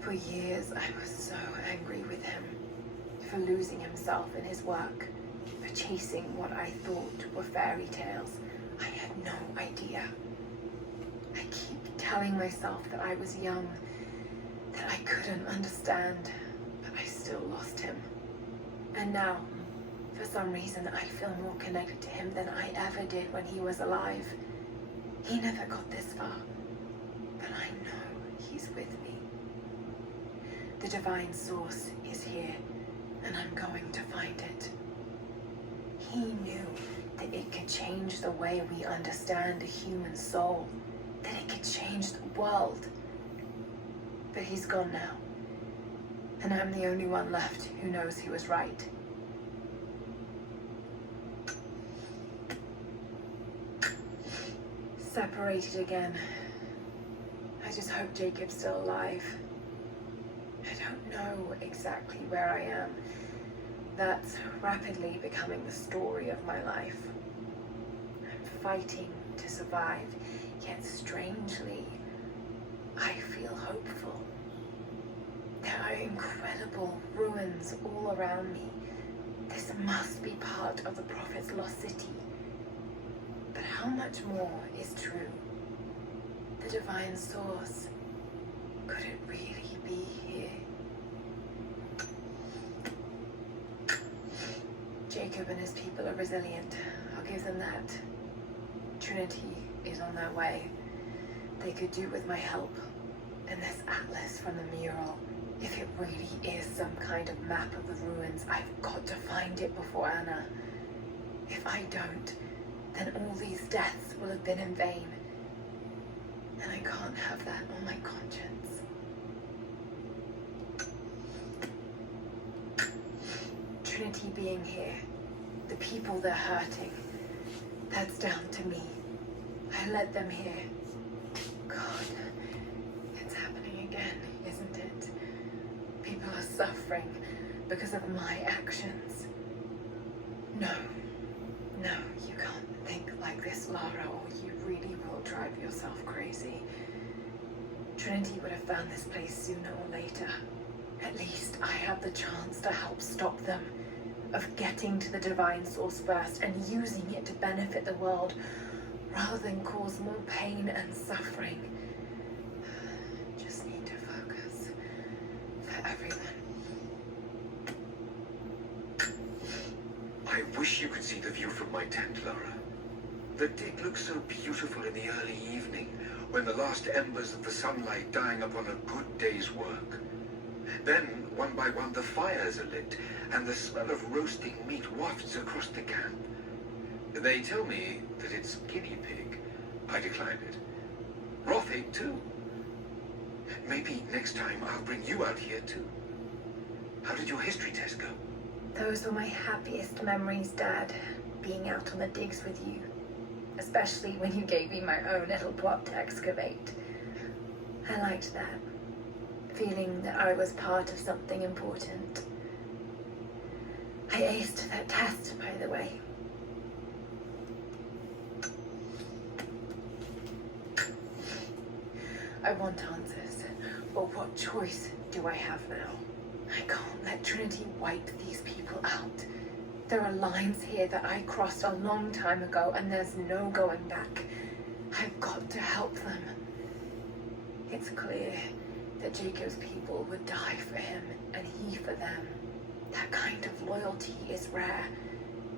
For years, I was so angry with him. For losing himself in his work. For chasing what I thought were fairy tales. I had no idea. I keep telling myself that I was young, that I couldn't understand, but I still lost him. And now, for some reason, I feel more connected to him than I ever did when he was alive. He never got this far, but I know he's with me. The divine source is here, and I'm going to find it. He knew that it could change the way we understand a human soul, that it could change the world. But he's gone now, and I'm the only one left who knows he was right. Separated again. I just hope Jacob's still alive. I don't know exactly where I am. That's rapidly becoming the story of my life. I'm fighting to survive, yet strangely, I feel hopeful. There are incredible ruins all around me. This must be part of the Prophet's lost city. But how much more is true? The divine source, could it really be here? Jacob and his people are resilient. I'll give them that. Trinity is on their way. They could do with my help. And this atlas from the mural, if it really is some kind of map of the ruins, I've got to find it before Anna. If I don't, then all these deaths will have been in vain. And I can't have that on my conscience. Trinity being here, the people they're hurting, that's down to me. I led them here. God, it's happening again, isn't it? People are suffering, because of my actions. No, you can't think like this, Lara, or you really will drive yourself crazy. Trinity would have found this place sooner or later. At least I had the chance to help stop them, of getting to the divine source first and using it to benefit the world, rather than cause more pain and suffering. Just need to focus. For everyone. I wish you could see the view from my tent, Lara. The dig looks so beautiful in the early evening, when the last embers of the sunlight dying upon a good day's work. Then, one by one, the fires are lit, and the smell of roasting meat wafts across the camp. They tell me that it's guinea pig. I declined it. Roth ate too. Maybe next time I'll bring you out here too. How did your history test go? Those were my happiest memories, Dad, being out on the digs with you. Especially when you gave me my own little plot to excavate. I liked that. Feeling that I was part of something important. I aced that test, by the way. I want answers, but what choice do I have now? I can't let Trinity wipe these people out. There are lines here that I crossed a long time ago, and there's no going back. I've got to help them. It's clear that Jacob's people would die for him, and he for them. That kind of loyalty is rare,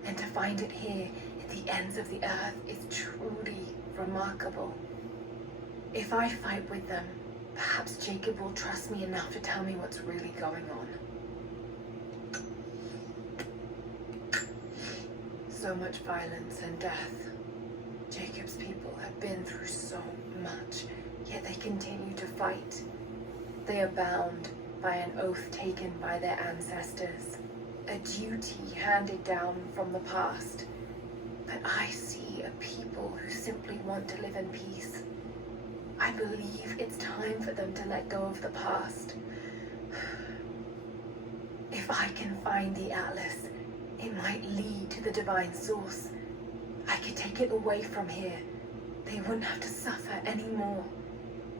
and to find it here at the ends of the earth is truly remarkable. If I fight with them, perhaps Jacob will trust me enough to tell me what's really going on. So much violence and death. Jacob's people have been through so much, yet they continue to fight. They are bound by an oath taken by their ancestors, a duty handed down from the past. But I see a people who simply want to live in peace. I believe it's time for them to let go of the past. If I can find the Atlas, it might lead to the divine source. I could take it away from here. They wouldn't have to suffer anymore.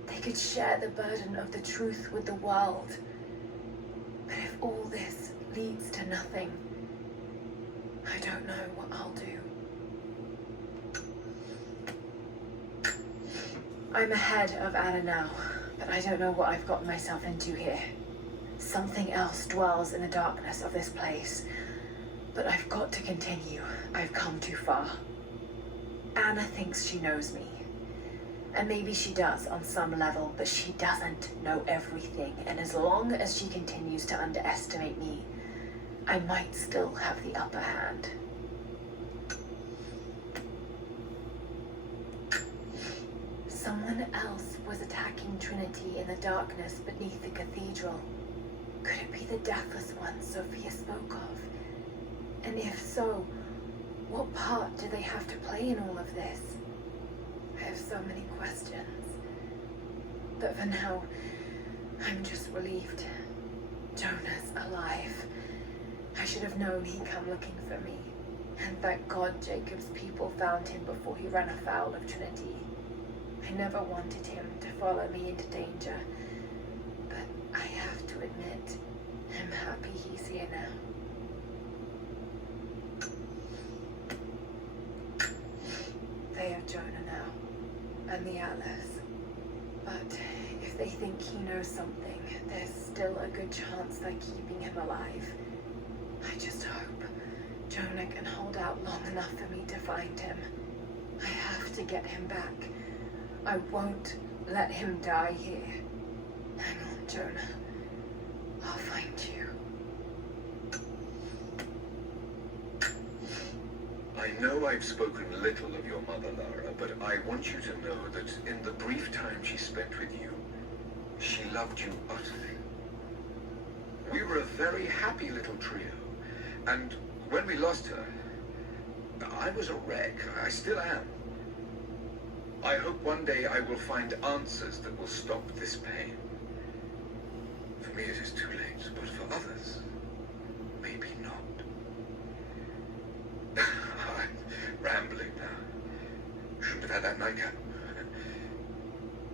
They could share the burden of the truth with the world. But if all this leads to nothing, I don't know what I'll do. I'm ahead of Anna now, but I don't know what I've gotten myself into here. Something else dwells in the darkness of this place. But I've got to continue. I've come too far. Anna thinks she knows me. And maybe she does on some level, but she doesn't know everything. And as long as she continues to underestimate me, I might still have the upper hand. Someone else was attacking Trinity in the darkness beneath the cathedral. Could it be the Deathless One Sophia spoke of? And if so, what part do they have to play in all of this? I have so many questions. But for now, I'm just relieved. Jonah's alive. I should have known he'd come looking for me. And thank God Jacob's people found him before he ran afoul of Trinity. I never wanted him to follow me into danger. But I have to admit, I'm happy he's here now. They have Jonah now, and the Atlas. But if they think he knows something, there's still a good chance they're keeping him alive. I just hope Jonah can hold out long enough for me to find him. I have to get him back. I won't let him die here. Hang on, Jonah. I'll find you. I know I've spoken little of your mother, Lara, but I want you to know that in the brief time she spent with you, she loved you utterly. We were a very happy little trio, and when we lost her, I was a wreck. I still am. I hope one day I will find answers that will stop this pain. For me it is too late, but for others, maybe not. I'm rambling now. Shouldn't have had that nightcap.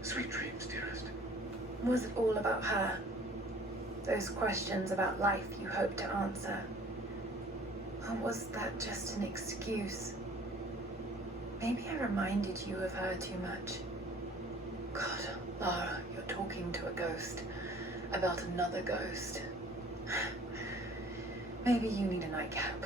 Sweet dreams, dearest. Was it all about her? Those questions about life you hoped to answer? Or was that just an excuse? Maybe I reminded you of her too much. God, Lara, you're talking to a ghost. About another ghost. Maybe you need a nightcap.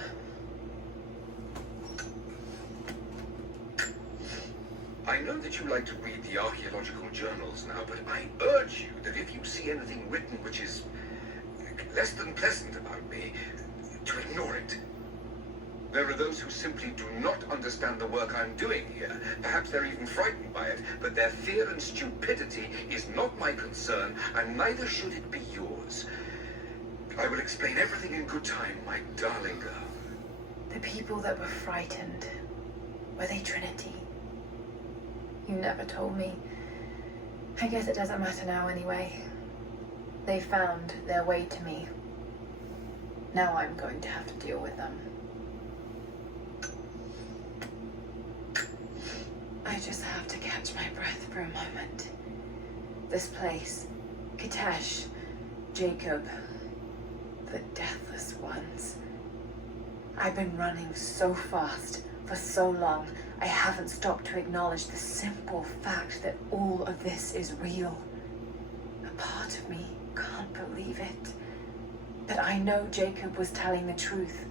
I know that you like to read the archaeological journals now, but I urge you that if you see anything written which is less than pleasant about me, to ignore it. There are those who simply do not understand the work I'm doing here. Perhaps they're even frightened by it, but their fear and stupidity is not my concern, and neither should it be yours. I will explain everything in good time, my darling girl. The people that were frightened, were they Trinity? You never told me. I guess it doesn't matter now anyway. They found their way to me. Now I'm going to have to deal with them. I just have to catch my breath for a moment. This place, Kitesh, Jacob, the Deathless Ones. I've been running so fast for so long, I haven't stopped to acknowledge the simple fact that all of this is real. A part of me can't believe it. But I know Jacob was telling the truth.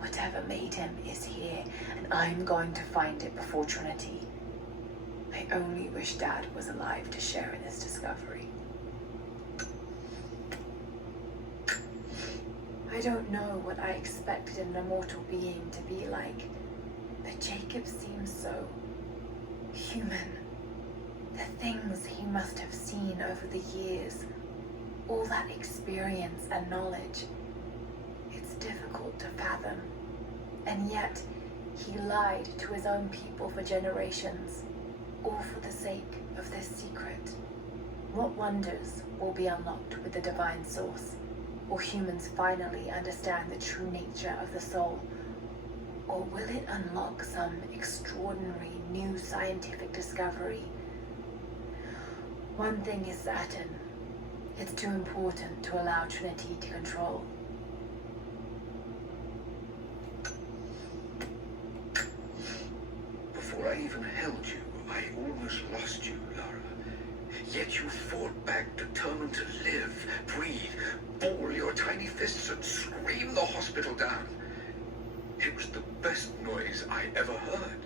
Whatever made him is here, and I'm going to find it before Trinity. I only wish Dad was alive to share in this discovery. I don't know what I expected an immortal being to be like, but Jacob seems so human. The things he must have seen over the years, all that experience and knowledge, it's difficult to fathom. And yet, he lied to his own people for generations, all for the sake of this secret. What wonders will be unlocked with the divine source? Will humans finally understand the true nature of the soul? Or will it unlock some extraordinary new scientific discovery? One thing is certain. It's too important to allow Trinity to control. Before I even held you, I almost lost you, Lara. Yet you fought back, determined to live, breathe, ball your tiny fists and scream the hospital down. It was the best noise I ever heard.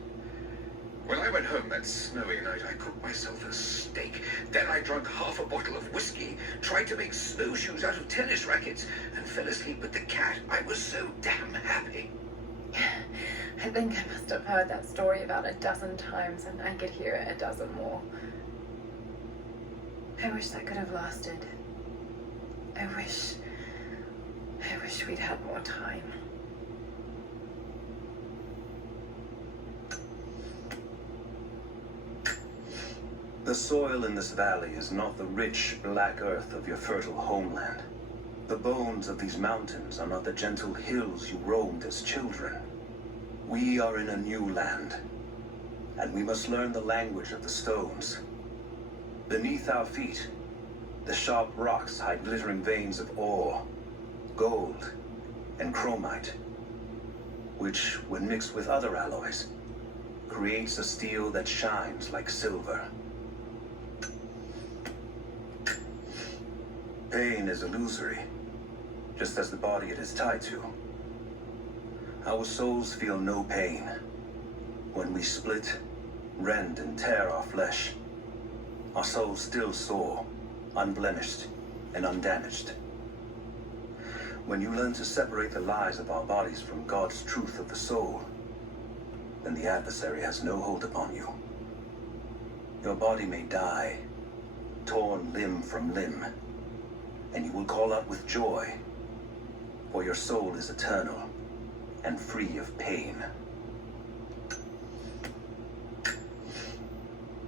When I went home that snowy night, I cooked myself a steak. Then I drank half a bottle of whiskey, tried to make snowshoes out of tennis rackets, and fell asleep with the cat. I was so damn happy. I think I must have heard that story about a dozen times, and I could hear it a dozen more. I wish that could have lasted. I wish we'd had more time. The soil in this valley is not the rich, black earth of your fertile homeland. The bones of these mountains are not the gentle hills you roamed as children. We are in a new land, and we must learn the language of the stones. Beneath our feet, the sharp rocks hide glittering veins of ore, gold, and chromite, which, when mixed with other alloys, creates a steel that shines like silver. Pain is illusory, just as the body it is tied to. Our souls feel no pain. When we split, rend, and tear our flesh, our souls still soar, unblemished and undamaged. When you learn to separate the lies of our bodies from God's truth of the soul, then the adversary has no hold upon you. Your body may die, torn limb from limb, and you will call out with joy, for your soul is eternal and free of pain.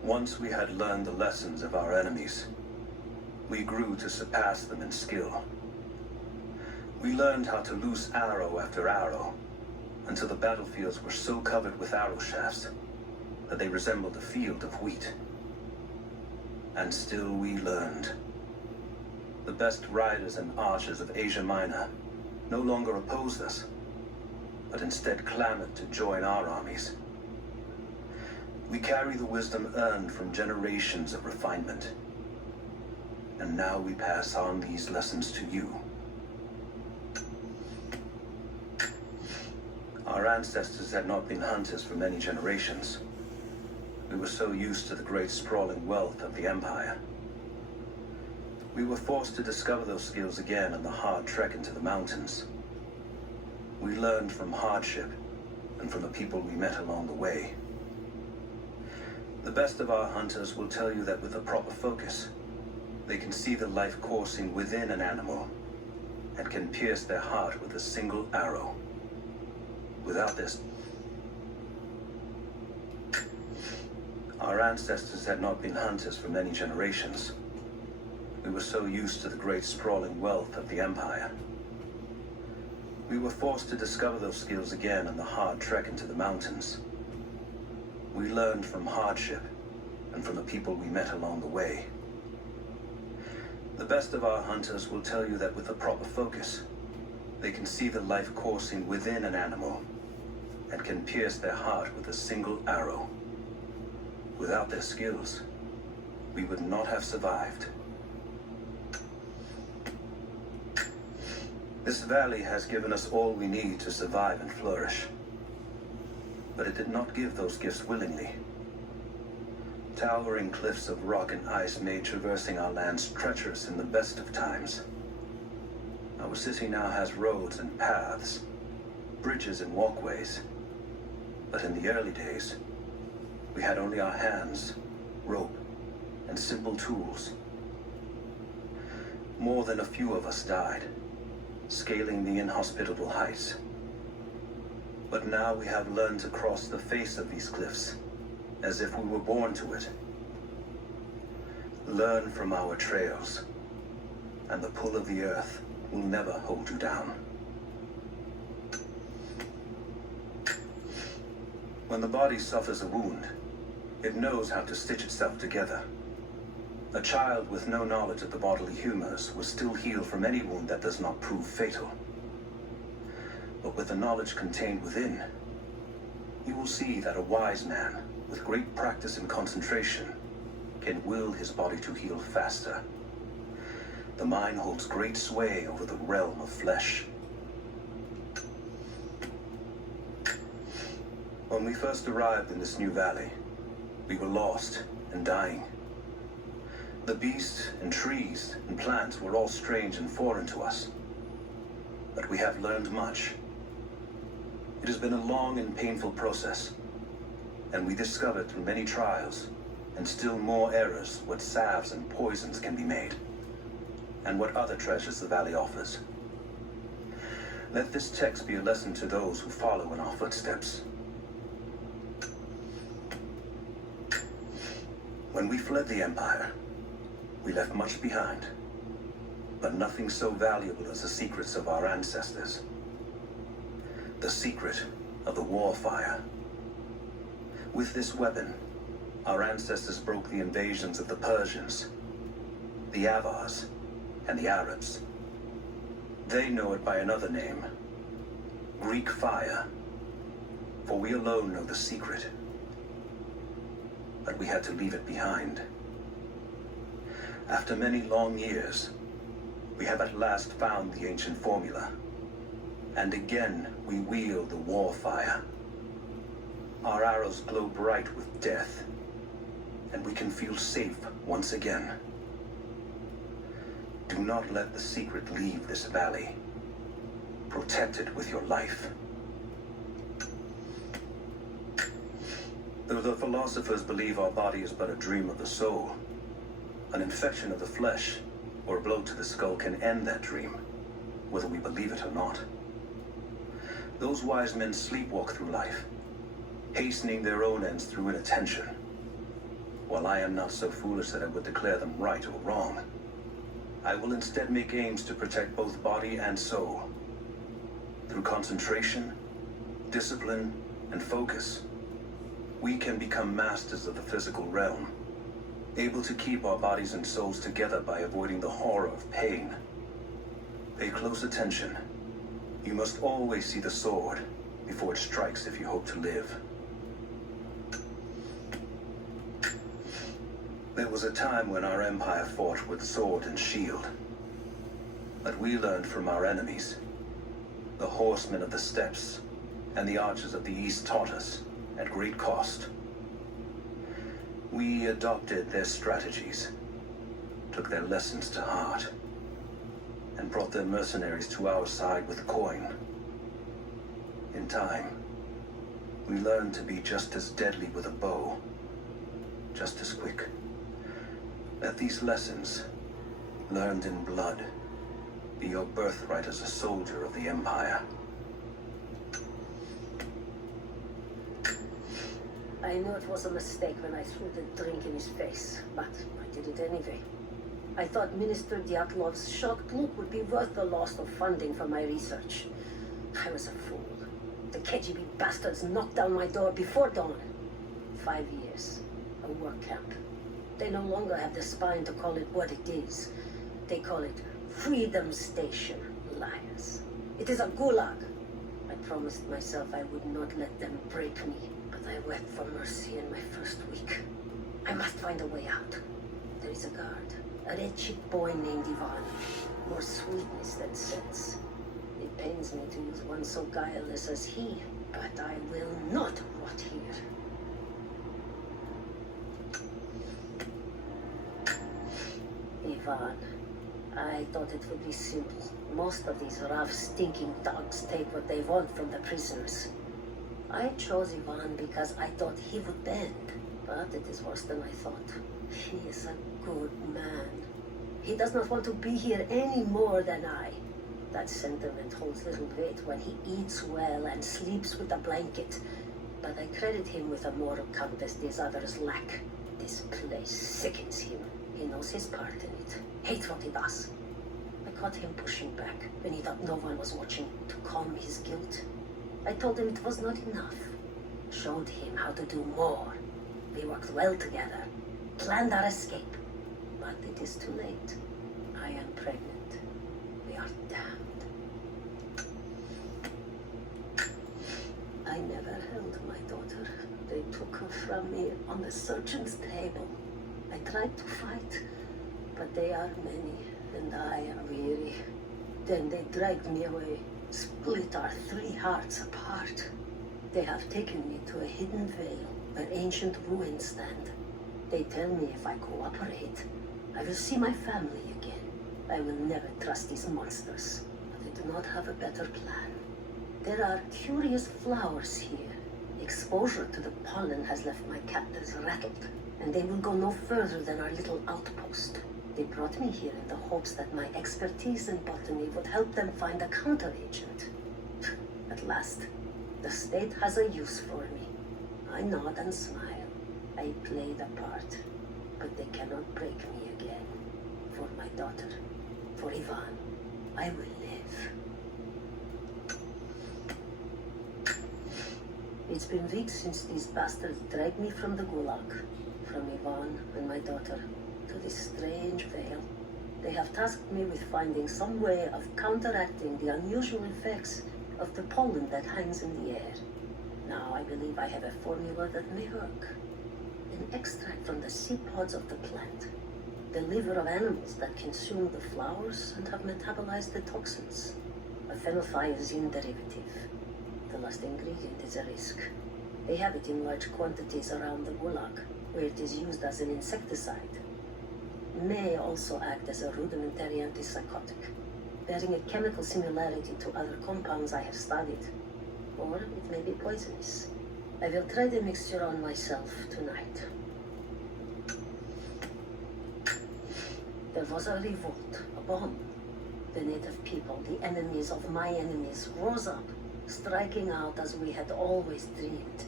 Once we had learned the lessons of our enemies, we grew to surpass them in skill. We learned how to loose arrow after arrow, until the battlefields were so covered with arrow shafts that they resembled a field of wheat. And still we learned. The best riders and archers of Asia Minor no longer opposed us, but instead clamored to join our armies. We carry the wisdom earned from generations of refinement, and now we pass on these lessons to you. Our ancestors had not been hunters for many generations. We were so used to the great sprawling wealth of the Empire. We were forced to discover those skills again on the hard trek into the mountains. We learned from hardship and from the people we met along the way. The best of our hunters will tell you that with a proper focus, they can see the life coursing within an animal and can pierce their heart with a single arrow. Without this, our ancestors had not been hunters for many generations. We were so used to the great sprawling wealth of the Empire. We were forced to discover those skills again on the hard trek into the mountains. We learned from hardship and from the people we met along the way. The best of our hunters will tell you that with a proper focus, they can see the life coursing within an animal and can pierce their heart with a single arrow. Without their skills, we would not have survived. This valley has given us all we need to survive and flourish. But it did not give those gifts willingly. Towering cliffs of rock and ice made traversing our lands treacherous in the best of times. Our city now has roads and paths, bridges and walkways. But in the early days, we had only our hands, rope, and simple tools. More than a few of us died, scaling the inhospitable heights. But now we have learned to cross the face of these cliffs, as if we were born to it. Learn from our trails, and the pull of the earth will never hold you down. When the body suffers a wound, it knows how to stitch itself together. A child with no knowledge of the bodily humors will still heal from any wound that does not prove fatal. But with the knowledge contained within, you will see that a wise man, with great practice and concentration, can will his body to heal faster. The mind holds great sway over the realm of flesh. When we first arrived in this new valley, we were lost and dying. The beasts and trees and plants were all strange and foreign to us. But we have learned much. It has been a long and painful process, and we discovered through many trials and still more errors what salves and poisons can be made, and what other treasures the valley offers. Let this text be a lesson to those who follow in our footsteps. When we fled the Empire, we left much behind, but nothing so valuable as the secrets of our ancestors. The secret of the war fire. With this weapon, our ancestors broke the invasions of the Persians, the Avars, and the Arabs. They know it by another name, Greek fire, for we alone know the secret. But we had to leave it behind. After many long years, we have at last found the ancient formula. And again, we wield the war fire. Our arrows glow bright with death, and we can feel safe once again. Do not let the secret leave this valley. Protect it with your life. Though the philosophers believe our body is but a dream of the soul, an infection of the flesh or a blow to the skull can end that dream, whether we believe it or not. Those wise men sleepwalk through life, hastening their own ends through inattention, while I am not so foolish that I would declare them right or wrong. I will instead make aims to protect both body and soul. Through concentration, discipline, and focus, we can become masters of the physical realm, able to keep our bodies and souls together by avoiding the horror of pain. Pay close attention. You must always see the sword before it strikes if you hope to live. There was a time when our empire fought with sword and shield. But we learned from our enemies. The horsemen of the steppes and the archers of the east taught us, at great cost. We adopted their strategies, took their lessons to heart, and brought their mercenaries to our side with coin. In time, we learned to be just as deadly with a bow, just as quick. Let these lessons, learned in blood, be your birthright as a soldier of the Empire. I knew it was a mistake when I threw the drink in his face, but I did it anyway. I thought Minister Dyatlov's shocked look would be worth the loss of funding for my research. I was a fool. The KGB bastards knocked down my door before dawn. 5 years. A work camp. They no longer have the spine to call it what it is. They call it Freedom Station, liars. It is a gulag. I promised myself I would not let them break me, but I wept for mercy in my first week. I must find a way out. There is a guard, a red-cheeked boy named Ivan. More sweetness than sense. It pains me to use one so guileless as he, but I will not rot here. Ivan, I thought it would be simple. Most of these rough, stinking dogs take what they want from the prisoners. I chose Ivan because I thought he would bend, but it is worse than I thought. He is a good man. He does not want to be here any more than I. That sentiment holds little weight when he eats well and sleeps with a blanket. But I credit him with a moral compass these others lack. This place sickens him. He knows his part in it. Hates what he does. I caught him pushing back when he thought no one was watching to calm his guilt. I told him it was not enough. Showed him how to do more. We worked well together. Planned our escape. But it is too late. I am pregnant. We are damned. I never held my daughter. They took her from me on the surgeon's table. I tried to fight, but they are many, and I am weary. Then they dragged me away, split our 3 hearts apart. They have taken me to a hidden vale where ancient ruins stand. They tell me if I cooperate, I will see my family again. I will never trust these monsters, but they do not have a better plan. There are curious flowers here. Exposure to the pollen has left my captives rattled, and they will go no further than our little outpost. They brought me here in the hopes that my expertise in botany would help them find a counteragent. At last, the state has a use for me. I nod and smile. I played a part, but they cannot break me again. For my daughter, for Ivan, I will live. It's been weeks since these bastards dragged me from the gulag, from Ivan and my daughter, to this strange vale. They have tasked me with finding some way of counteracting the unusual effects of the pollen that hangs in the air. Now I believe I have a formula that may work. An extract from the seed pods of the plant. The liver of animals that consume the flowers and have metabolized the toxins. A phenothiazine derivative. The last ingredient is a risk. They have it in large quantities around the gulag, where it is used as an insecticide. May also act as a rudimentary antipsychotic, bearing a chemical similarity to other compounds I have studied. Or it may be poisonous. I will try the mixture on myself tonight. There was a revolt, a bomb. The native people, the enemies of my enemies, rose up, striking out as we had always dreamed.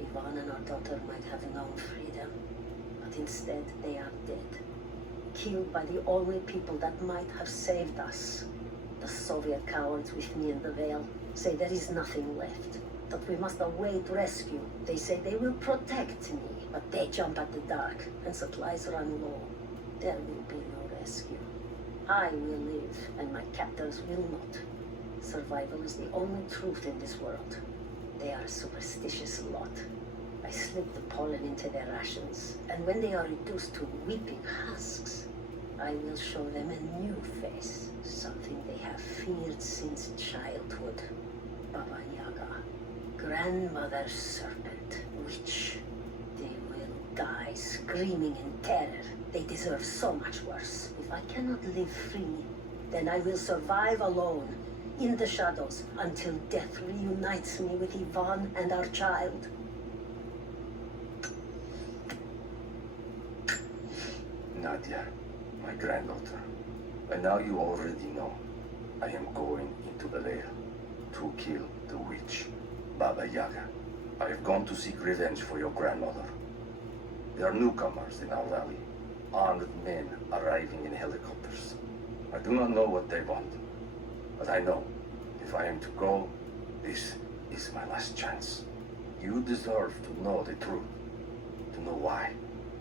Ivan and our daughter might have known freedom, but instead they are dead. killed by the only people that might have saved us. The Soviet cowards with me in the Veil say there is nothing left, that we must await rescue. They say they will protect me, but they jump at the dark, and supplies run low. There will be no rescue. I will live, and my captors will not. Survival is the only truth in this world. They are a superstitious lot. I slip the pollen into their rations, and when they are reduced to weeping husks, I will show them a new face, something they have feared since childhood. Baba Yaga, grandmother serpent, witch. They will die screaming in terror. They deserve so much worse. If I cannot live free, then I will survive alone, in the shadows, until death reunites me with Yvonne and our child. Nadia, my granddaughter, by now you already know. I am going into the Veil to kill the witch, Baba Yaga. I have gone to seek revenge for your grandmother. There are newcomers in our valley, armed men arriving in helicopters. I do not know what they want, but I know if I am to go, this is my last chance. You deserve to know the truth, to know why.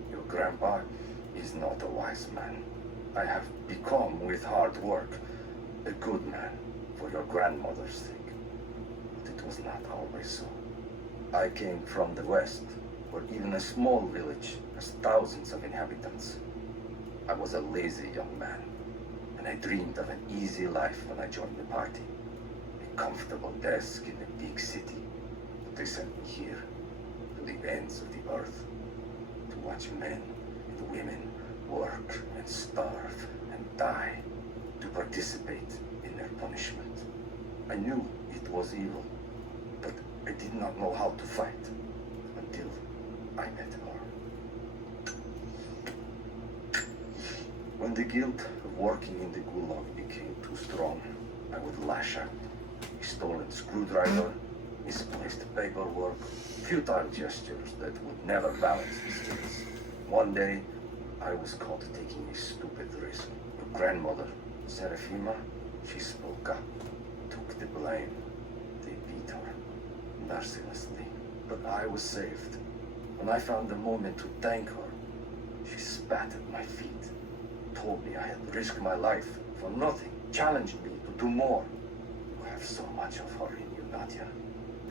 Your grandpa is not a wise man. I have become, with hard work, a good man for your grandmother's sake. But it was not always so. I came from the west, where even a small village has thousands of inhabitants. I was a lazy young man, and I dreamed of an easy life when I joined the party. A comfortable desk in a big city. But they sent me here, to the ends of the earth, to watch men and women work and starve and die, to participate in their punishment. I knew it was evil, but I did not know how to fight until I met her. When the guilt of working in the gulag became too strong, I would lash out. A stolen screwdriver, misplaced paperwork, futile gestures that would never balance the scales. One day, I was caught taking a stupid risk. Your grandmother, Serafima, she spoke up, took the blame. They beat her, mercilessly. But I was saved. When I found the moment to thank her, she spat at my feet, told me I had risked my life for nothing, challenged me to do more. You have so much of her in you, Nadia.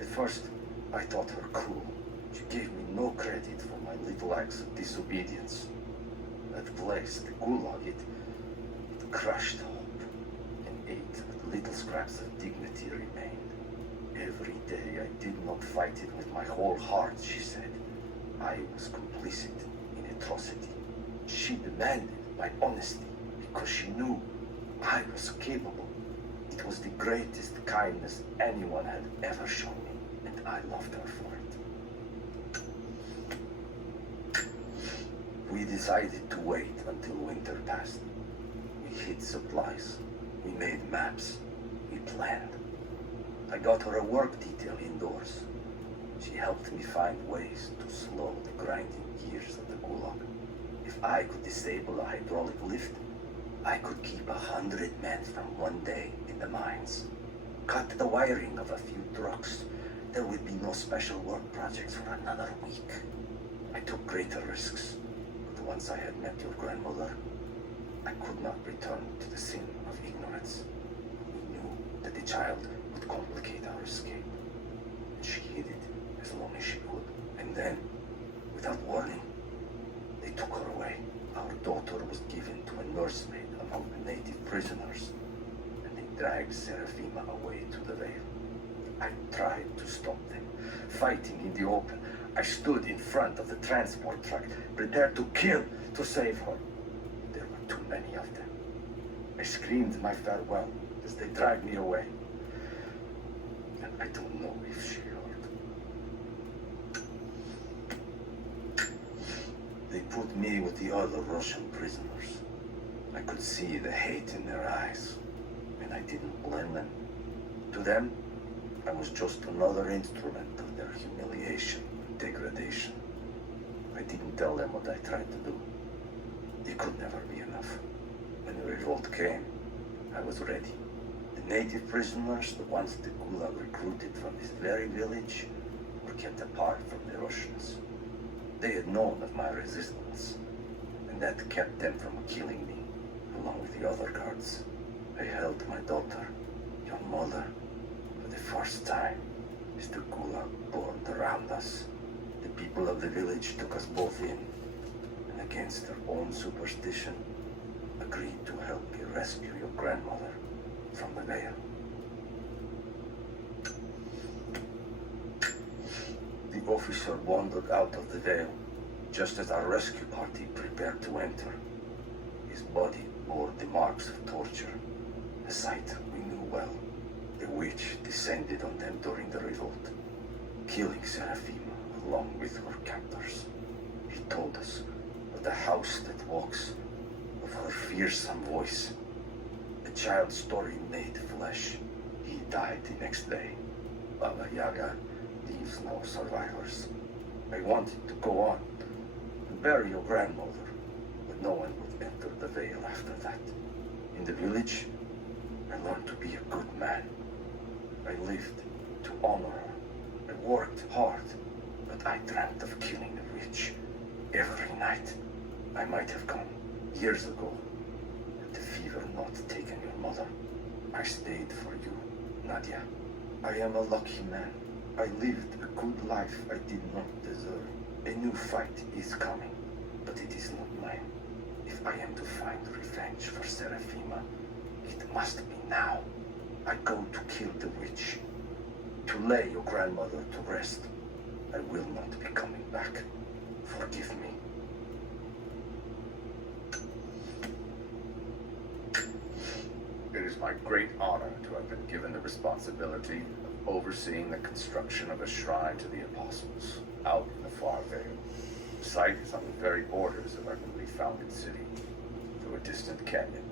At first, I thought her cruel. She gave me no credit for my little acts of disobedience. That place, the gulag, it crushed hope and ate what little scraps of dignity remained. Every day I did not fight it with my whole heart, she said. I was complicit in atrocity. She demanded my honesty because she knew I was capable. It was the greatest kindness anyone had ever shown me, and I loved her for it. We decided to wait until winter passed. We hid supplies. We made maps. We planned. I got her a work detail indoors. She helped me find ways to slow the grinding gears of the gulag. If I could disable a hydraulic lift, I could keep 100 men from one day in the mines. Cut the wiring of a few trucks. There would be no special work projects for another week. I took greater risks, but once I had met your grandmother, I could not return to the sin of ignorance. We knew that the child would complicate our escape, and she hid it as long as she could. And then, without warning, they took her away. Our daughter was given to a nursemaid among the native prisoners, and they dragged Serafima away to the Veil. I tried to stop them, fighting in the open. I stood in front of the transport truck, prepared to kill to save her. There were too many of them. I screamed my farewell as they dragged me away. And I don't know if she heard. They put me with the other Russian prisoners. I could see the hate in their eyes, and I didn't blame them. To them, I was just another instrument of their humiliation and degradation. I didn't tell them what I tried to do. They could never be enough. When the revolt came, I was ready. The native prisoners, the ones the Gulag recruited from this very village, were kept apart from the Russians. They had known of my resistance, and that kept them from killing me, along with the other guards. I held my daughter, your mother, for the first time, as the Gulag burned around us. The people of the village took us both in, and against their own superstition, agreed to help me rescue your grandmother from the veil. The officer wandered out of the veil just as our rescue party prepared to enter. His body bore the marks of torture, a sight we knew well. The witch descended on them during the revolt, killing Seraphima along with her captors. He told us of the house that walks, of her fearsome voice. A child's story made flesh. He died the next day. Baba Yaga leaves no survivors. I wanted to go on and bury your grandmother, but no one would enter the veil after that. In the village, I learned to be a good man. I lived to honor her. I worked hard, but I dreamt of killing the witch every night. I might have gone years ago, had the fever not taken your mother. I stayed for you, Nadia. I am a lucky man. I lived a good life I did not deserve. A new fight is coming, but it is not mine. If I am to find revenge for Seraphima, it must be now. I go to kill the witch, to lay your grandmother to rest. I will not be coming back. Forgive me. It is my great honor to have been given the responsibility of overseeing the construction of a shrine to the Apostles out in the Far Vale. The site is on the very borders of our newly founded city, through a distant canyon.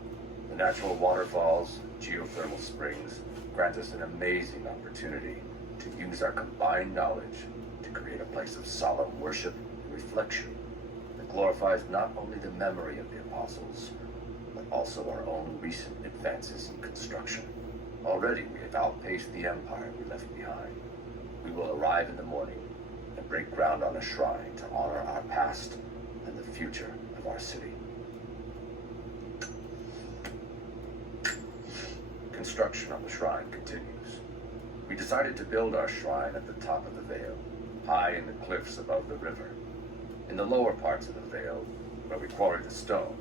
The natural waterfalls, geothermal springs, grant us an amazing opportunity to use our combined knowledge to create a place of solemn worship and reflection that glorifies not only the memory of the Apostles, but also our own recent advances in construction. Already we have outpaced the empire we left behind. We will arrive in the morning and break ground on a shrine to honor our past and the future of our city. Construction on the shrine continues. We decided to build our shrine at the top of the vale, high in the cliffs above the river. In the lower parts of the vale, where we quarried the stone,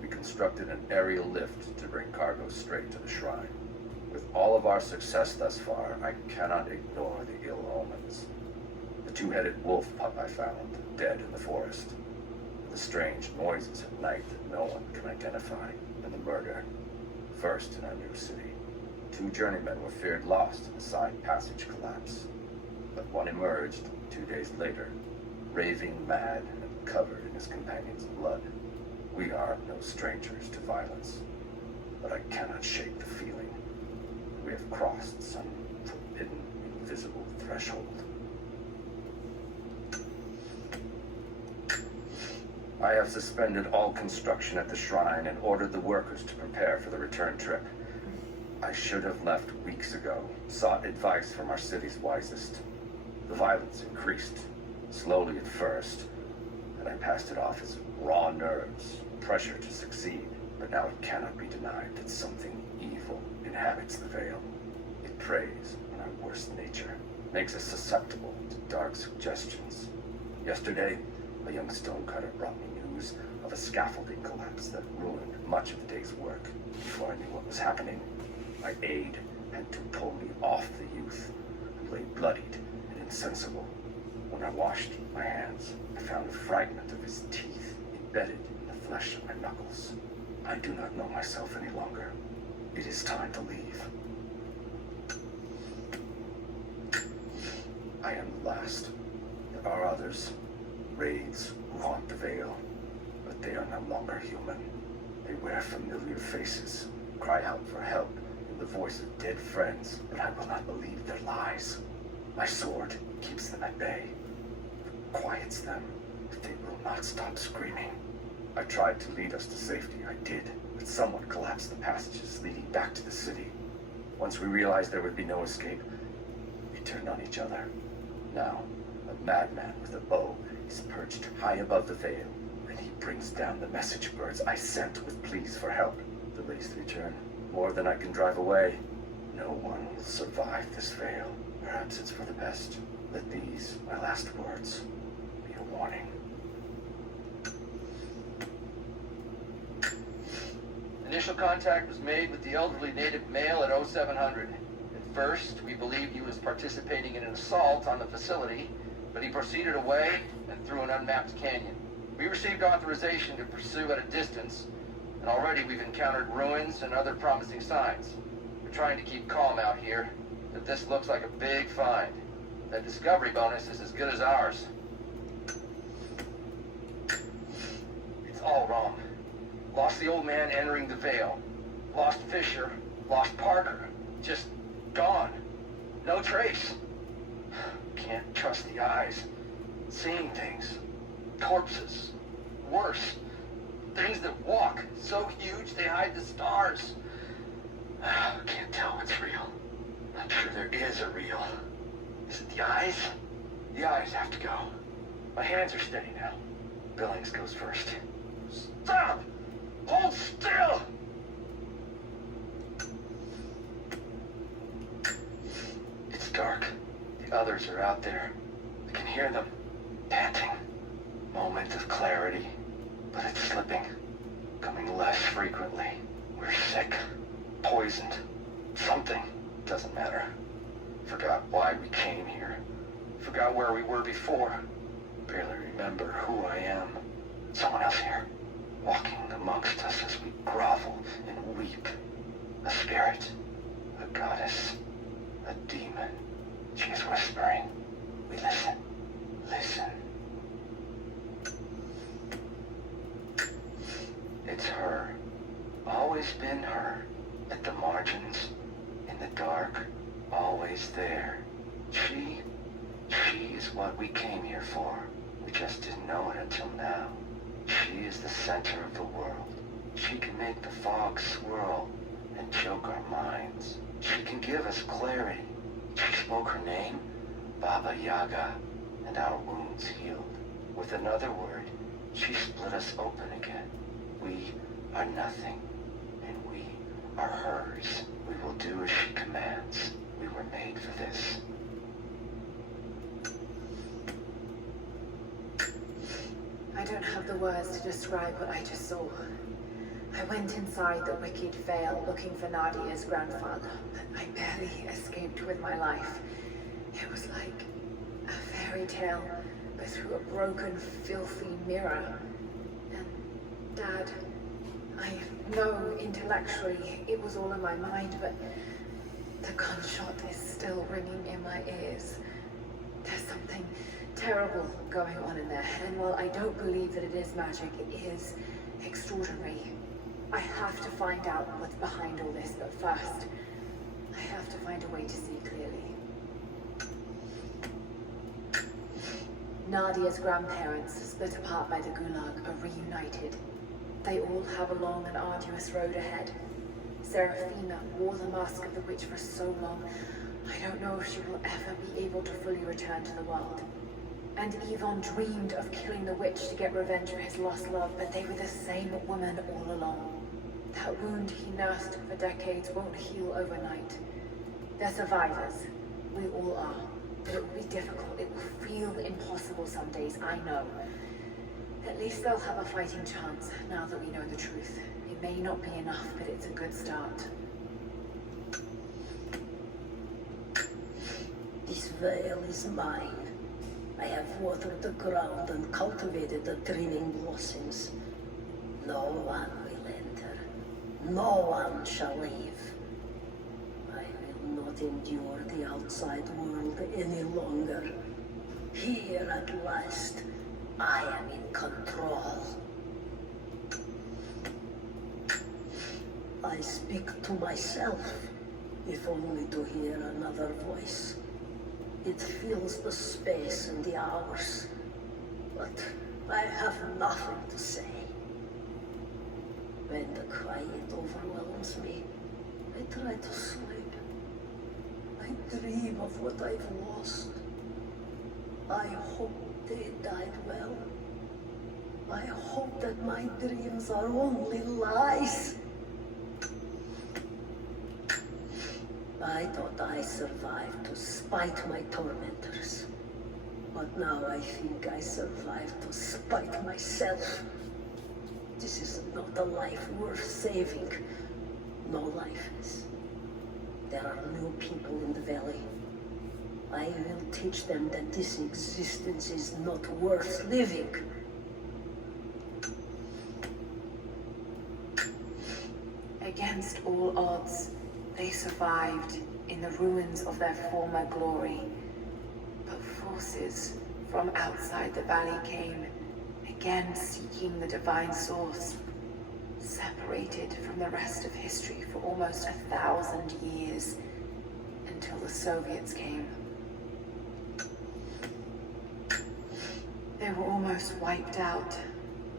we constructed an aerial lift to bring cargo straight to the shrine. With all of our success thus far, I cannot ignore the ill omens. The two-headed wolf pup I found, dead in the forest. The strange noises at night that no one can identify. And the murder, first in our new city. 2 journeymen were feared lost in a side passage collapse. But one emerged 2 days later, raving mad and covered in his companion's blood. We are no strangers to violence, but I cannot shake the feeling we have crossed some forbidden, invisible threshold. I have suspended all construction at the shrine and ordered the workers to prepare for the return trip. I should have left weeks ago, sought advice from our city's wisest. The violence increased, slowly at first, and I passed it off as raw nerves, pressure to succeed. But now it cannot be denied that something evil inhabits the veil. It preys on our worst nature, makes us susceptible to dark suggestions. Yesterday, a young stonecutter brought me news of a scaffolding collapse that ruined much of the day's work. Before I knew what was happening, my aide had to pull me off the youth, who lay bloodied and insensible. When I washed my hands, I found a fragment of his teeth embedded in the flesh of my knuckles. I do not know myself any longer. It is time to leave. I am the last. There are others, raids who haunt the veil, but they are no longer human. They wear familiar faces, cry out for help in the voice of dead friends, but I will not believe their lies. My sword keeps them at bay, quiets them if they will not stop screaming. I tried to lead us to safety, I did, but someone collapsed the passages leading back to the city. Once we realized there would be no escape, we turned on each other. Now, a madman with a bow is perched high above the veil, and he brings down the message birds I sent with pleas for help. Delays the return, more than I can drive away. No one will survive this veil. Perhaps it's for the best. Let these, my last words, be a warning. Initial contact was made with the elderly native male at 0700. At first, we believed he was participating in an assault on the facility, but he proceeded away and through an unmapped canyon. We received authorization to pursue at a distance, and already we've encountered ruins and other promising signs. We're trying to keep calm out here, but this looks like a big find. That discovery bonus is as good as ours. It's all wrong. Lost the old man entering the veil. Lost Fisher. Lost Parker. Just gone. No trace. Can't trust the eyes. Seeing things. Corpses. Worse. Things that walk. So huge they hide the stars. Can't tell what's real. I'm sure there is a real. Is it the eyes? The eyes have to go. My hands are steady now. Billings goes first. Stop! Hold still! It's dark. The others are out there. I can hear them, panting. Moment of clarity, but it's slipping. Coming less frequently. We're sick. Poisoned. Something. Doesn't matter. Forgot why we came here. Forgot where we were before. Barely remember who I am. Someone else here. Walking amongst us as we grovel and weep. A spirit. A goddess. A demon. She is whispering. We listen. Listen. It's her. Always been her. At the margins. In the dark. Always there. She is what we came here for. We just didn't know it until now. She is the center of the world. She can make the fog swirl and choke our minds. She can give us clarity. She spoke her name, Baba Yaga, and our wounds healed. With another word, she split us open again. We are nothing, and we are hers. We will do as she commands. We were made for this. I don't have the words to describe what I just saw. I went inside the wicked veil looking for Nadia's grandfather, but I barely escaped with my life. It was like a fairy tale, but through a broken, filthy mirror. And Dad, I know intellectually it was all in my mind, but the gunshot is still ringing in my ears. There's something terrible going on in there, and while I don't believe that it is magic, it is extraordinary. I have to find out what's behind all this, but first, I have to find a way to see clearly. Nadia's grandparents, split apart by the Gulag, are reunited. They all have a long and arduous road ahead. Serafina wore the mask of the witch for so long, I don't know if she will ever be able to fully return to the world. And Yvonne dreamed of killing the witch to get revenge for his lost love, but they were the same woman all along. That wound he nursed for decades won't heal overnight. They're survivors. We all are. But it will be difficult. It will feel impossible some days, I know. At least they'll have a fighting chance, now that we know the truth. It may not be enough, but it's a good start. This veil is mine. I have watered the ground and cultivated the dreaming blossoms. No one will enter. No one shall leave. I will not endure the outside world any longer. Here at last, I am in control. I speak to myself, if only to hear another voice. It fills the space and the hours, but I have nothing to say. When the quiet overwhelms me, I try to sleep. I dream of what I've lost. I hope they died well. I hope that my dreams are only lies. I thought I survived to spite my tormentors. But now I think I survived to spite myself. This is not a life worth saving. No life is. There are new people in the valley. I will teach them that this existence is not worth living. Against all odds, they survived in the ruins of their former glory. But forces from outside the valley came, again seeking the divine source, separated from the rest of history for almost 1,000 years, until the Soviets came. They were almost wiped out,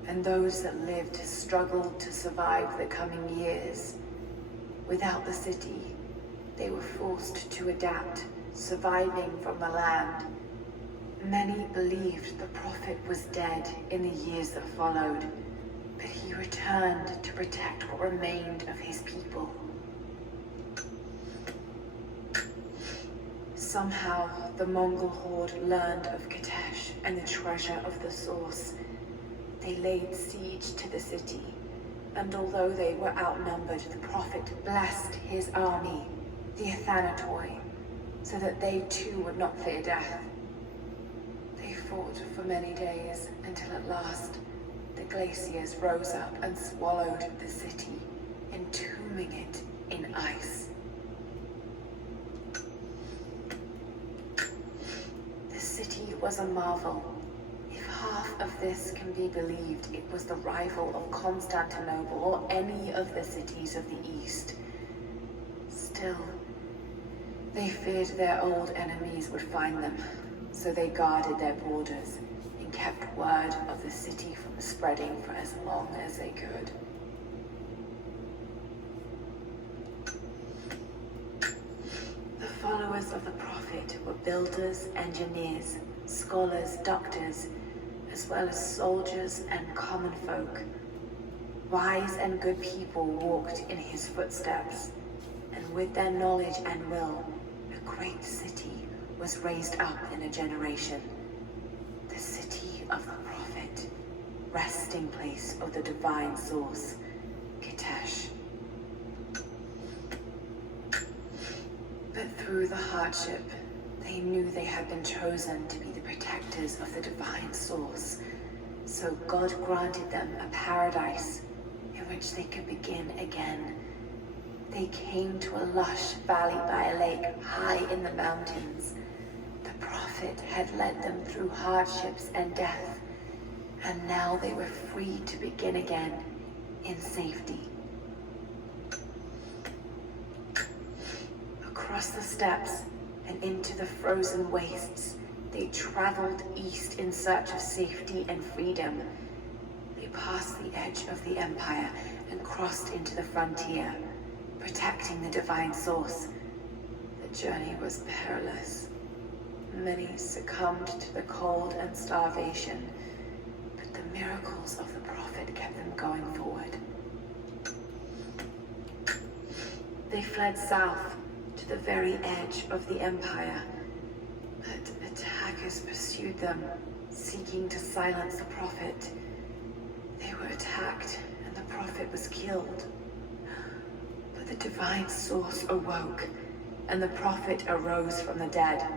and those that lived struggled to survive the coming years. Without the city, they were forced to adapt, surviving from the land. Many believed the prophet was dead in the years that followed, but he returned to protect what remained of his people. Somehow, the Mongol horde learned of Kitesh and the treasure of the source. They laid siege to the city, and although they were outnumbered, the prophet blessed his army, the Athanatoi, so that they too would not fear death. They fought for many days, until at last the glaciers rose up and swallowed the city, entombing it in ice. The city was a marvel. If half of this can be believed, it was the rival of Constantinople or any of the cities of the East. Still, they feared their old enemies would find them, so they guarded their borders and kept word of the city from spreading for as long as they could. The followers of the prophet were builders, engineers, scholars, doctors, as well as soldiers and common folk. Wise and good people walked in his footsteps, and with their knowledge and will, a great city was raised up in a generation. The city of the prophet, resting place of the divine source, Kitesh. But through the hardship, they knew they had been chosen to be the protectors of the divine source. So God granted them a paradise in which they could begin again. They came to a lush valley by a lake high in the mountains. The prophet had led them through hardships and death, and now they were free to begin again in safety. Across the steppes and into the frozen wastes, they traveled east in search of safety and freedom. They passed the edge of the empire and crossed into the frontier, protecting the divine source. The journey was perilous. Many succumbed to the cold and starvation, but the miracles of the prophet kept them going forward. They fled south to the very edge of the empire, but attackers pursued them, seeking to silence the prophet. They were attacked, and the prophet was killed. But the divine source awoke, and the prophet arose from the dead.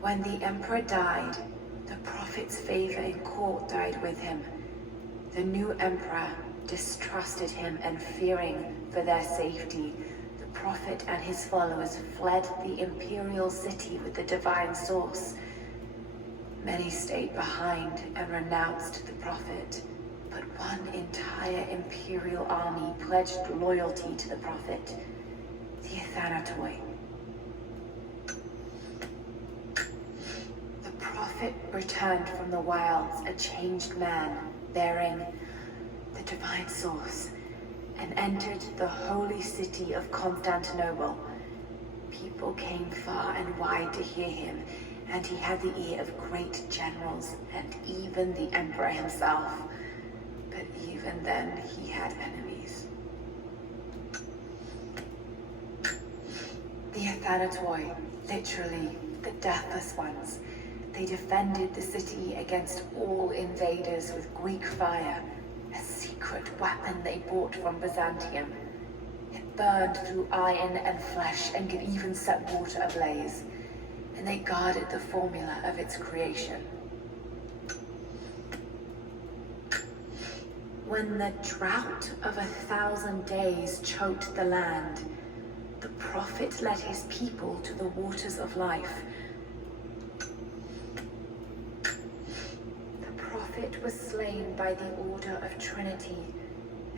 When the emperor died, the prophet's favor in court died with him. The new emperor distrusted him, and fearing for their safety, the prophet and his followers fled the imperial city with the divine source. Many stayed behind and renounced the prophet, but one entire imperial army pledged loyalty to the prophet, the Athanatoi. The prophet returned from the wilds, a changed man, bearing the divine source, and entered the holy city of Constantinople. People came far and wide to hear him, and he had the ear of great generals and even the emperor himself. But even then, he had enemies. The Athanatoi, literally the deathless ones, they defended the city against all invaders with Greek fire, a secret weapon they bought from Byzantium. It burned through iron and flesh and could even set water ablaze, and they guarded the formula of its creation. When the drought of 1,000 days choked the land, the prophet led his people to the waters of life. The prophet was slain by the Order of Trinity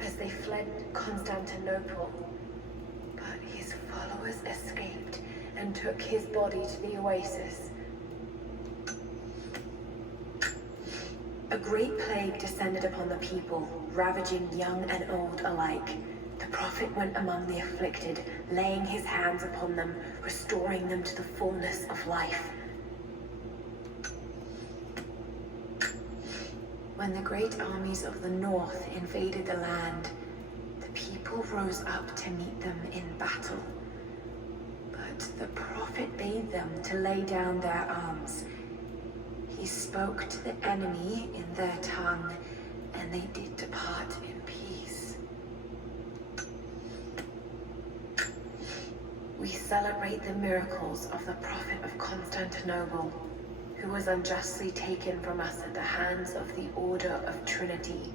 as they fled Constantinople, but his followers escaped and took his body to the oasis. A great plague descended upon the people, ravaging young and old alike. The prophet went among the afflicted, laying his hands upon them, restoring them to the fullness of life. When the great armies of the north invaded the land, the people rose up to meet them in battle. But the prophet bade them to lay down their arms. He spoke to the enemy in their tongue, and they did depart in peace. We celebrate the miracles of the prophet of Constantinople, who was unjustly taken from us at the hands of the Order of Trinity.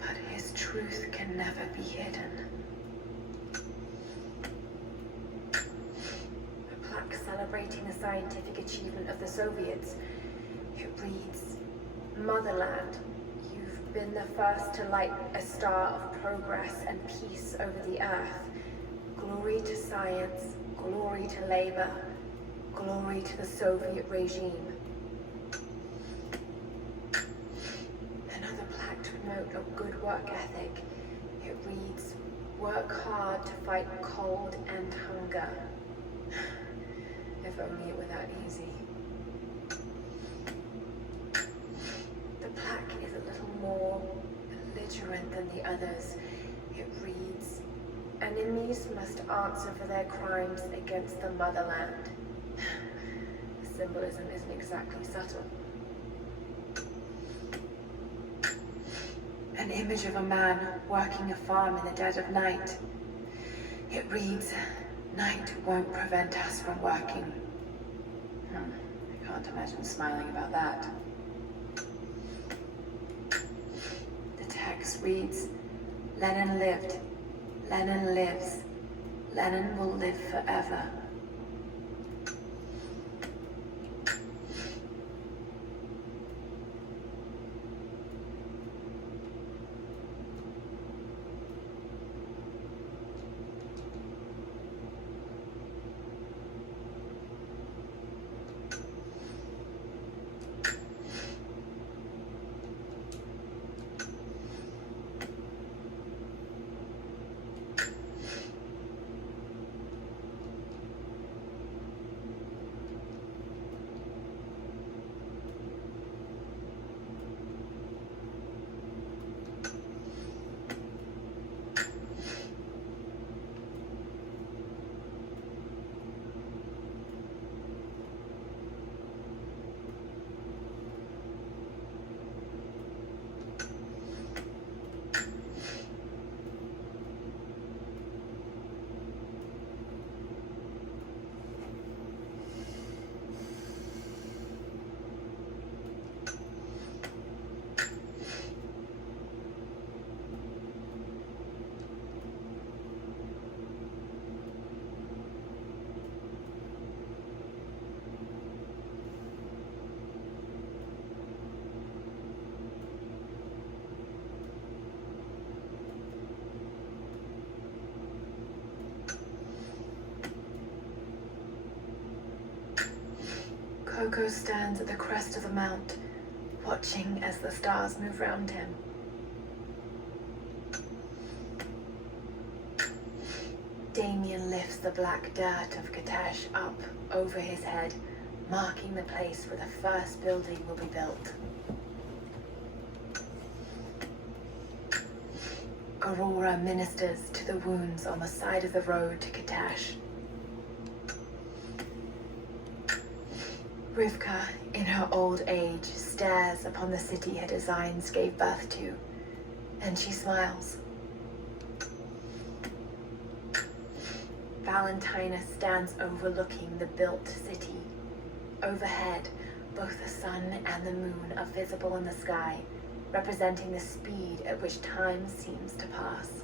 But his truth can never be hidden. A plaque celebrating the scientific achievement of the Soviets. It reads, "Motherland, you've been the first to light a star of progress and peace over the earth. Glory to science, glory to labor, glory to the Soviet regime." Another plaque to promote a good work ethic. It reads, "Work hard to fight cold and hunger." If only it were that easy. The plaque is a little more belligerent than the others. It reads, "Enemies must answer for their crimes against the motherland." The symbolism isn't exactly subtle. An image of a man working a farm in the dead of night. It reads, "Night won't prevent us from working." I can't imagine smiling about that. The text reads, "Lenin lived, Lenin lives, Lenin will live forever." Coco stands at the crest of the mount, watching as the stars move round him. Damien lifts the black dirt of Katash up over his head, marking the place where the first building will be built. Aurora ministers to the wounds on the side of the road to Katash. Rivka, in her old age, stares upon the city her designs gave birth to, and she smiles. Valentina stands overlooking the built city. Overhead, both the sun and the moon are visible in the sky, representing the speed at which time seems to pass.